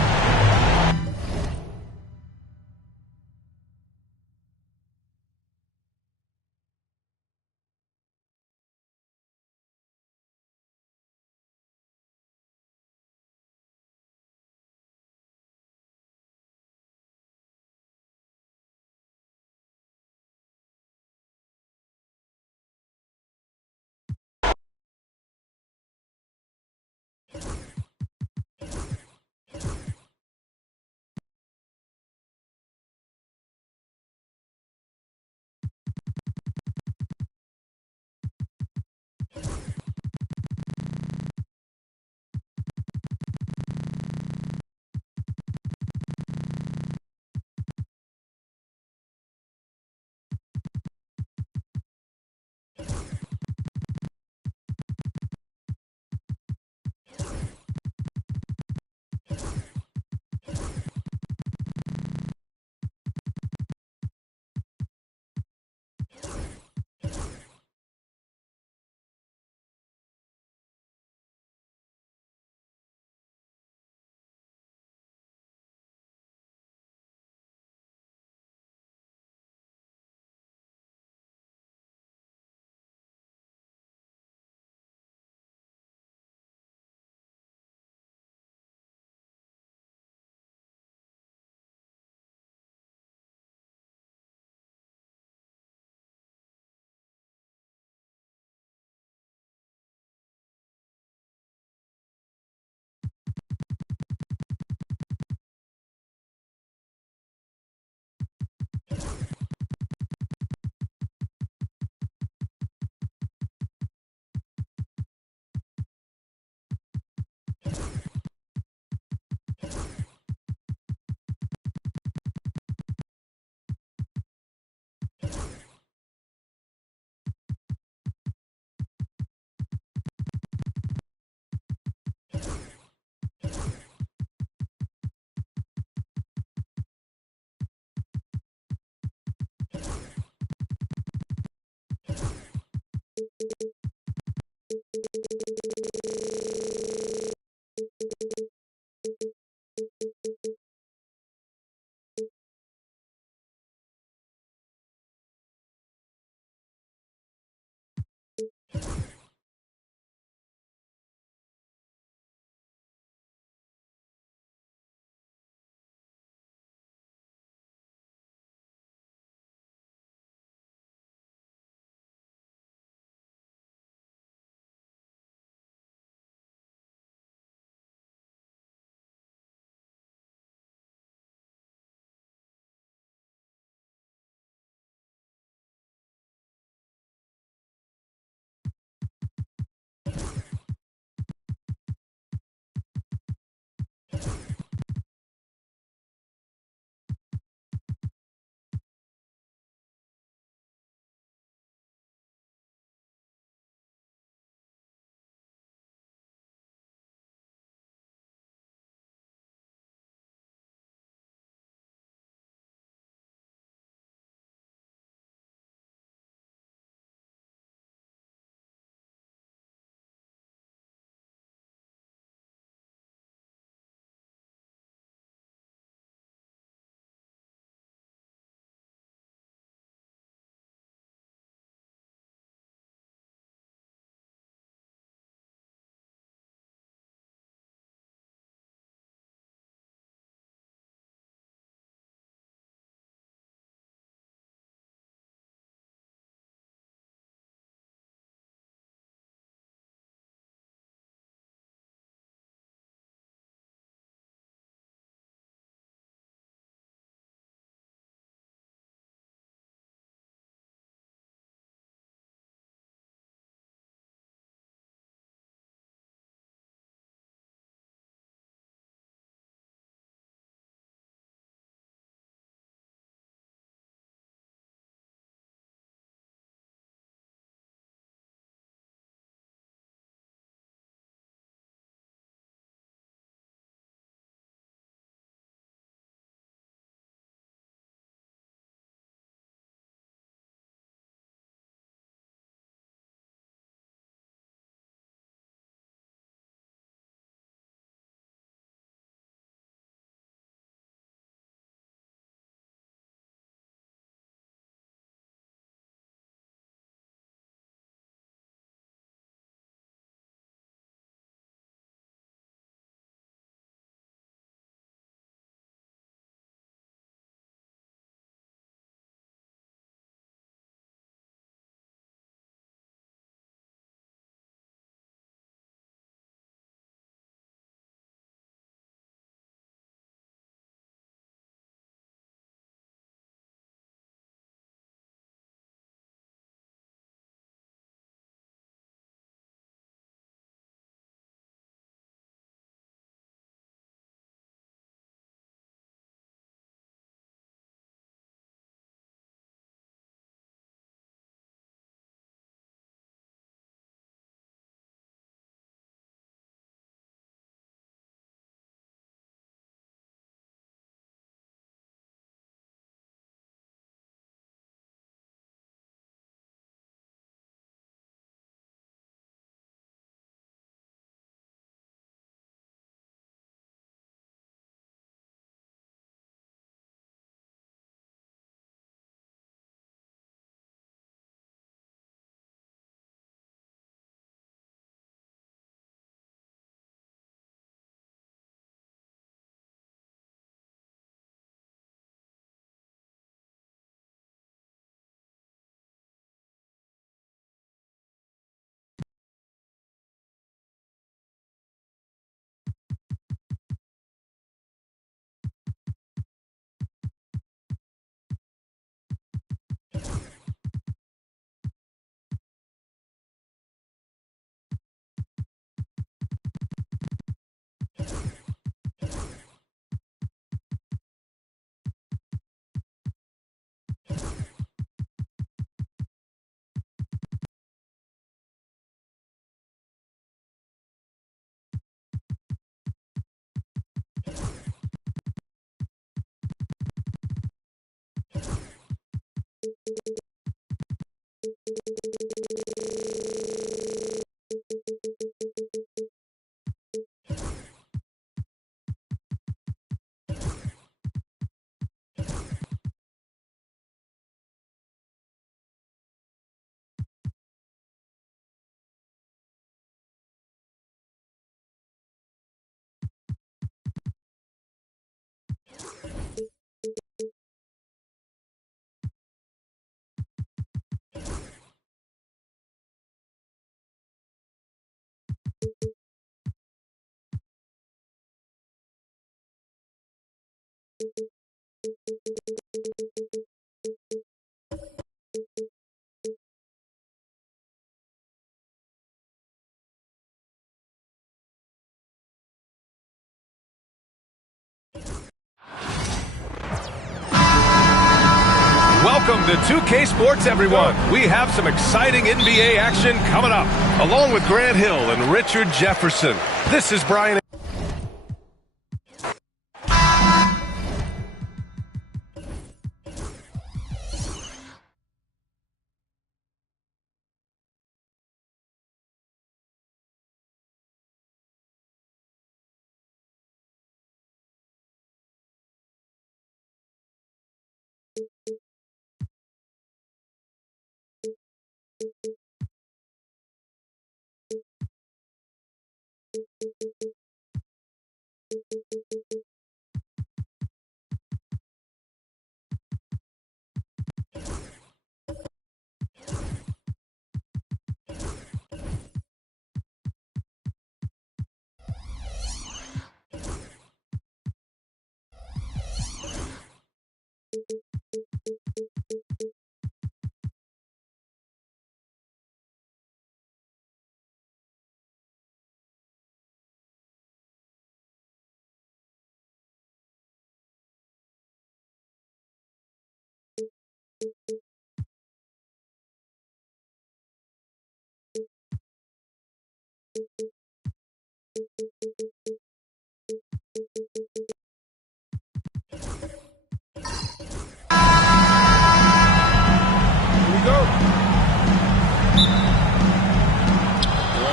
Welcome to 2K Sports, everyone. We have some exciting NBA action coming up, along with Grant Hill and Richard Jefferson. This is Brian.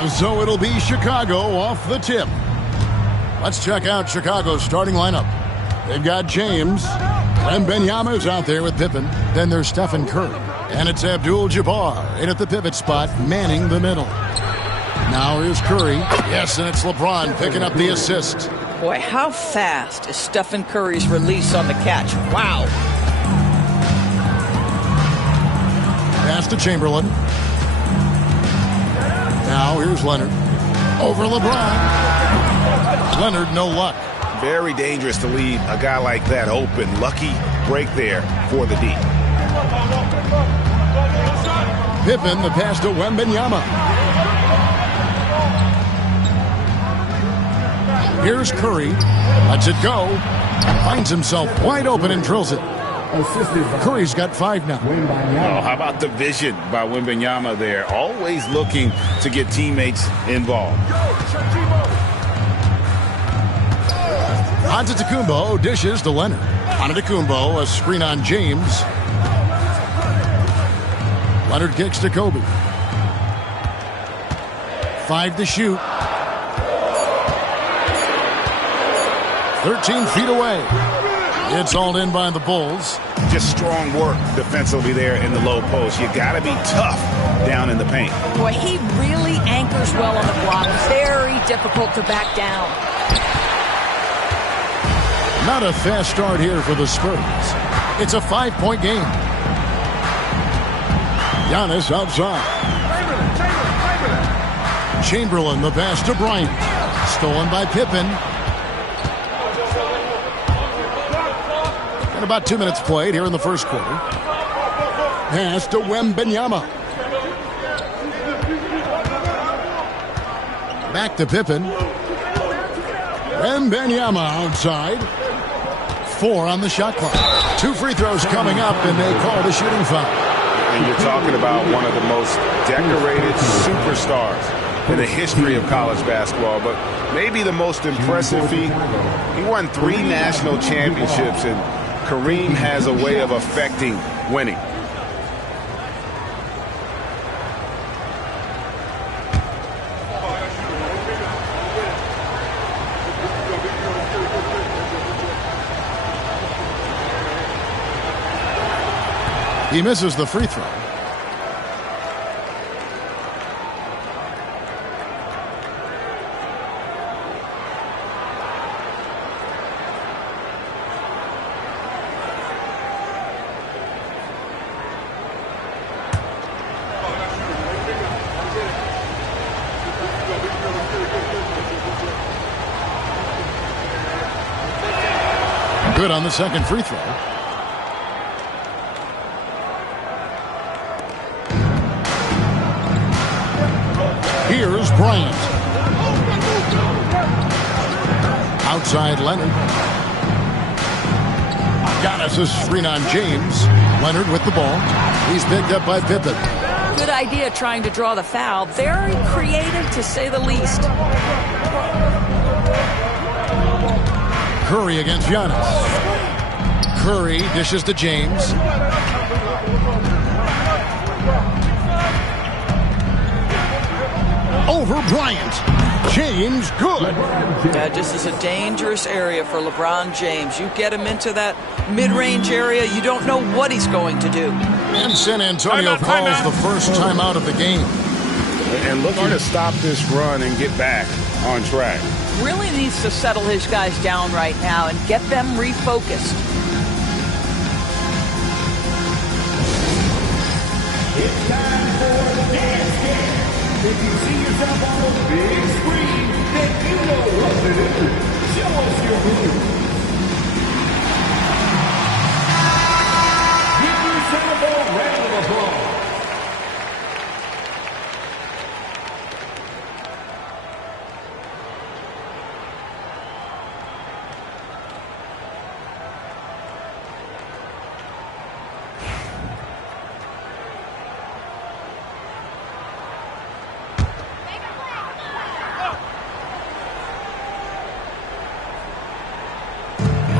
So it'll be Chicago off the tip. Let's check out Chicago's starting lineup. They've got James. Wembanyama's out there with Pippen. Then there's Stephen Curry. And it's Abdul-Jabbar in at the pivot spot, manning the middle. Now here's Curry. Yes, and it's LeBron picking up the assist. Boy, how fast is Stephen Curry's release on the catch? Wow. Pass to Chamberlain. Now here's Leonard. Over LeBron. Leonard, no luck. Very dangerous to leave a guy like that open. Lucky break there for the D. Pippen, the pass to Wembanyama. Here's Curry. Lets it go. Finds himself wide open and drills it. Curry's got 5 now. Oh, how about the vision by Wembanyama there? Always looking to get teammates involved. Antetokounmpo dishes to Leonard. Antetokounmpo, a screen on James. Leonard kicks to Kobe. 5 to shoot. 13 feet away. It's all in by the Bulls. Just strong work defensively there in the low post. You got to be tough down in the paint. Boy, he really anchors well on the block. Very difficult to back down. Not a fast start here for the Spurs. It's a 5-point game. Giannis outside. Chamberlain, the pass to Bryant. Stolen by Pippen. And about 2 minutes played here in the first quarter. Pass to Wembanyama. Back to Pippen. Wembanyama outside. 4 on the shot clock. 2 free throws coming up, and they call the shooting foul. And you're talking about one of the most decorated superstars in the history of college basketball, but maybe the most impressive feat. He won 3 national championships, and Kareem has a way of affecting winning. He misses the free throw. Good on the second free throw. Here's Bryant. Outside Leonard. Giannis' screen on James. Leonard with the ball. He's picked up by Pippen. Good idea trying to draw the foul. Very creative, to say the least. Curry against Giannis. Curry dishes to James. Over Bryant. James, good. Yeah, this is a dangerous area for LeBron James. You get him into that mid-range area, you don't know what he's going to do. And San Antonio calls the first timeout of the game. And looking to stop this run and get back on track. Really needs to settle his guys down right now and get them refocused. It's time for the dance game. If you see yourself on the big screen, then you know what to do. Show us your move. Give yourself a round of applause.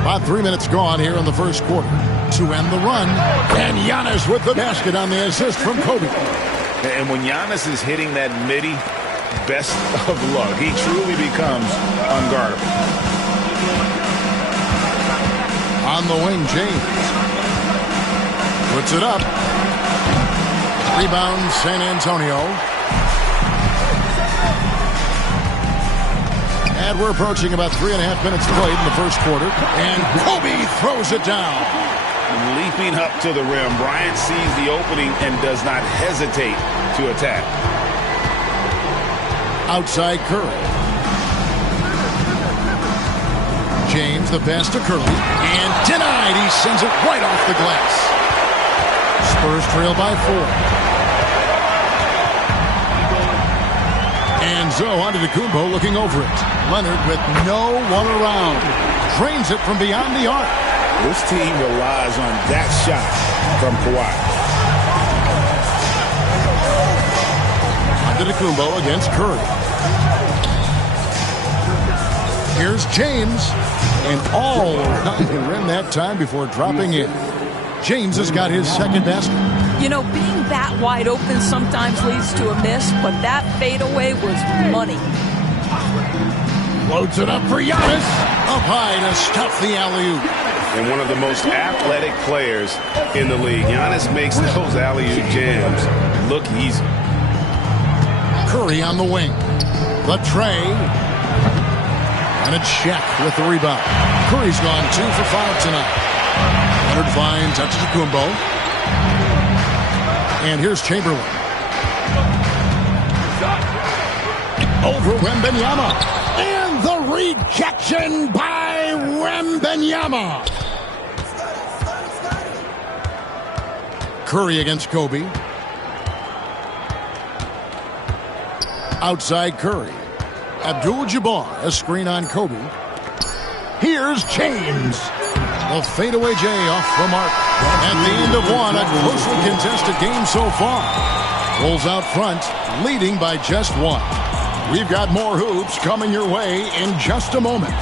About 3 minutes gone here in the first quarter to end the run. And Giannis with the basket on the assist from Kobe. And when Giannis is hitting that midi, best of luck. He truly becomes unguardable. On the wing, James. Puts it up. Rebound, San Antonio. And we're approaching about 3.5 minutes played in the first quarter. And Kobe throws it down. Leaping up to the rim, Bryant sees the opening and does not hesitate to attack. Outside Curry. James, the pass to Curry. And denied. He sends it right off the glass. Spurs trail by 4. And Zoe Antetokounmpo looking over it. Leonard with no one around. Drains it from beyond the arc. This team relies on that shot from Kawhi. Antetokounmpo against Curry. Here's James. And all around the rim that time before dropping in. James has got his second basket. You know, being that wide open sometimes leads to a miss, but that fadeaway was money. Loads it up for Giannis. Up high to stop the alley-oop. And one of the most athletic players in the league. Giannis makes those alley-oop jams look easy. Curry on the wing. The tray. And a check with the rebound. Curry's gone 2 for 5 tonight. Leonard finds Antetokounmpo. And here's Chamberlain. Over Wembanyama. And the rejection by Wembanyama. Curry against Kobe. Outside Curry. Abdul-Jabbar, a screen on Kobe. Here's James. The fadeaway J off the mark. At the end of one, a closely contested game so far. Bulls out front, leading by just 1. We've got more hoops coming your way in just a moment.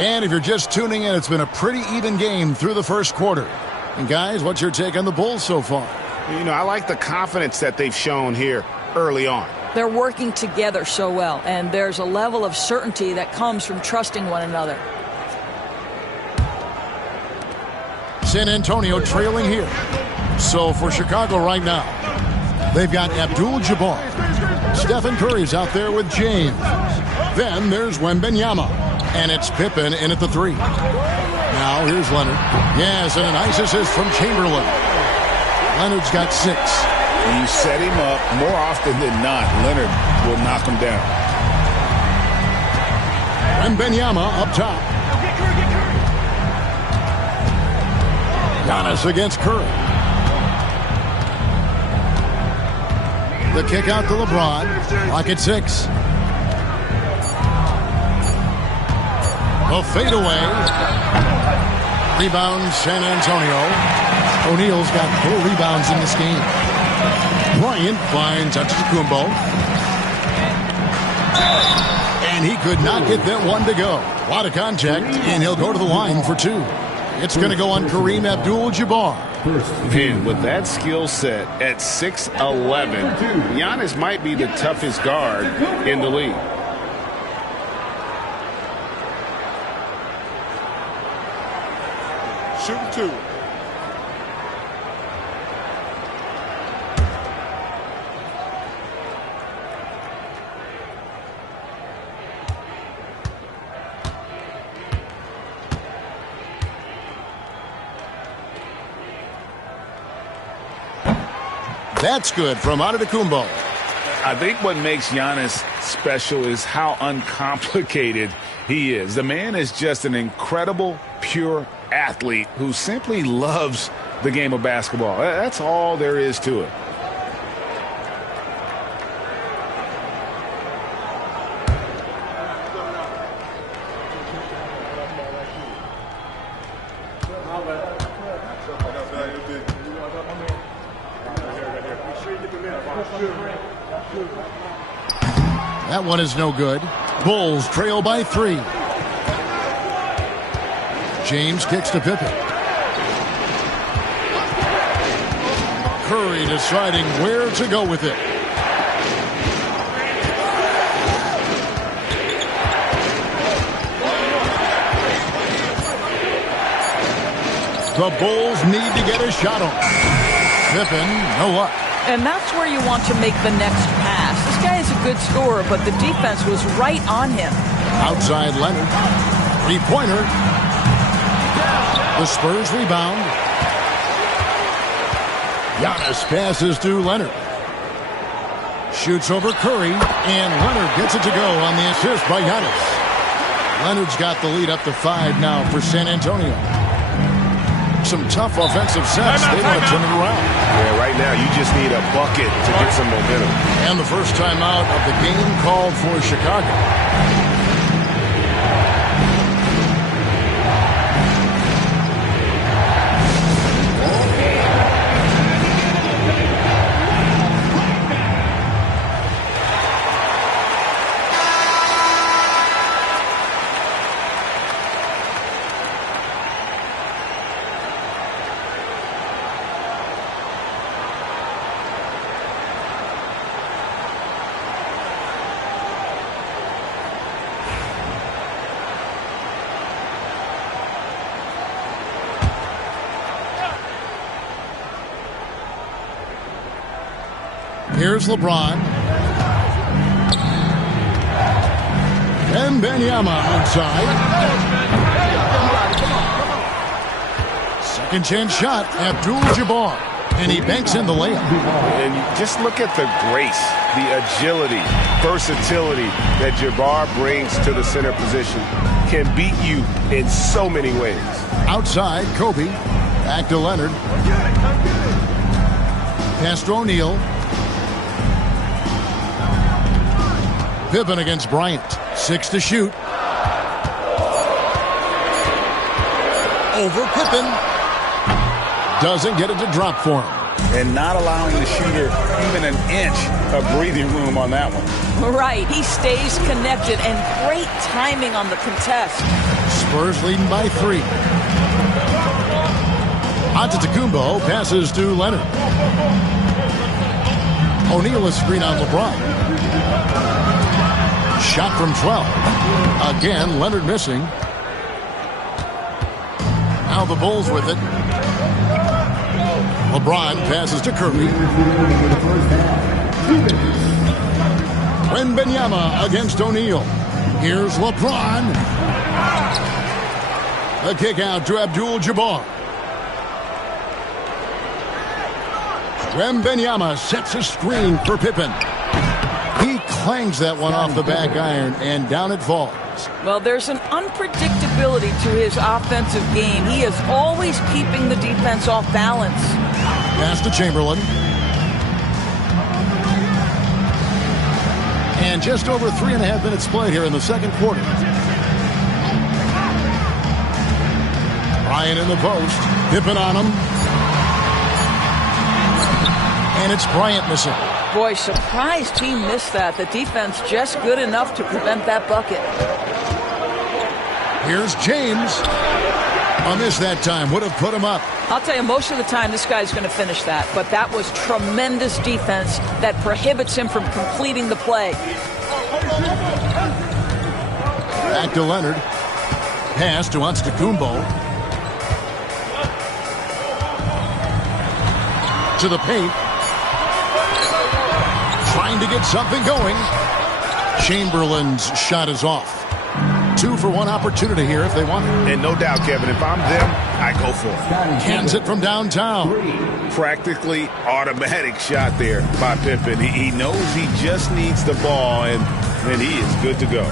And if you're just tuning in, it's been a pretty even game through the first quarter. And guys, what's your take on the Bulls so far? You know, I like the confidence that they've shown here early on. They're working together so well, and there's a level of certainty that comes from trusting one another. San Antonio trailing here. So for Chicago right now, they've got Abdul-Jabbar. Stephen Curry's out there with James. Then there's Wembanyama. And it's Pippen in at the 3. Now here's Leonard. Yes, and a nice assist from Chamberlain. Leonard's got 6. When you set him up, more often than not, Leonard will knock him down. Wembanyama up top. Giannis against Curry. The kick out to LeBron. Clock at 6. A fadeaway. Rebound San Antonio. O'Neal's got 4 rebounds in this game. Bryant finds Antetokounmpo. And he could not get that one to go. A lot of contact, and he'll go to the line for 2. It's going to go on Kareem Abdul-Jabbar. Man, with that skill set at 6'11", Giannis might be the toughest guard in the league. Shooting 2. That's good from Antetokounmpo. I think what makes Giannis special is how uncomplicated he is. The man is just an incredible, pure athlete who simply loves the game of basketball. That's all there is to it. That one is no good. Bulls trail by 3. James kicks to Pippen. Curry deciding where to go with it. The Bulls need to get a shot on. Pippen, no luck. And that's where you want to make the next pass. This guy is a good scorer, but the defense was right on him. Outside Leonard. 3-pointer. The Spurs rebound. Giannis passes to Leonard. Shoots over Curry, and Leonard gets it to go on the assist by Giannis. Leonard's got the lead up to 5 now for San Antonio. Some tough offensive sets. They want to turn it around. Yeah, right now you just need a bucket to get some momentum. And the first time out of the game called for Chicago. Here's LeBron. And Wembanyama outside. Second chance shot, Abdul-Jabbar. And he banks in the layup. And just look at the grace, the agility, versatility that Jabbar brings to the center position. Can beat you in so many ways. Outside, Kobe. Back to Leonard. Pass to O'Neal. Pippen against Bryant. 6 to shoot. Over Pippen. Doesn't get it to drop for him. And not allowing the shooter even an inch of breathing room on that one. Right. He stays connected, and great timing on the contest. Spurs leading by 3. Antetokounmpo passes to Leonard. O'Neal is screen on LeBron. Shot from 12. Again, Leonard missing. Now the Bulls with it. LeBron passes to Curry. Wembanyama against O'Neal. Here's LeBron. The kick out to Abdul-Jabbar. Wembanyama sets a screen for Pippen. He clangs that one off the back iron, and down it falls. Well, there's an unpredictability to his offensive game. He is always keeping the defense off balance. Pass to Chamberlain. And just over 3.5 minutes played here in the second quarter. Bryant in the post. Pippen on him. And it's Bryant missing. Boy, surprised he missed that. The defense just good enough to prevent that bucket. Here's James. A miss that time. Would have put him up. I'll tell you, most of the time this guy's going to finish that. But that was tremendous defense that prohibits him from completing the play. Back to Leonard. Pass to Antetokounmpo. To the paint. Trying to get something going. Chamberlain's shot is off. 2 for 1 opportunity here if they want it. And no doubt, Kevin, if I'm them, I go for it. Cans it from downtown. Practically automatic shot there by Pippen. He knows he just needs the ball, and he is good to go.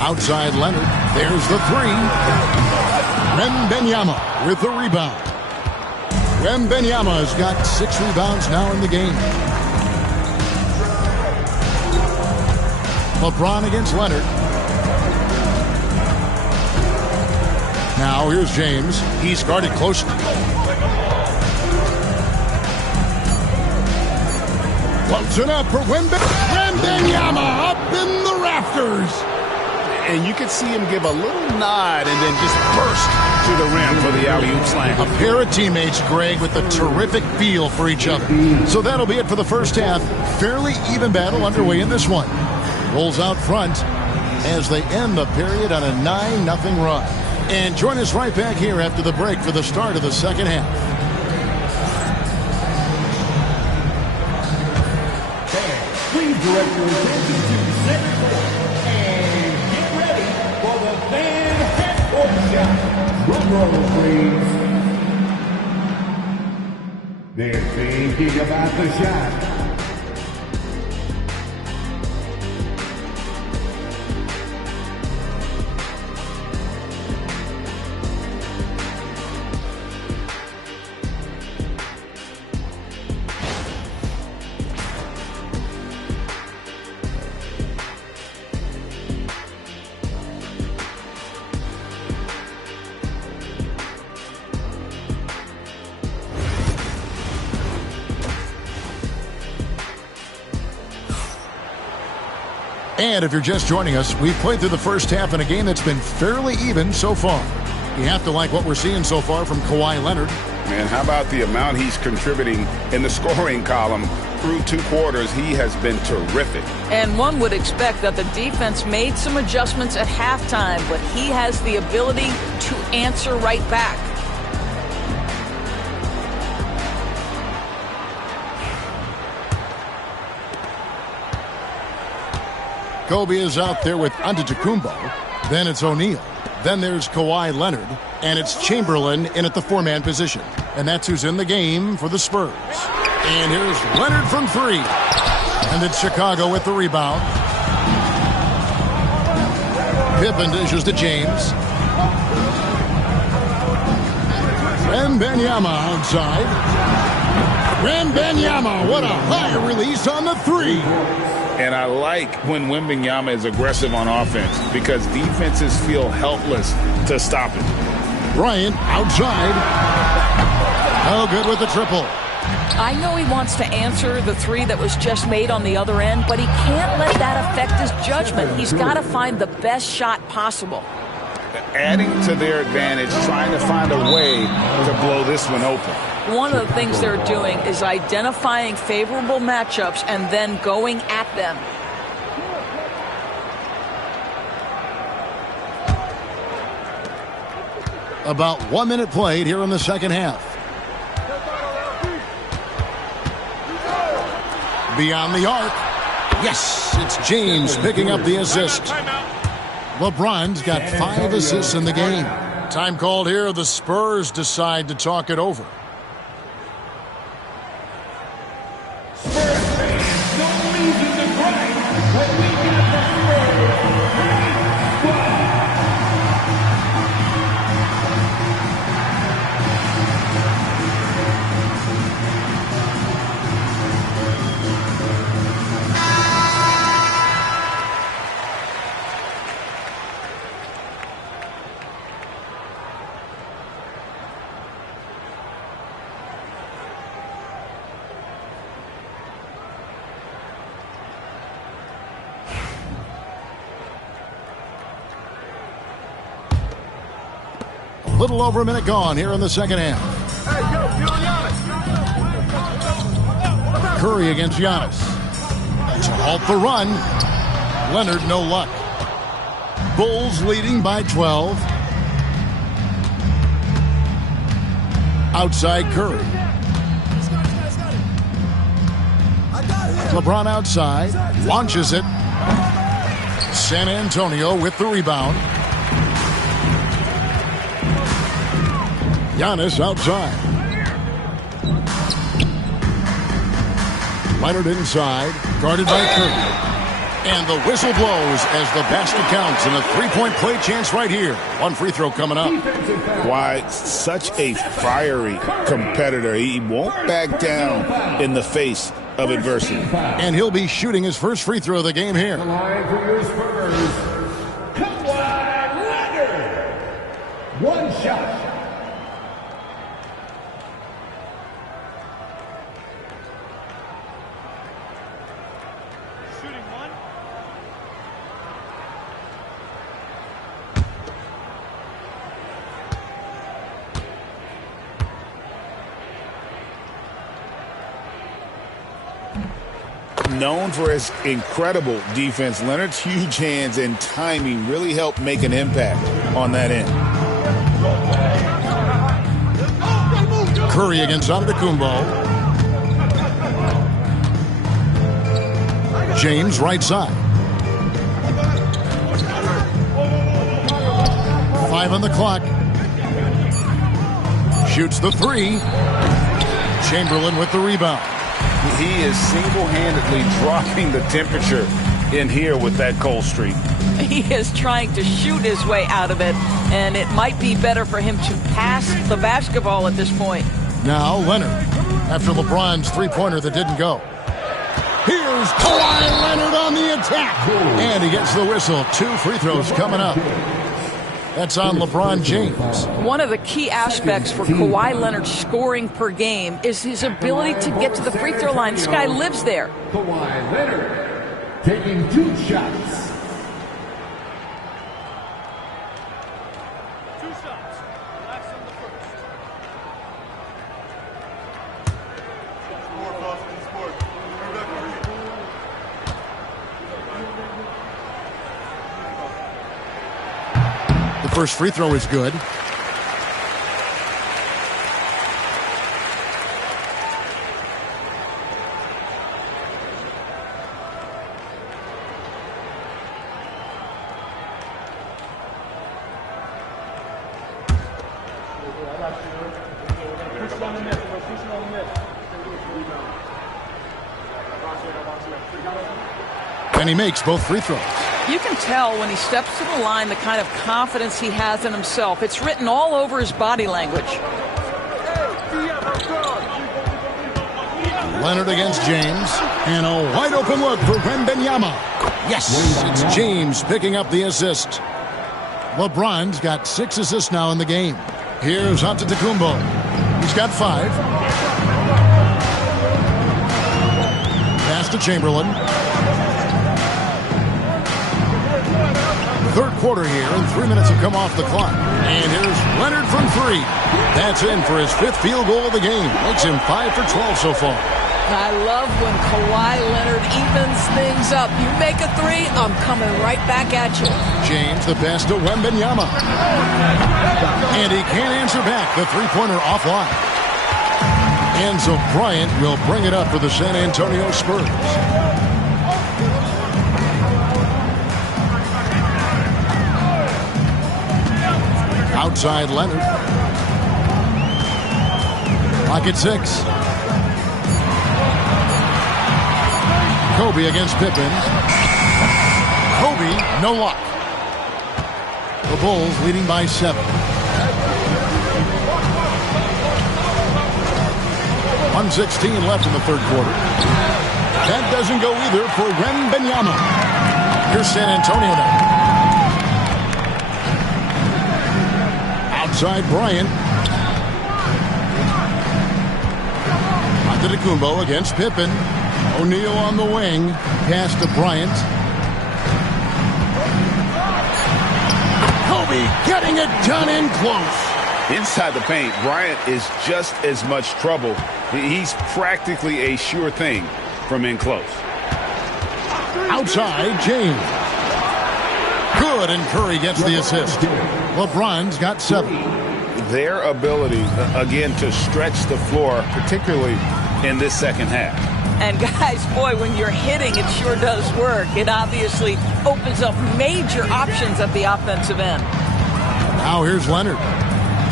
Outside Leonard. There's the 3. Wembanyama with the rebound. Wembanyama has got 6 rebounds now in the game. LeBron against Leonard. Now here's James. He's guarded closely. Floats it up for Wembanyama up in the rafters. And you could see him give a little nod and then just burst to the rim for the alley-oop slam. A pair of teammates, Greg, with a terrific feel for each other. So that'll be it for the first half. Fairly even battle underway in this one. Bulls out front as they end the period on a 9-0 run. And join us right back here after the break for the start of the second half. Please direct your attention to center court and get ready for the fan half-court shot. Drum roll, please. They're thinking about the shot. And if you're just joining us, we've played through the first half in a game that's been fairly even so far. You have to like what we're seeing so far from Kawhi Leonard. Man, how about the amount he's contributing in the scoring column? Through 2 quarters, he has been terrific. And one would expect that the defense made some adjustments at halftime, but he has the ability to answer right back. Kobe is out there with Antetokounmpo. Then it's O'Neal. Then there's Kawhi Leonard. And it's Chamberlain in at the 4-man position. And that's who's in the game for the Spurs. And here's Leonard from 3. And it's Chicago with the rebound. Pippen dishes to James. Wembanyama outside. Wembanyama, what a high release on the 3. And I like when Wembanyama is aggressive on offense because defenses feel helpless to stop it. Bryant outside. Oh, good with the triple. I know he wants to answer the 3 that was just made on the other end, but he can't let that affect his judgment. He's got to find the best shot possible. adding to their advantage, trying to find a way to blow this one open. One of the things they're doing is identifying favorable matchups and then going at them. About 1 minute played here in the second half. Beyond the arc. Yes, it's James picking up the assist. LeBron's got 5 assists in the game. Time called here. The Spurs decide to talk it over. Little over a minute gone here in the second half. Curry against Giannis. To halt the run. Leonard, no luck. Bulls leading by 12. Outside Curry. LeBron outside. Launches it. San Antonio with the rebound. Giannis outside. Leonard inside, guarded by Curry. And the whistle blows as the basket counts, and a three-point play chance right here. One free throw coming up. Why, such a fiery competitor. He won't back down in the face of adversity. And he'll be shooting his first free throw of the game here. One shot. Known for his incredible defense, Leonard's huge hands and timing really helped make an impact on that end. Curry against Antetokounmpo. James right side. 5 on the clock. Shoots the three. Chamberlain with the rebound. He is single-handedly dropping the temperature in here with that cold streak. He is trying to shoot his way out of it, and it might be better for him to pass the basketball at this point. Now Leonard, after LeBron's three-pointer that didn't go. Here's Kawhi Leonard on the attack. And he gets the whistle. 2 free throws coming up. That's on LeBron James. One of the key aspects for Kawhi Leonard's scoring per game is his ability to get to the free throw line. This guy lives there. Kawhi Leonard taking 2 shots. 2 shots. Relax on the first. The first free throw is good. And he makes both free throws. You can tell when he steps to the line the kind of confidence he has in himself. It's written all over his body language. Leonard against James. And a wide open look for Wembanyama. Yes, it's James picking up the assist. LeBron's got 6 assists now in the game. Here's Antetokounmpo. He's got 5. Pass to Chamberlain. Third quarter here, and 3 minutes have come off the clock. And here's Leonard from three. That's in for his 5th field goal of the game. Makes him 5 for 12 so far. I love when Kawhi Leonard evens things up. You make a three, I'm coming right back at you. James, the pass to Wembanyama. And he can't answer back. The three-pointer offline. And so Bryant will bring it up for the San Antonio Spurs. Outside Leonard. Clock at 6. Kobe against Pippen. Kobe, no luck. The Bulls leading by 7. 1:16 left in the third quarter. That doesn't go either for Wembanyama. Here's San Antonio now. Outside Bryant. Antetokounmpo against Pippen. O'Neal on the wing. Pass to Bryant. Kobe getting it done in close. Inside the paint, Bryant is just as much trouble. He's practically a sure thing from in close. Outside, James. Good, and Curry gets the assist. LeBron's got 7. Their ability, again, to stretch the floor, particularly in this second half. And guys, boy, when you're hitting, it sure does work. It obviously opens up major options at the offensive end. Now here's Leonard.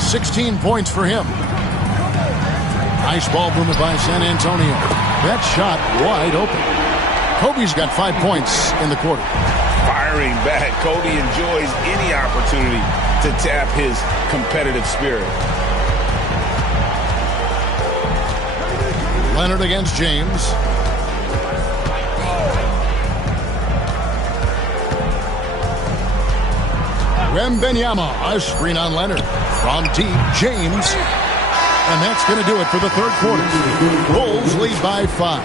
16 points for him. Nice ball movement by San Antonio. That shot wide open. Kobe's got 5 points in the quarter. Firing back. Kobe enjoys any opportunity to tap his competitive spirit. Leonard against James. Wembanyama, a screen on Leonard. From deep, James. And that's going to do it for the third quarter. Bulls lead by 5.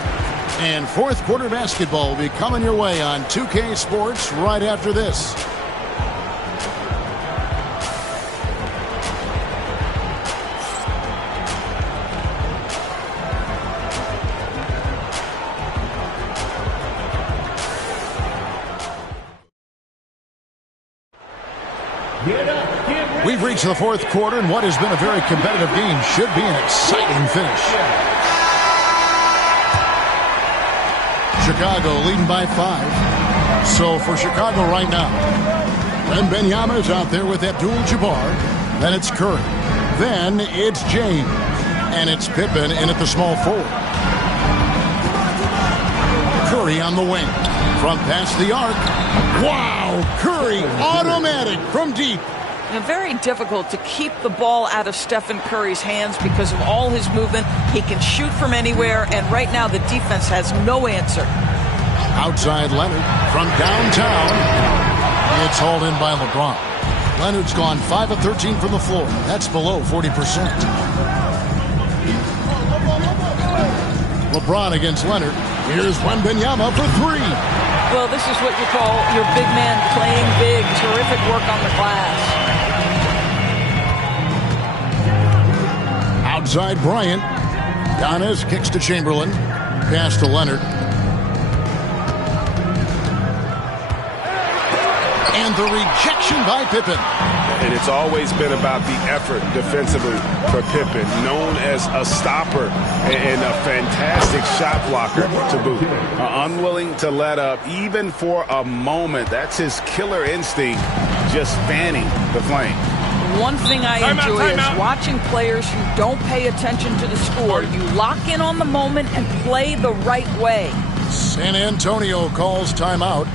And fourth quarter basketball will be coming your way on 2K Sports right after this. We've reached the fourth quarter, and what has been a very competitive game should be an exciting finish. Chicago leading by 5. So for Chicago right now, Wembanyama is out there with Abdul-Jabbar. Then it's Curry. Then it's James. And it's Pippen in at the small forward. Curry on the wing. From past the arc. Wow! Curry automatic from deep. And very difficult to keep the ball out of Stephen Curry's hands because of all his movement. He can shoot from anywhere, and right now the defense has no answer. Outside Leonard from downtown. It's hauled in by LeBron. Leonard's gone 5 of 13 from the floor. That's below 40%. LeBron against Leonard. Here's Wembanyama for 3. Well, this is what you call your big man playing big. Terrific work on the glass. Outside Bryant. Giannis kicks to Chamberlain. Pass to Leonard. And the rejection by Pippen. And it's always been about the effort defensively for Pippen, known as a stopper and a fantastic shot blocker to boot. Unwilling to let up even for a moment. That's his killer instinct, just fanning the flame. One thing I enjoy is watching players who don't pay attention to the score. You lock in on the moment and play the right way. San Antonio calls timeout.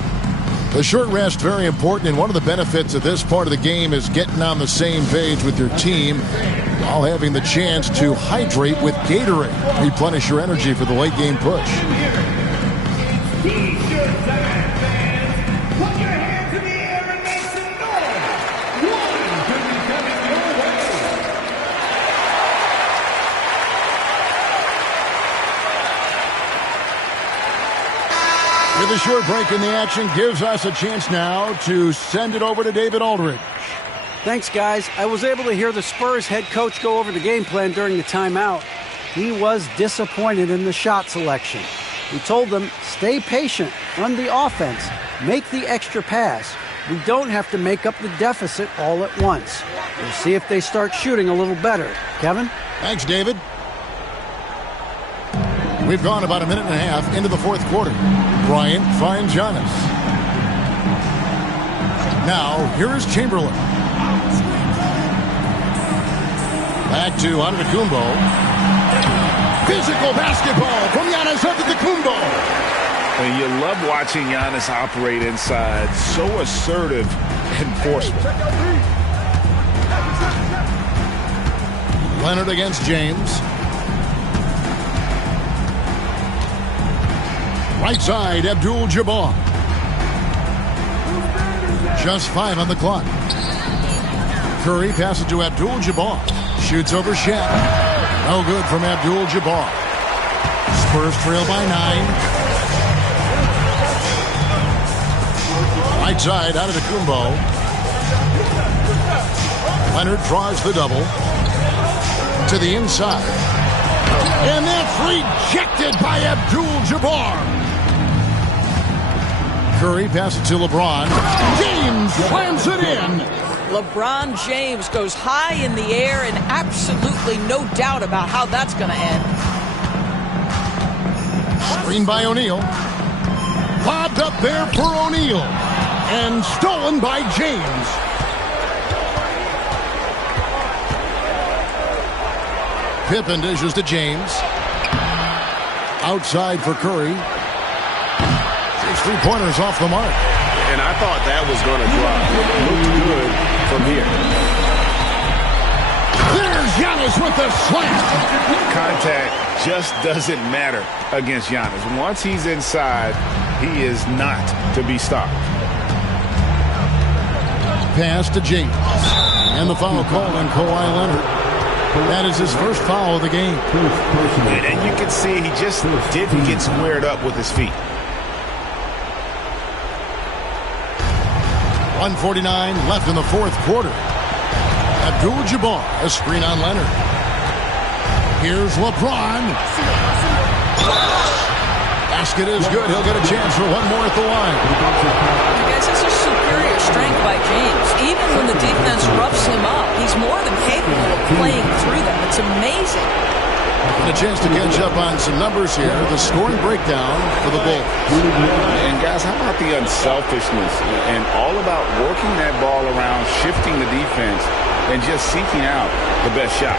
The short rest, very important, and one of the benefits of this part of the game is getting on the same page with your team while having the chance to hydrate with Gatorade. Replenish your energy for the late game push. With a short break in the action, gives us a chance now to send it over to David Aldridge. Thanks, guys. I was able to hear the Spurs head coach go over the game plan during the timeout. He was disappointed in the shot selection. He told them, stay patient, run the offense, make the extra pass. We don't have to make up the deficit all at once. We'll see if they start shooting a little better. Kevin? Thanks, David. We've gone about a minute and a half into the fourth quarter. Bryant finds Giannis. Now, here is Chamberlain. Back to Antetokounmpo. Physical basketball from Giannis Antetokounmpo. And you love watching Giannis operate inside. So assertive and forceful. Leonard against James. Right side, Abdul-Jabbar. Just 5 on the clock. Curry passes to Abdul-Jabbar. Shoots over Shaq. No good from Abdul-Jabbar. Spurs trail by 9. Right side, out of the Antetokounmpo. Leonard draws the double. To the inside. And that's rejected by Abdul-Jabbar. Curry passes to LeBron. James slams it in. LeBron James goes high in the air, and absolutely no doubt about how that's going to end. Screen by O'Neal. Lobbed up there for O'Neal. And stolen by James. Pippen dishes to James. Outside for Curry. 6 3-pointers off the mark. And I thought that was going to drop. Looked good from here. There's Giannis with the slam. Contact just doesn't matter against Giannis. Once he's inside, he is not to be stopped. Pass to James. And the foul called on Kawhi Leonard. That is his first foul of the game. And you can see he just didn't get squared up with his feet. 1:49 left in the fourth quarter. Abdul-Jabbar, a screen on Leonard. Here's LeBron. Basket is good. He'll get a chance for one more at the line. Guys, this is superior strength by James. Even when the defense roughs him up, he's more than capable of playing through them. It's amazing. And a chance to catch up on some numbers here. The scoring breakdown for the Bulls. And guys, how about the unselfishness and all about working that ball around, shifting the defense, and just seeking out the best shot.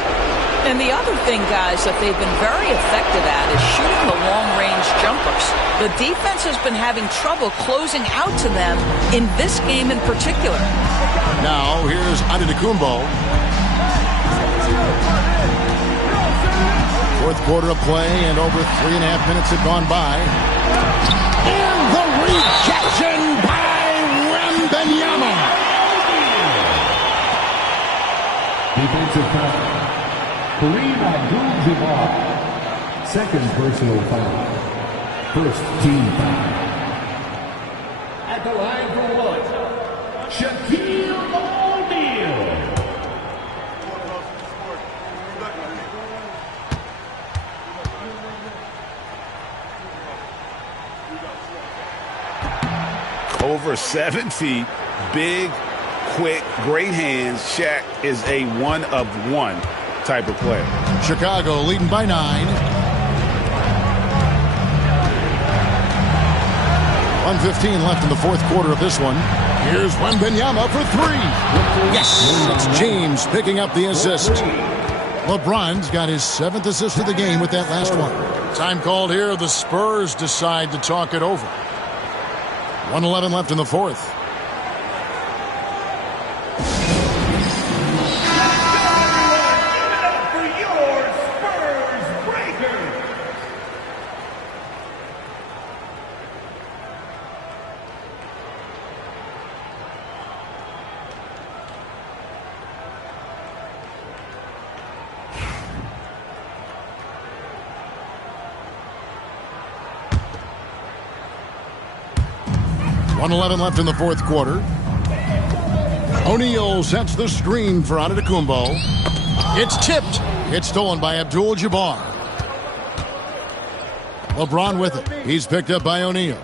And the other thing, guys, that they've been very effective at is shooting the long-range jumpers. The defense has been having trouble closing out to them in this game in particular. Now, here's Antetokounmpo. Fourth quarter of play, and over 3.5 minutes have gone by. And the rejection by Wembanyama. Defensive foul. Kareem Abdul-Jabbar. Second personal foul. First team foul. At the line for one, Shaquille O'Neal. Over 7 feet, big, quick, great hands. Shaq is a one-of-one type of player. Chicago leading by 9. 1:15 left in the fourth quarter of this one. Here's Wembanyama for 3. Yes, it's James picking up the assist. LeBron's got his 7th assist of the game with that last one. Time called here. The Spurs decide to talk it over. 1:11 left in the fourth. 1:11 left in the fourth quarter. O'Neal sets the screen for Antetokounmpo. It's tipped. It's stolen by Abdul-Jabbar. LeBron with it. He's picked up by O'Neal.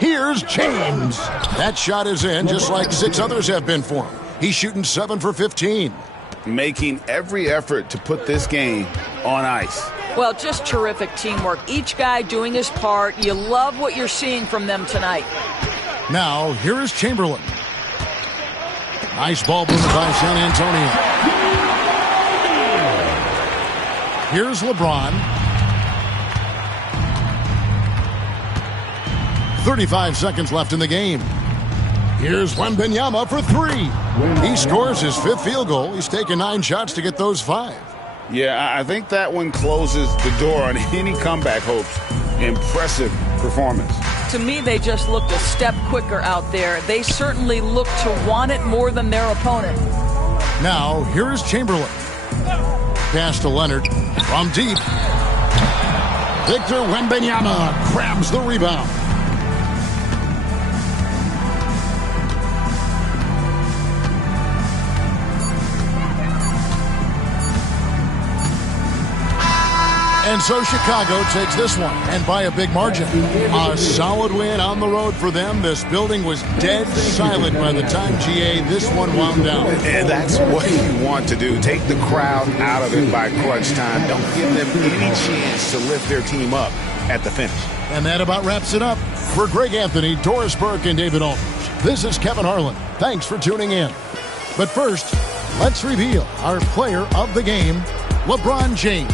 Here's James. That shot is in, just like 6 others have been for him. He's shooting 7 for 15. Making every effort to put this game on ice. Well, just terrific teamwork. Each guy doing his part. You love what you're seeing from them tonight. Now, here is Chamberlain. Nice ball movement by San Antonio. Here's LeBron. 35 seconds left in the game. Here's Wembanyama for 3. He scores his 5th field goal. He's taken 9 shots to get those 5. Yeah, I think that one closes the door on any comeback hopes. Impressive performance. To me, they just looked a step quicker out there. They certainly look to want it more than their opponent. Now, here is Chamberlain. Pass to Leonard from deep. Victor Wembanyama grabs the rebound. And so Chicago takes this one, and by a big margin. A solid win on the road for them. This building was dead silent by the time, GA, this one wound down. And that's what you want to do. Take the crowd out of it by crunch time. Don't give them any chance to lift their team up at the finish. And that about wraps it up. For Greg Anthony, Doris Burke, and David Aldridge, this is Kevin Harlan. Thanks for tuning in. But first, let's reveal our player of the game, LeBron James.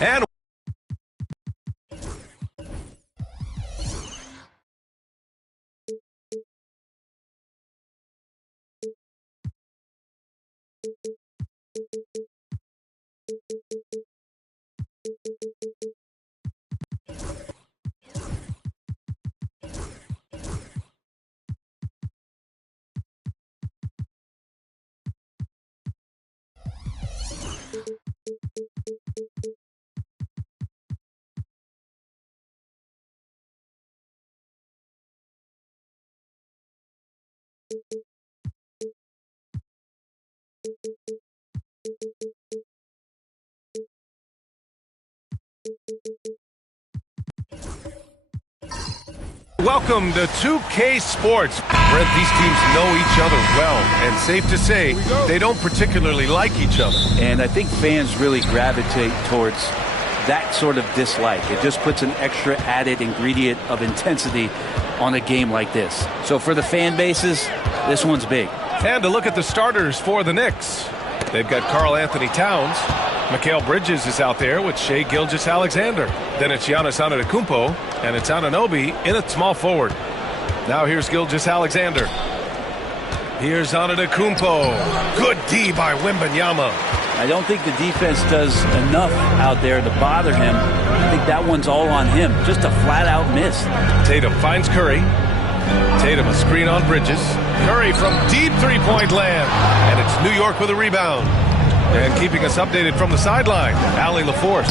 And welcome to 2K Sports. Brent, these teams know each other well, and safe to say, they don't particularly like each other. And I think fans really gravitate towards that sort of dislike. It just puts an extra added ingredient of intensity on a game like this. So for the fan bases, this one's big. And to look at the starters for the Knicks. They've got Karl Anthony Towns. Mikal Bridges is out there with Shai Gilgeous-Alexander. Then it's Giannis Antetokounmpo, and it's Anunoby in at small forward. Now here's Gilgeous-Alexander. Here's Antetokounmpo. Good D by Wembanyama. I don't think the defense does enough out there to bother him. I think that one's all on him. Just a flat-out miss. Tatum finds Curry. Tatum a screen on Bridges. Curry from deep three-point land. And it's New York with a rebound. And keeping us updated from the sideline, Allie LaForce.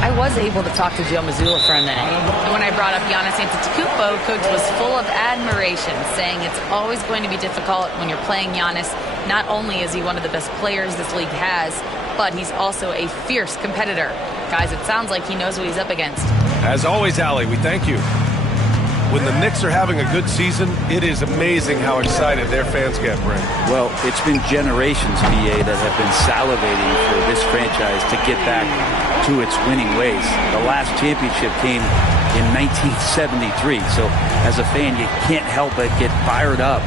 I was able to talk to Joe Mazzulla for a minute. And when I brought up Giannis Antetokounmpo, Coach was full of admiration, saying it's always going to be difficult when you're playing Giannis. Not only is he one of the best players this league has, but he's also a fierce competitor. Guys, it sounds like he knows what he's up against. As always, Allie, we thank you. When the Knicks are having a good season, it is amazing how excited their fans get, Brent. Well, it's been generations, BA, that have been salivating for this franchise to get back to its winning ways. The last championship came in 1973, so as a fan, you can't help but get fired up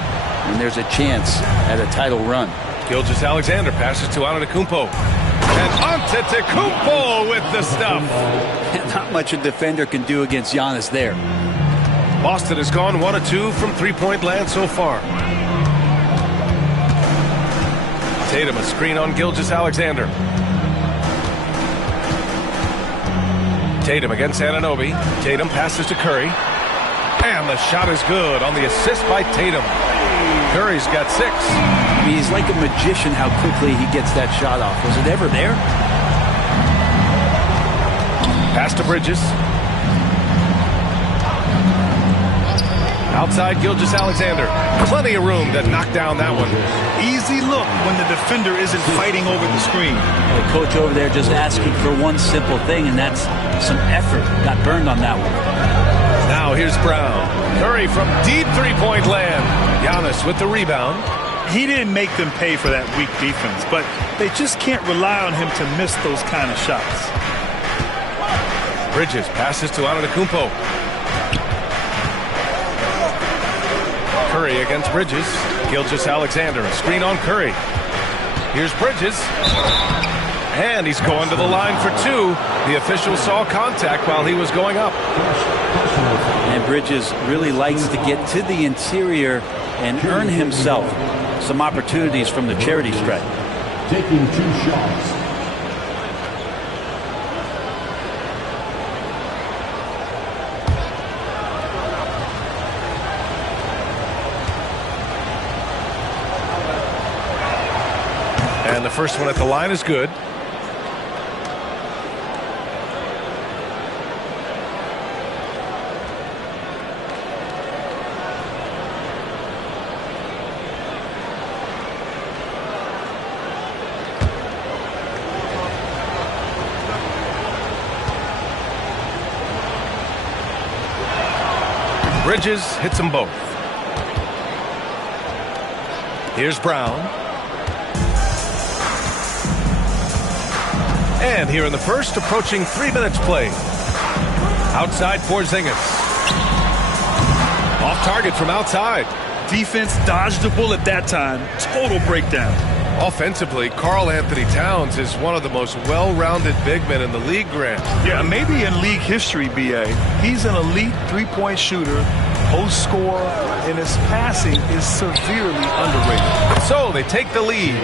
when there's a chance at a title run. Gilgeous-Alexander passes to Antetokounmpo. And Antetokounmpo with the stuff. Not much a defender can do against Giannis there. Boston has gone 1 of 2 from three-point land so far. Tatum a screen on Gilgeous-Alexander. Tatum against Anunoby. Tatum passes to Curry. And the shot is good on the assist by Tatum. Curry's got 6. I mean, he's like a magician how quickly he gets that shot off. Was it ever there? Pass to Bridges. Outside Gilgeous-Alexander. Plenty of room to knock down that one. Easy look when the defender isn't fighting over the screen. The coach over there just asking for one simple thing, and that's some effort. Got burned on that one. Now here's Brown. Curry from deep three-point land. Giannis with the rebound. He didn't make them pay for that weak defense, but they just can't rely on him to miss those kind of shots. Bridges passes to Antetokounmpo. Curry against Bridges. Gilgeous-Alexander, a screen on Curry. Here's Bridges. And he's going to the line for two. The official saw contact while he was going up. And Bridges really likes to get to the interior and earn himself some opportunities from the charity stripe. Taking 2 shots. And the first one at the line is good. Bridges hits them both. Here's Brown. And here in the first, approaching 3 minutes played. Outside Porzingis. Off target from outside. Defense dodged the bullet that time. Total breakdown. Offensively, Karl Anthony Towns is one of the most well-rounded big men in the league, Grant. Yeah, maybe in league history, B.A. He's an elite three-point shooter, post scorer, and his passing is severely underrated. So they take the lead.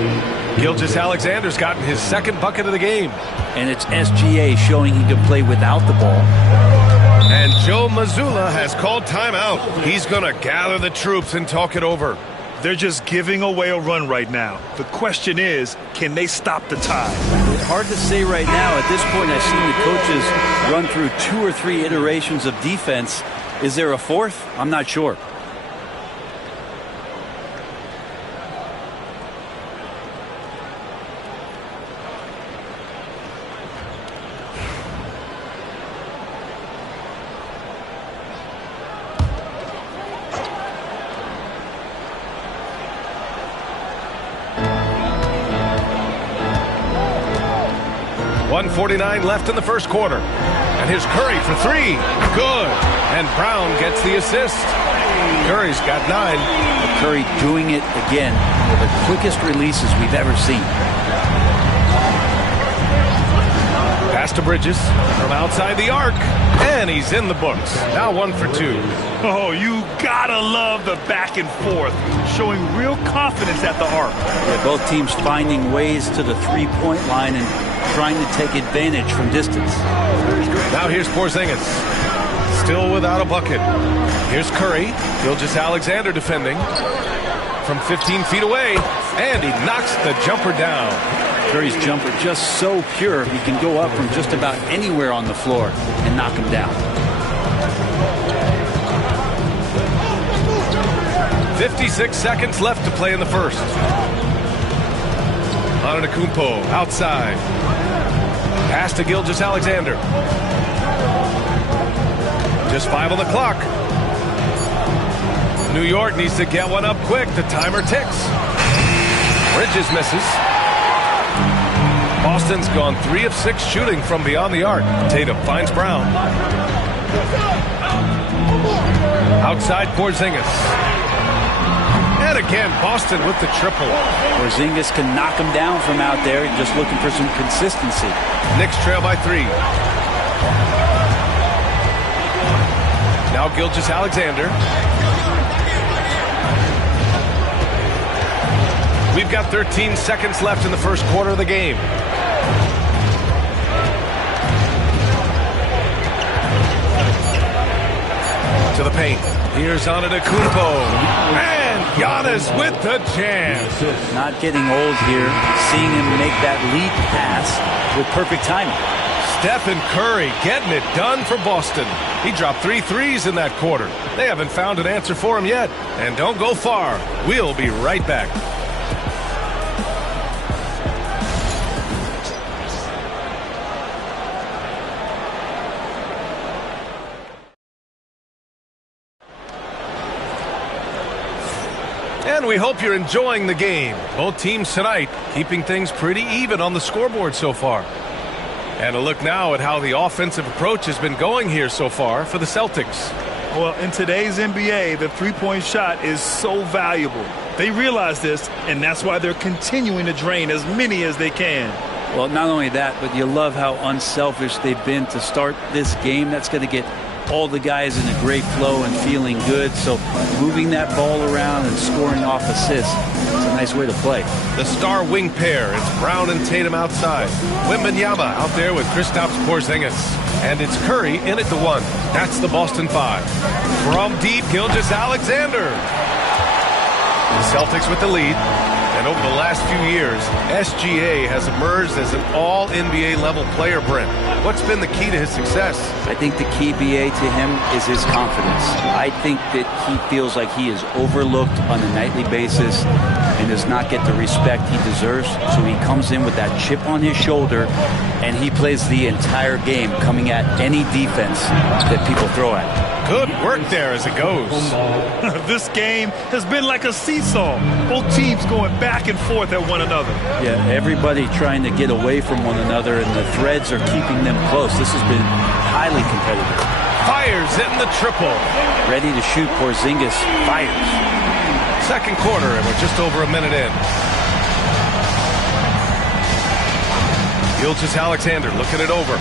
Gilgeous-Alexander's gotten his second bucket of the game. And it's SGA showing he can play without the ball. And Joe Mazzulla has called timeout. He's going to gather the troops and talk it over. They're just giving away a run right now. The question is, can they stop the tide? It's hard to say right now. At this point, I've seen the coaches run through 2 or 3 iterations of defense. Is there a fourth? I'm not sure. .149 left in the first quarter. And here's Curry for 3. Good. And Brown gets the assist. Curry's got 9. Curry doing it again. One of the quickest releases we've ever seen. Pass to Bridges from outside the arc. And he's in the books. Now 1 for 2. Oh, you gotta love the back and forth. Showing real confidence at the arc. Yeah, both teams finding ways to the three-point line and trying to take advantage from distance. Now here's Porzingis. Still without a bucket. Here's Curry. Gilgeous-Alexander defending from 15 feet away. And he knocks the jumper down. Curry's jumper just so pure, he can go up from just about anywhere on the floor and knock him down. 56 seconds left to play in the first. Antetokounmpo outside. Pass to Gilgeous-Alexander. Just 5 on the clock. New York needs to get one up quick. The timer ticks. Bridges misses. Boston's gone 3 of 6 shooting from beyond the arc. Tatum finds Brown. Outside Porzingis. And again, Boston with the triple. Porzingis can knock him down from out there, just looking for some consistency. Knicks trail by 3. Now Gilgeous-Alexander. We've got 13 seconds left in the first quarter of the game. To the paint. Here's Antetokounmpo. And Giannis with the jam. Not getting old here. Seeing him make that lead pass with perfect timing. Stephen Curry getting it done for Boston. He dropped 3 threes in that quarter. They haven't found an answer for him yet. And don't go far. We'll be right back. And we hope you're enjoying the game. Both teams tonight keeping things pretty even on the scoreboard so far. And a look now at how the offensive approach has been going here so far for the Celtics. Well, in today's NBA, the three-point shot is so valuable. They realize this, and that's why they're continuing to drain as many as they can. Well, not only that, but you love how unselfish they've been to start this game. That's going to get all the guys in a great flow and feeling good. So moving that ball around and scoring off assists, it's a nice way to play. The star wing pair, it's Brown and Tatum outside. Wembanyama out there with Kristaps Porzingis. And it's Curry in at the 1. That's the Boston 5. From deep, Gilgeous-Alexander. The Celtics with the lead. And over the last few years, SGA has emerged as an all-NBA level player, Brent. What's been the key to his success? I think the key, BA, to him is his confidence. I think that he feels like he is overlooked on a nightly basis and does not get the respect he deserves. So he comes in with that chip on his shoulder, and he plays the entire game coming at any defense that people throw at him. Good work there as it goes. This game has been like a seesaw. Both teams going back and forth at one another. Yeah, everybody trying to get away from one another, and the threads are keeping them close. This has been highly competitive. Fires in the triple. Ready to shoot. Porzingis fires. Second quarter, and we're just over a minute in. Gilgeous-Alexander looking it over.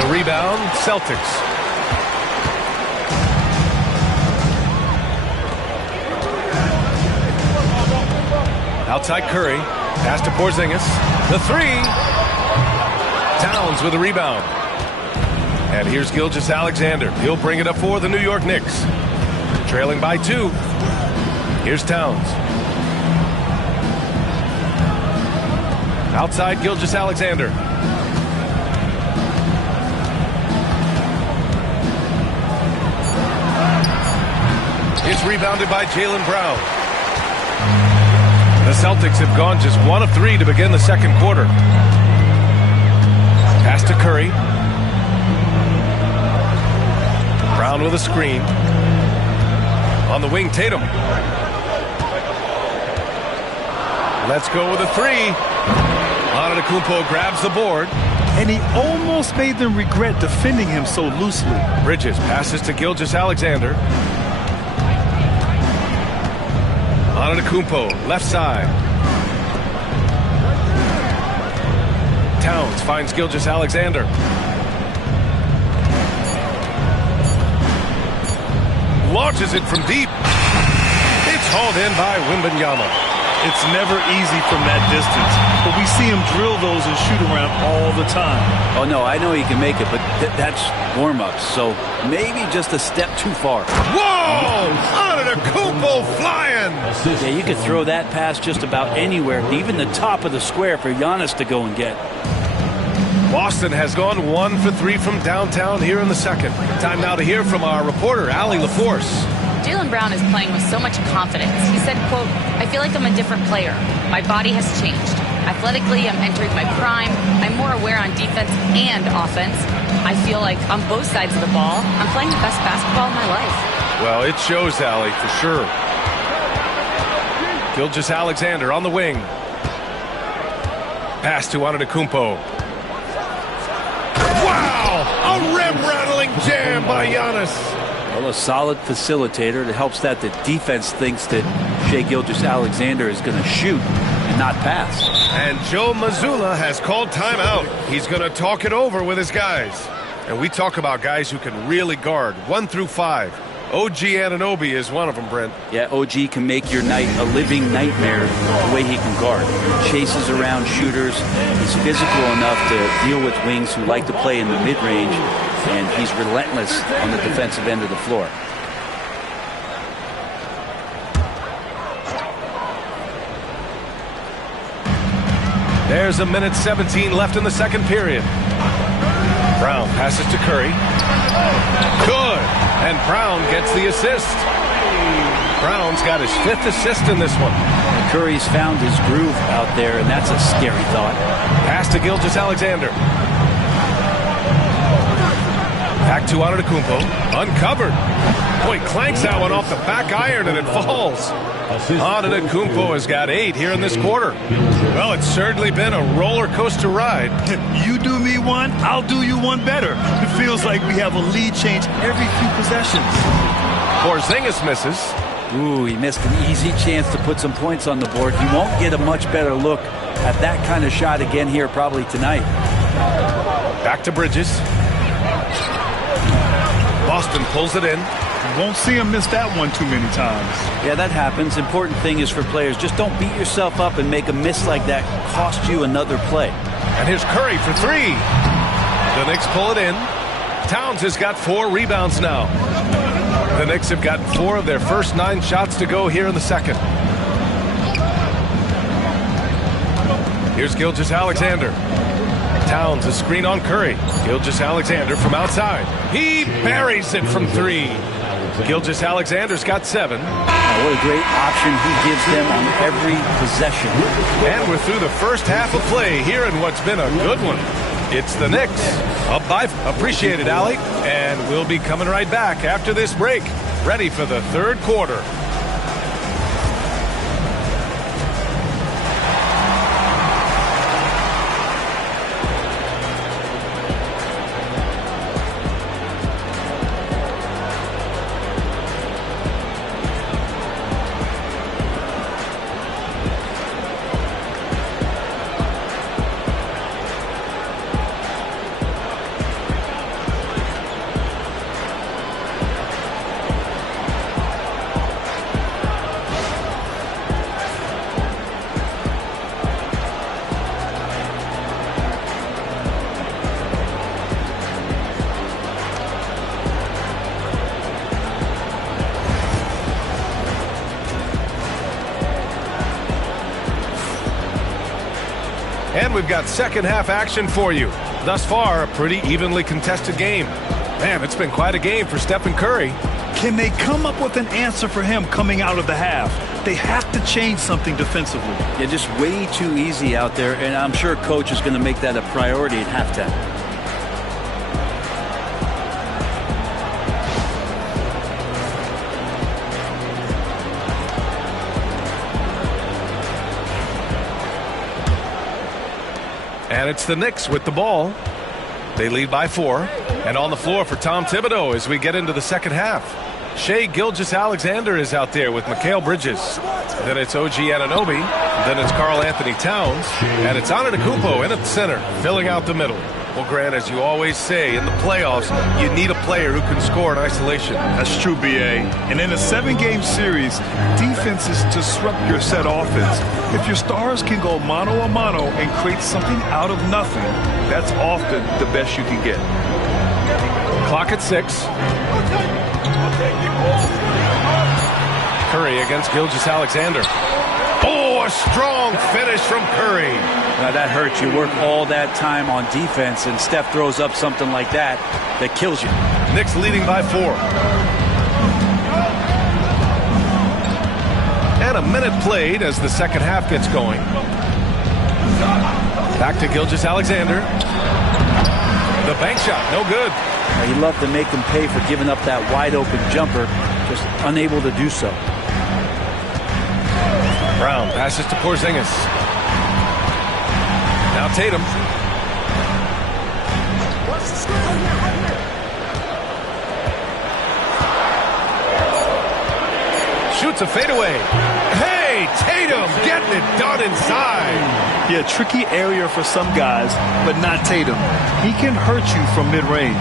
The rebound, Celtics. Outside Curry. Pass to Porzingis. The 3. Towns with a rebound. And here's Gilgeous-Alexander. He'll bring it up for the New York Knicks. Trailing by 2. Here's Towns. Outside Gilgeous-Alexander. It's rebounded by Jaylen Brown. The Celtics have gone just 1 of 3 to begin the second quarter. Pass to Curry. Brown with a screen. On the wing, Tatum. Let's go with a 3. Antetokounmpo grabs the board. And he almost made them regret defending him so loosely. Bridges passes to Gilgeous-Alexander. Antetokounmpo, left side. Towns finds Gilgeous-Alexander. Launches it from deep. It's hauled in by Wembanyama. It's never easy from that distance, but we see him drill those and shoot around all the time. Oh, no, I know he can make it, but that's warm-ups, so maybe just a step too far. Whoa! Antetokounmpo flying! Yeah, you could throw that pass just about anywhere, even the top of the square for Giannis to go and get. Boston has gone 1 for 3 from downtown here in the second. Time now to hear from our reporter, Allie LaForce. Jaylen Brown is playing with so much confidence. He said, quote, "I feel like I'm a different player. My body has changed. Athletically, I'm entering my prime. I'm more aware on defense and offense. I feel like on both sides of the ball, I'm playing the best basketball of my life." Well, it shows, Allie, for sure. Gilgeous-Alexander on the wing. Pass to Antetokounmpo. Wow! A rim-rattling jam by Giannis. Well, a solid facilitator that helps that the defense thinks that Shai Gilgeous-Alexander is going to shoot and not pass. And Joe Mazzulla has called timeout. He's going to talk it over with his guys. And we talk about guys who can really guard 1 through 5. OG Anunoby is one of them, Brent. Yeah, OG can make your night a living nightmare the way he can guard. He chases around shooters. He's physical enough to deal with wings who like to play in the mid-range, and he's relentless on the defensive end of the floor. There's a minute 17 left in the second period. Brown passes to Curry. Good. And Brown gets the assist. Brown's got his 5th assist in this one. Curry's found his groove out there, and that's a scary thought. Pass to Gilgeous-Alexander. Back to Antetokounmpo. Uncovered. Boy, clanks that one off the back iron and it falls. Antetokounmpo has got 8 here in this quarter. Well, it's certainly been a roller coaster ride. You do me one, I'll do you one better. It feels like we have a lead change every few possessions. Porzingis misses. Ooh, he missed an easy chance to put some points on the board. He won't get a much better look at that kind of shot again here probably tonight. Back to Bridges. Boston pulls it in. Won't see him miss that one too many times. Yeah, that happens. Important thing is for players, just don't beat yourself up and make a miss like that cost you another play. And here's Curry for 3. The Knicks pull it in. Towns has got 4 rebounds now. The Knicks have gotten 4 of their first 9 shots to go here in the second. Here's Gilgeous-Alexander. Towns a screen on Curry. Gilgeous-Alexander from outside. He buries it from 3. Gilgeous-Alexander's got 7. What a great option he gives them on every possession. And we're through the first half of play here in what's been a good one. It's the Knicks. Up by. Appreciate it, Allie. And we'll be coming right back after this break. Ready for the third quarter. And we've got second half action for you. Thus far, a pretty evenly contested game. Man, it's been quite a game for Stephen Curry. Can they come up with an answer for him coming out of the half? They have to change something defensively. Yeah, just way too easy out there, and I'm sure coach is going to make that a priority at halftime. And it's the Knicks with the ball. They lead by 4. And on the floor for Tom Thibodeau as we get into the second half. Shai Gilgeous-Alexander is out there with Mikal Bridges. Then it's OG Anunoby. Then it's Karl Anthony Towns. And it's Antetokounmpo in at the center, filling out the middle. Well, Grant, as you always say, in the playoffs, you need a player who can score in isolation. That's true, B.A. And in a 7-game series, defense is to disrupt your set offense. If your stars can go mano-a-mano and create something out of nothing, that's often the best you can get. Clock at 6. Curry against Gilgeous-Alexander. Oh, a strong finish from Curry. Now that hurts. You work all that time on defense, and Steph throws up something like that kills you. Knicks leading by 4. And a minute played as the second half gets going. Back to Gilgeous-Alexander. The bank shot, no good. You love to make them pay for giving up that wide open jumper, just unable to do so. Brown passes to Porzingis. Now Tatum. Shoots a fadeaway. Hey, Tatum getting it done inside. Yeah, tricky area for some guys, but not Tatum. He can hurt you from mid-range.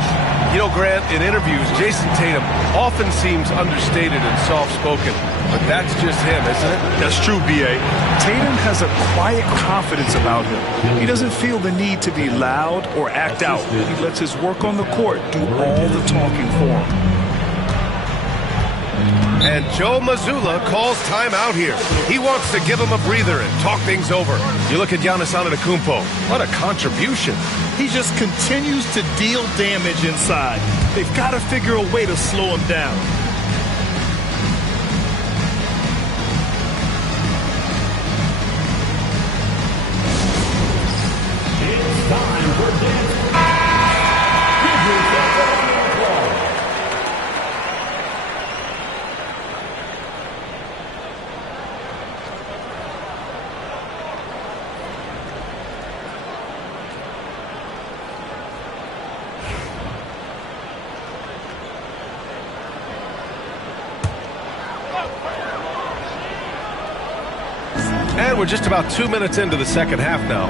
You know, Grant, in interviews, Jason Tatum often seems understated and soft-spoken. But that's just him, isn't it? That's true, B.A. Tatum has a quiet confidence about him. He doesn't feel the need to be loud or act out. He lets his work on the court do all the talking for him. And Joe Mazzulla calls timeout here. He wants to give him a breather and talk things over. You look at Giannis Antetokounmpo. What a contribution. He just continues to deal damage inside. They've got to figure a way to slow him down. And we're just about 2 minutes into the second half now.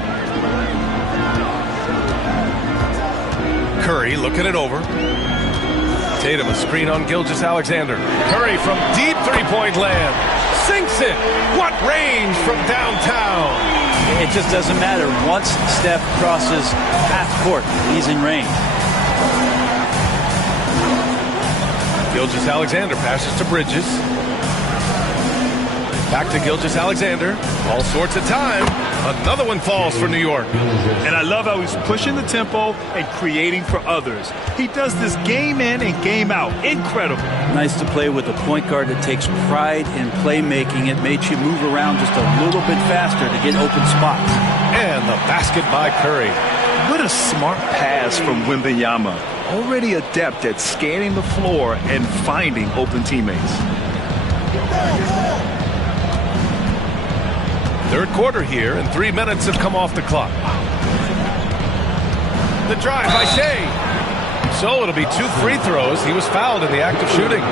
Curry looking it over. Tatum a screen on Gilgeous-Alexander. Curry from deep three-point land. Sinks it. What range from downtown. It just doesn't matter. Once Steph crosses half court, he's in range. Gilgeous-Alexander passes to Bridges. Back to Gilgeous-Alexander. All sorts of time. Another one falls for New York. And I love how he's pushing the tempo and creating for others. He does this game in and game out. Incredible. Nice to play with a point guard that takes pride in playmaking. It makes you move around just a little bit faster to get open spots. And the basket by Curry. What a smart pass from Wembanyama. Already adept at scanning the floor and finding open teammates. Third quarter here, and 3 minutes have come off the clock. The drive by Shea. So it'll be 2 free throws. He was fouled in the act of shooting.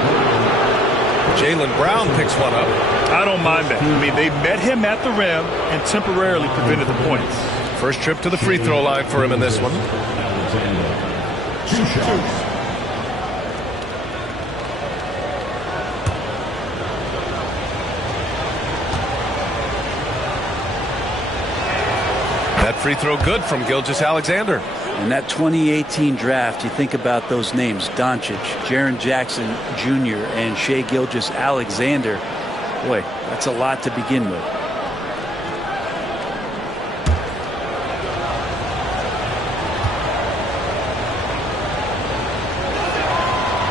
Jaylen Brown picks one up. I don't mind that. I mean, they met him at the rim and temporarily prevented the points. First trip to the free throw line for him in this one. That free throw good from Gilgeous-Alexander. In that 2018 draft, you think about those names, Doncic, Jaren Jackson Jr., and Shai Gilgeous-Alexander. Boy, that's a lot to begin with.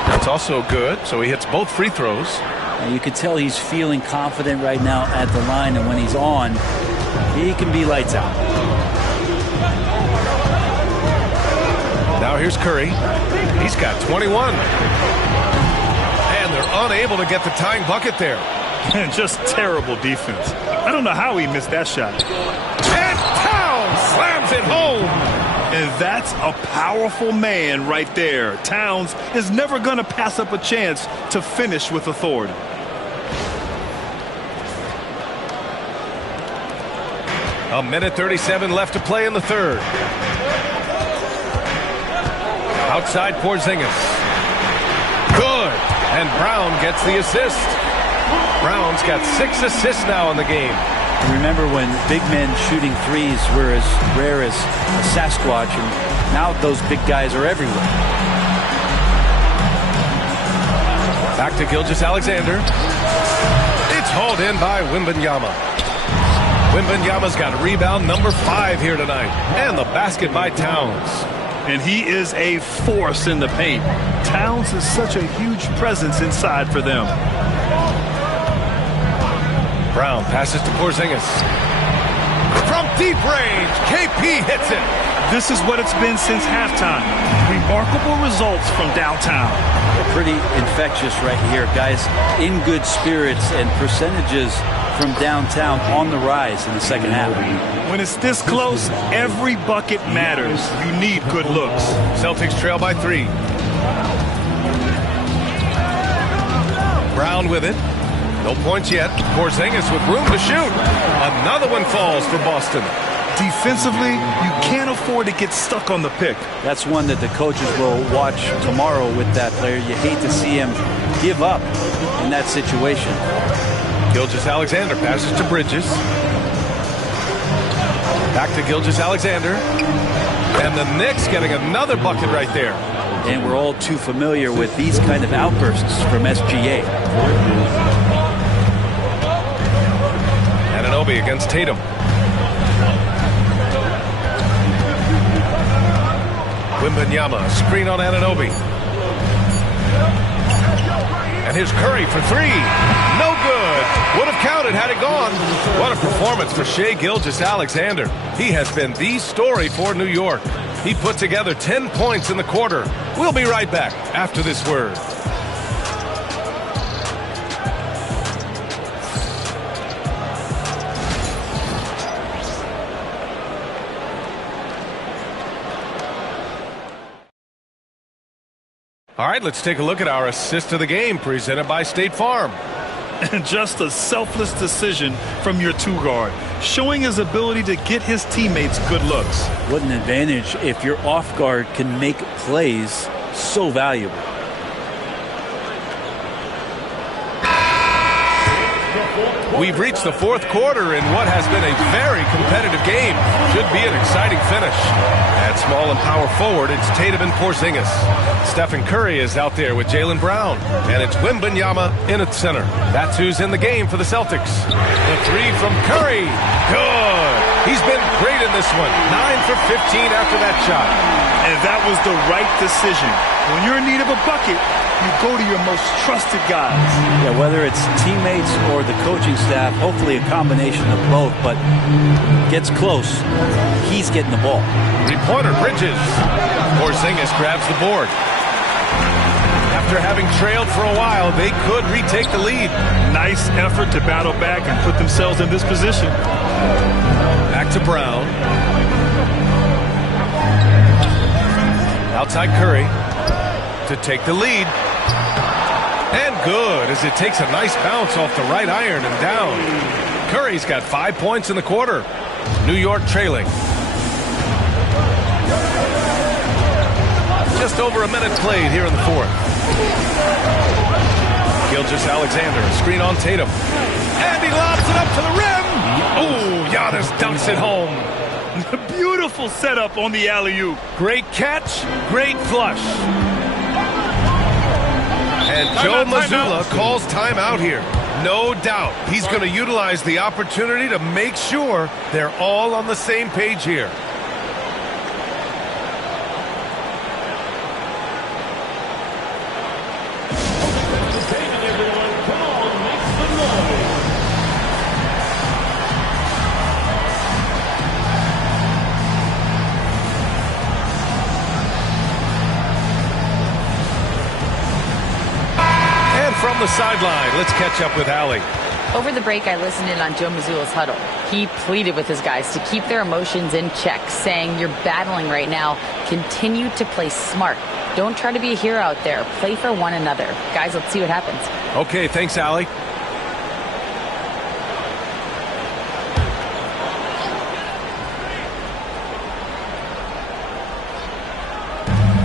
That's also good, so he hits both free throws. And you can tell he's feeling confident right now at the line, and when he's on, he can be lights out. Now here's Curry. He's got 21. And they're unable to get the tying bucket there. Just terrible defense. I don't know how he missed that shot. And Towns slams it home. And that's a powerful man right there. Towns is never going to pass up a chance to finish with authority. A minute 37 left to play in the third. Outside Porzingis. Good. And Brown gets the assist. Brown's got 6 assists now in the game. Remember when big men shooting threes were as rare as a Sasquatch, and now those big guys are everywhere. Back to Gilgeous-Alexander. It's hauled in by Wembanyama. Wembanyama's got rebound number 5 here tonight. And the basket by Towns. And he is a force in the paint. Towns is such a huge presence inside for them. Brown passes to Porzingis. From deep range, KP hits it. This is what it's been since halftime. Remarkable results from downtown. Pretty infectious right here, guys. In good spirits, and percentages from downtown on the rise in the second half. When it's this close, every bucket matters. You need good looks. Celtics trail by 3. Brown with it. No points yet. Porzingis with room to shoot. Another one falls for Boston. Defensively, you can't afford to get stuck on the pick. That's one that the coaches will watch tomorrow with that player. You hate to see him give up in that situation. Gilgeous-Alexander passes to Bridges. Back to Gilgeous-Alexander. And the Knicks getting another bucket right there. And we're all too familiar with these kind of outbursts from SGA. Anunoby against Tatum. Wembanyama, screen on Anunoby. And here's Curry for 3. No good. Would have counted had it gone. What a performance for Shai Gilgeous-Alexander. He has been the story for New York. He put together 10 points in the quarter. We'll be right back after this word. All right, let's take a look at our assist of the game presented by State Farm. And just a selfless decision from your two-guard, showing his ability to get his teammates good looks. What an advantage if your off guard can make plays so valuable. We've reached the fourth quarter in what has been a very competitive game. Should be an exciting finish. At small and power forward, it's Tatum and Porzingis. Stephen Curry is out there with Jaylen Brown. And it's Wembanyama in at center. That's who's in the game for the Celtics. The three from Curry. Good. He's been great in this one. 9 for 15 after that shot. And that was the right decision. When you're in need of a bucket, you go to your most trusted guys. Yeah, whether it's teammates or the coaching staff, hopefully a combination of both, but gets close. He's getting the ball. Three-pointer, Bridges. Porzingis grabs the board. After having trailed for a while, they could retake the lead. Nice effort to battle back and put themselves in this position. Back to Brown. Outside Curry to take the lead. And good, as it takes a nice bounce off the right iron and down. Curry's got 5 points in the quarter. New York trailing. Just over a minute played here in the fourth. Gilgeous-Alexander, a screen on Tatum. And he lobs it up to the rim. Oh, Giannis dunks it home. Beautiful setup on the alley-oop. Great catch, great flush. And Joe Mazzulla calls timeout here. No doubt he's going to utilize the opportunity to make sure they're all on the same page here. From the sideline, let's catch up with Allie. Over the break, I listened in on Joe Mazzulla's huddle. He pleaded with his guys to keep their emotions in check, saying, "You're battling right now. Continue to play smart. Don't try to be a hero out there. Play for one another." Guys, let's see what happens. Okay, thanks, Allie.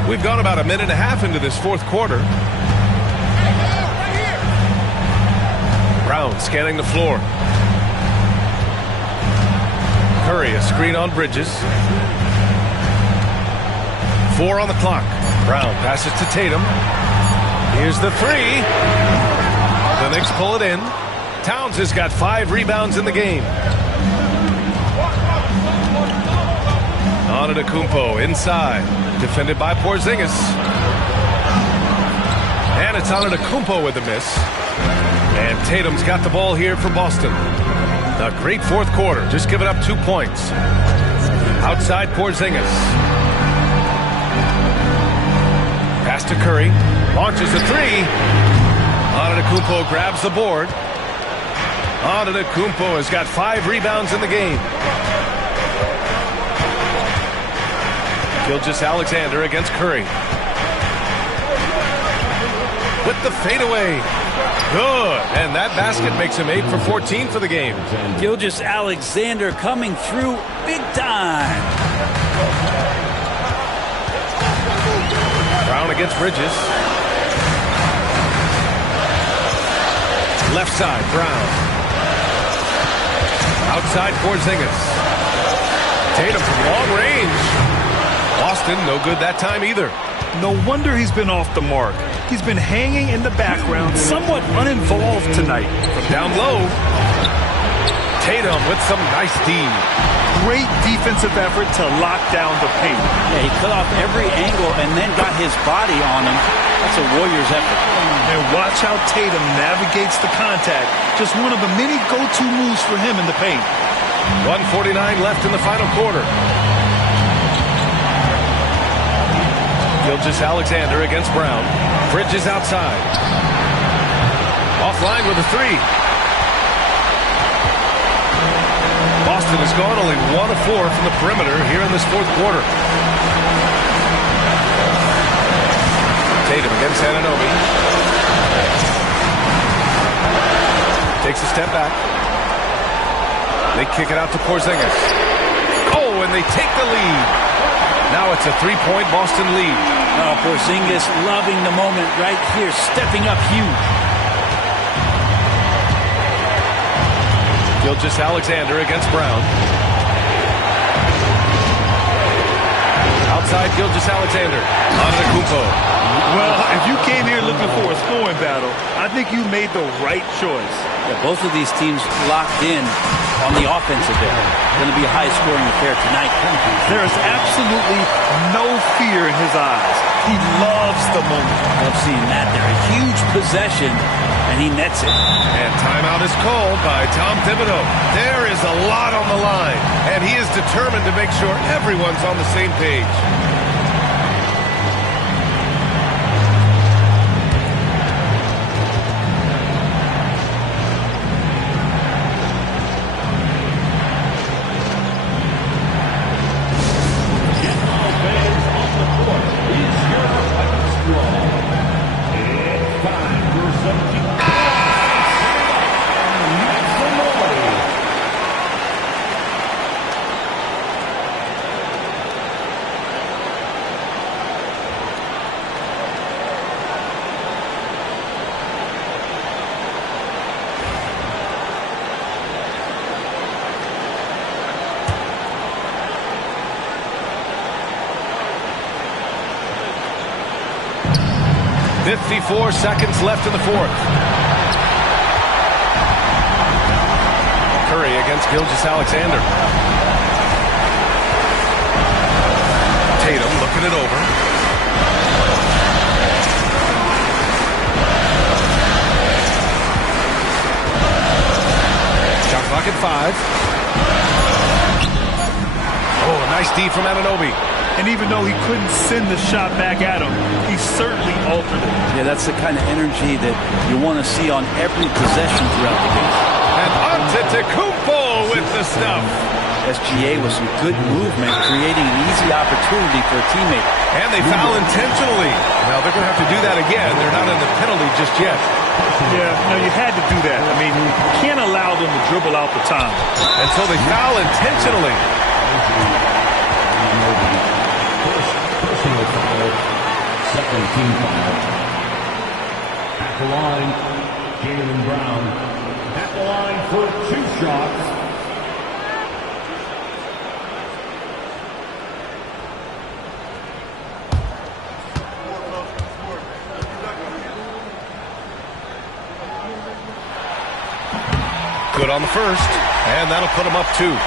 We've gone about a minute and a half into this fourth quarter. Brown scanning the floor. Curry, a screen on Bridges. 4 on the clock. Brown passes to Tatum. Here's the three. The Knicks pull it in. Towns has got 5 rebounds in the game. Antetokounmpo inside. Defended by Porzingis. And it's Antetokounmpo with the miss. And Tatum's got the ball here for Boston. A great fourth quarter, just giving up 2 points. Outside Porzingis. Pass to Curry. Launches the three. Antetokounmpo grabs the board. Antetokounmpo has got 5 rebounds in the game. Gilgeous-Alexander against Curry. With the fadeaway. Good. And that basket makes him 8 for 14 for the game. Gilgeous-Alexander coming through big time. Brown against Bridges. Left side, Brown. Outside Porzingis. Tatum from long range. Boston, no good that time either. No wonder he's been off the mark. He's been hanging in the background, somewhat uninvolved tonight. From down low, Tatum with some nice D. Great defensive effort to lock down the paint. Yeah, he cut off every angle and then got his body on him. That's a Warriors effort. And watch how Tatum navigates the contact. Just one of the many go-to moves for him in the paint. 1:49 left in the final quarter. Gilgeous-Alexander against Brown. Bridges outside. Offline with a three. Boston has gone only 1 of 4 from the perimeter here in this fourth quarter. Tatum against Anunoby. Takes a step back. They kick it out to Porzingis. Oh, and they take the lead. Now it's a 3-point Boston lead. Oh, Porzingis loving the moment right here, stepping up huge. Gilgeous-Alexander against Brown. Outside Gilgeous-Alexander. Antetokounmpo. Well, if you came here looking for a scoring battle, I think you made the right choice. Yeah, both of these teams locked in on the offensive end. Going to be a high-scoring affair tonight. There is absolutely no fear in his eyes. He loves the moment. Love seeing that there. A huge possession, and he nets it. And timeout is called by Tom Thibodeau. There is a lot on the line, and he is determined to make sure everyone's on the same page. .54 seconds left in the fourth. Curry against Gilgeous-Alexander. Tatum looking it over. Shot clock at 5. Oh, a nice D from Anunoby. And even though he couldn't send the shot back at him, he certainly altered it. Yeah, that's the kind of energy that you want to see on every possession throughout the game. And Antetokounmpo with the stuff. SGA with some good movement, creating an easy opportunity for a teammate. And they foul intentionally. Now they're going to have to do that again. They're not in the penalty just yet. Yeah, no, you had to do that. I mean, you can't allow them to dribble out the time. And so they foul intentionally. Personal foul, second team foul. At the line, Jaylen Brown. At the line for 2 shots. Good on the first, and that'll put him up 2.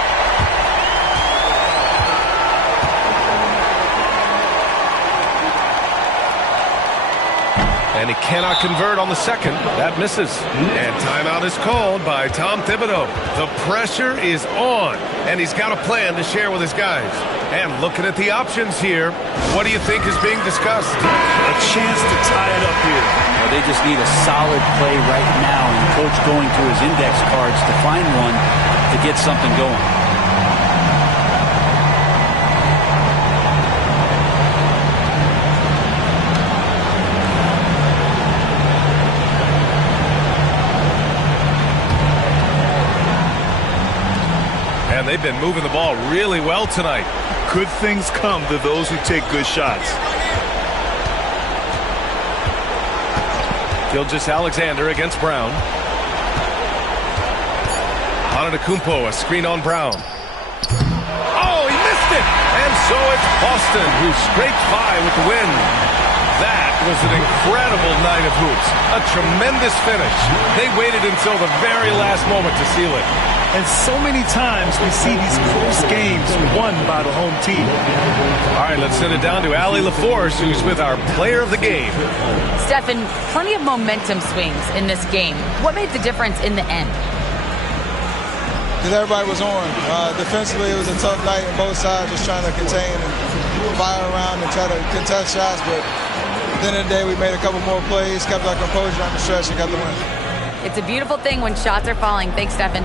And he cannot convert on the second. That misses. And timeout is called by Tom Thibodeau. The pressure is on, and he's got a plan to share with his guys. And looking at the options here, what do you think is being discussed? A chance to tie it up here. Well, they just need a solid play right now, and Coach going through his index cards to find one to get something going. And they've been moving the ball really well tonight. Good things come to those who take good shots. Gilgeous-Alexander against Brown. Antetokounmpo, a screen on Brown. Oh, he missed it! And so it's Boston who scraped by with the win. That was an incredible night of hoops. A tremendous finish. They waited until the very last moment to seal it. And so many times we see these close games won by the home team. All right, let's send it down to Allie LaForce, who's with our player of the game. Stephen, plenty of momentum swings in this game. What made the difference in the end? Because everybody was on. Defensively, it was a tough night on both sides, just trying to contain and fire around and try to contest shots. But at the end of the day, we made a couple more plays, kept our composure on the stretch, and got the win. It's a beautiful thing when shots are falling. Thanks, Stephen.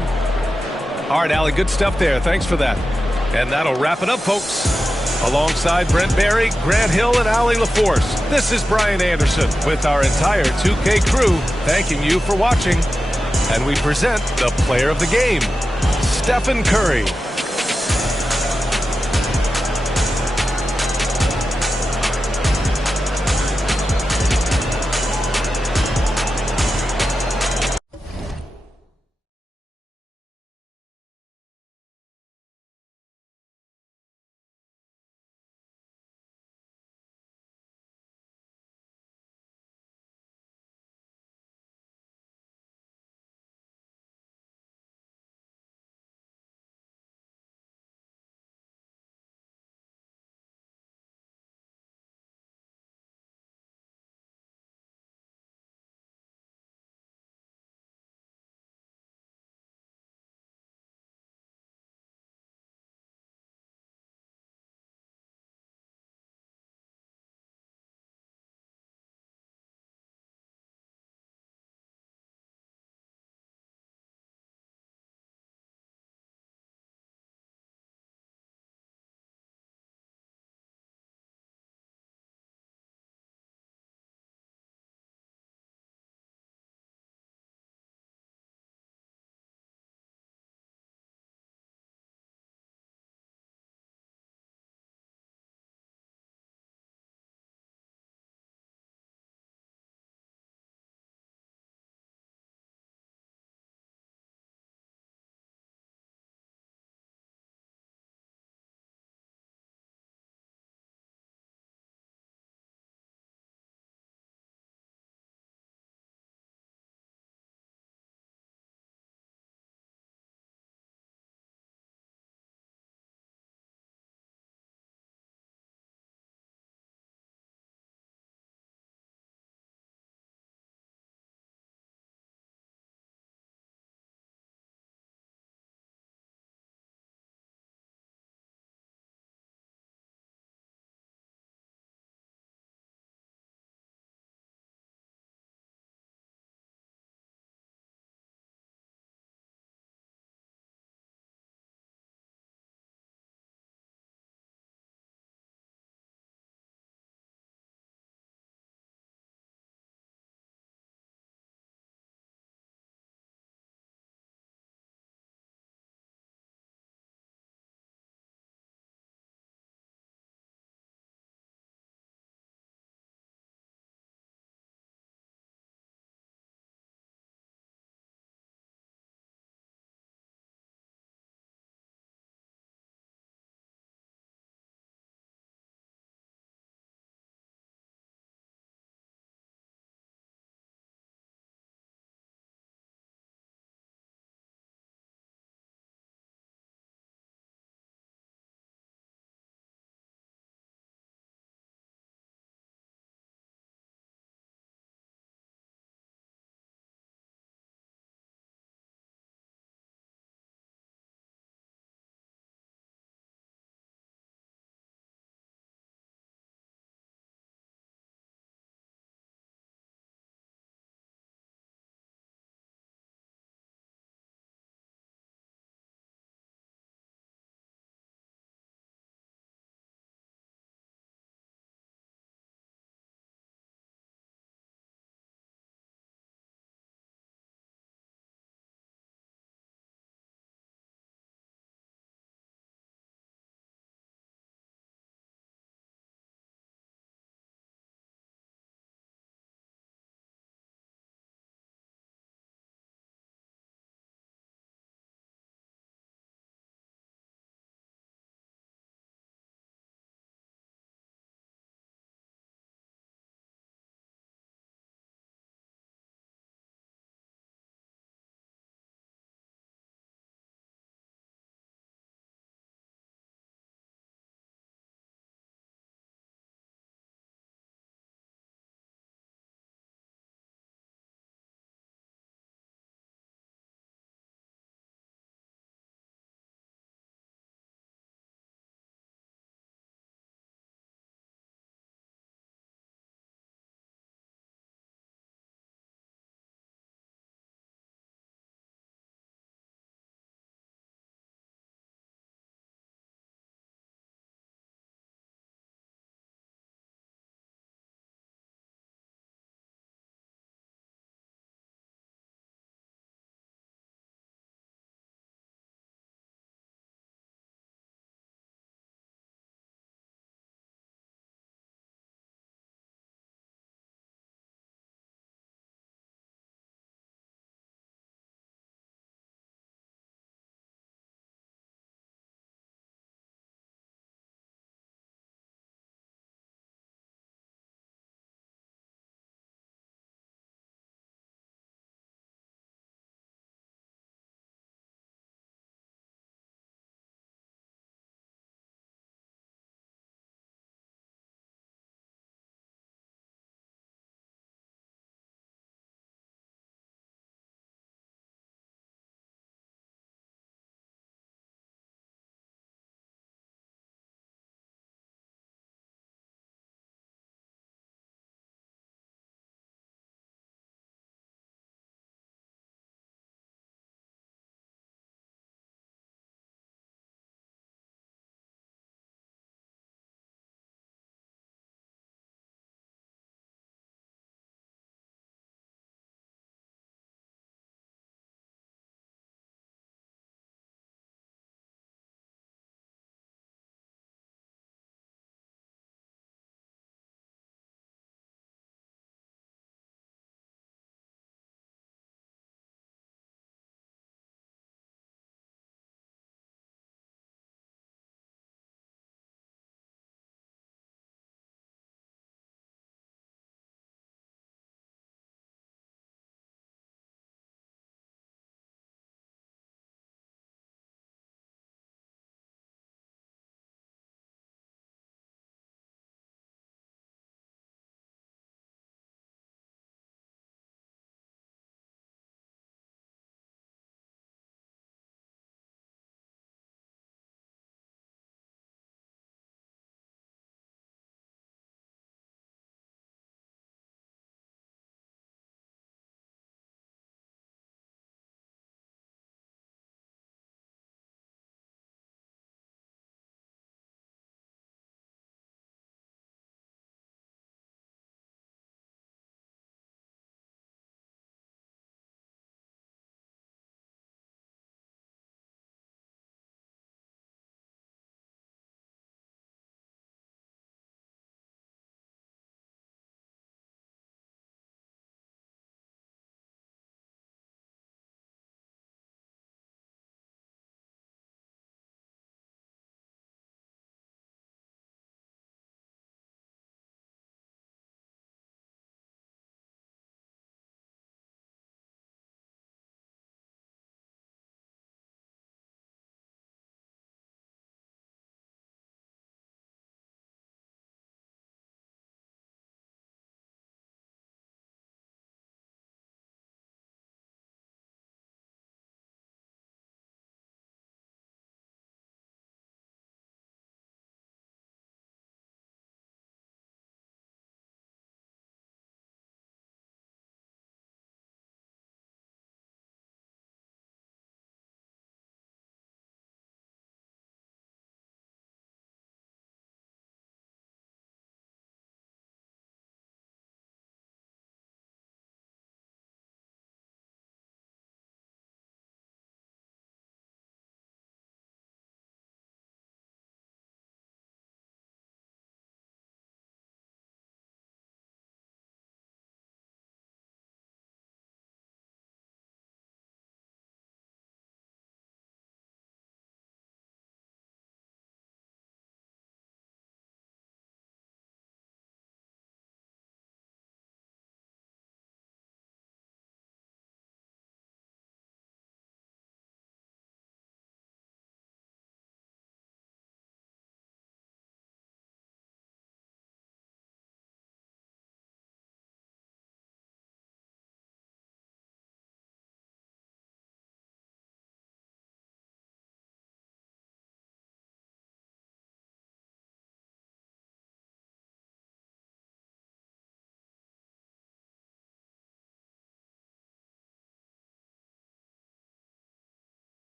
All right, Allie, good stuff there. Thanks for that. And that'll wrap it up, folks. Alongside Brent Barry, Grant Hill, and Allie LaForce, this is Brian Anderson with our entire 2K crew thanking you for watching. And we present the player of the game, Stephen Curry.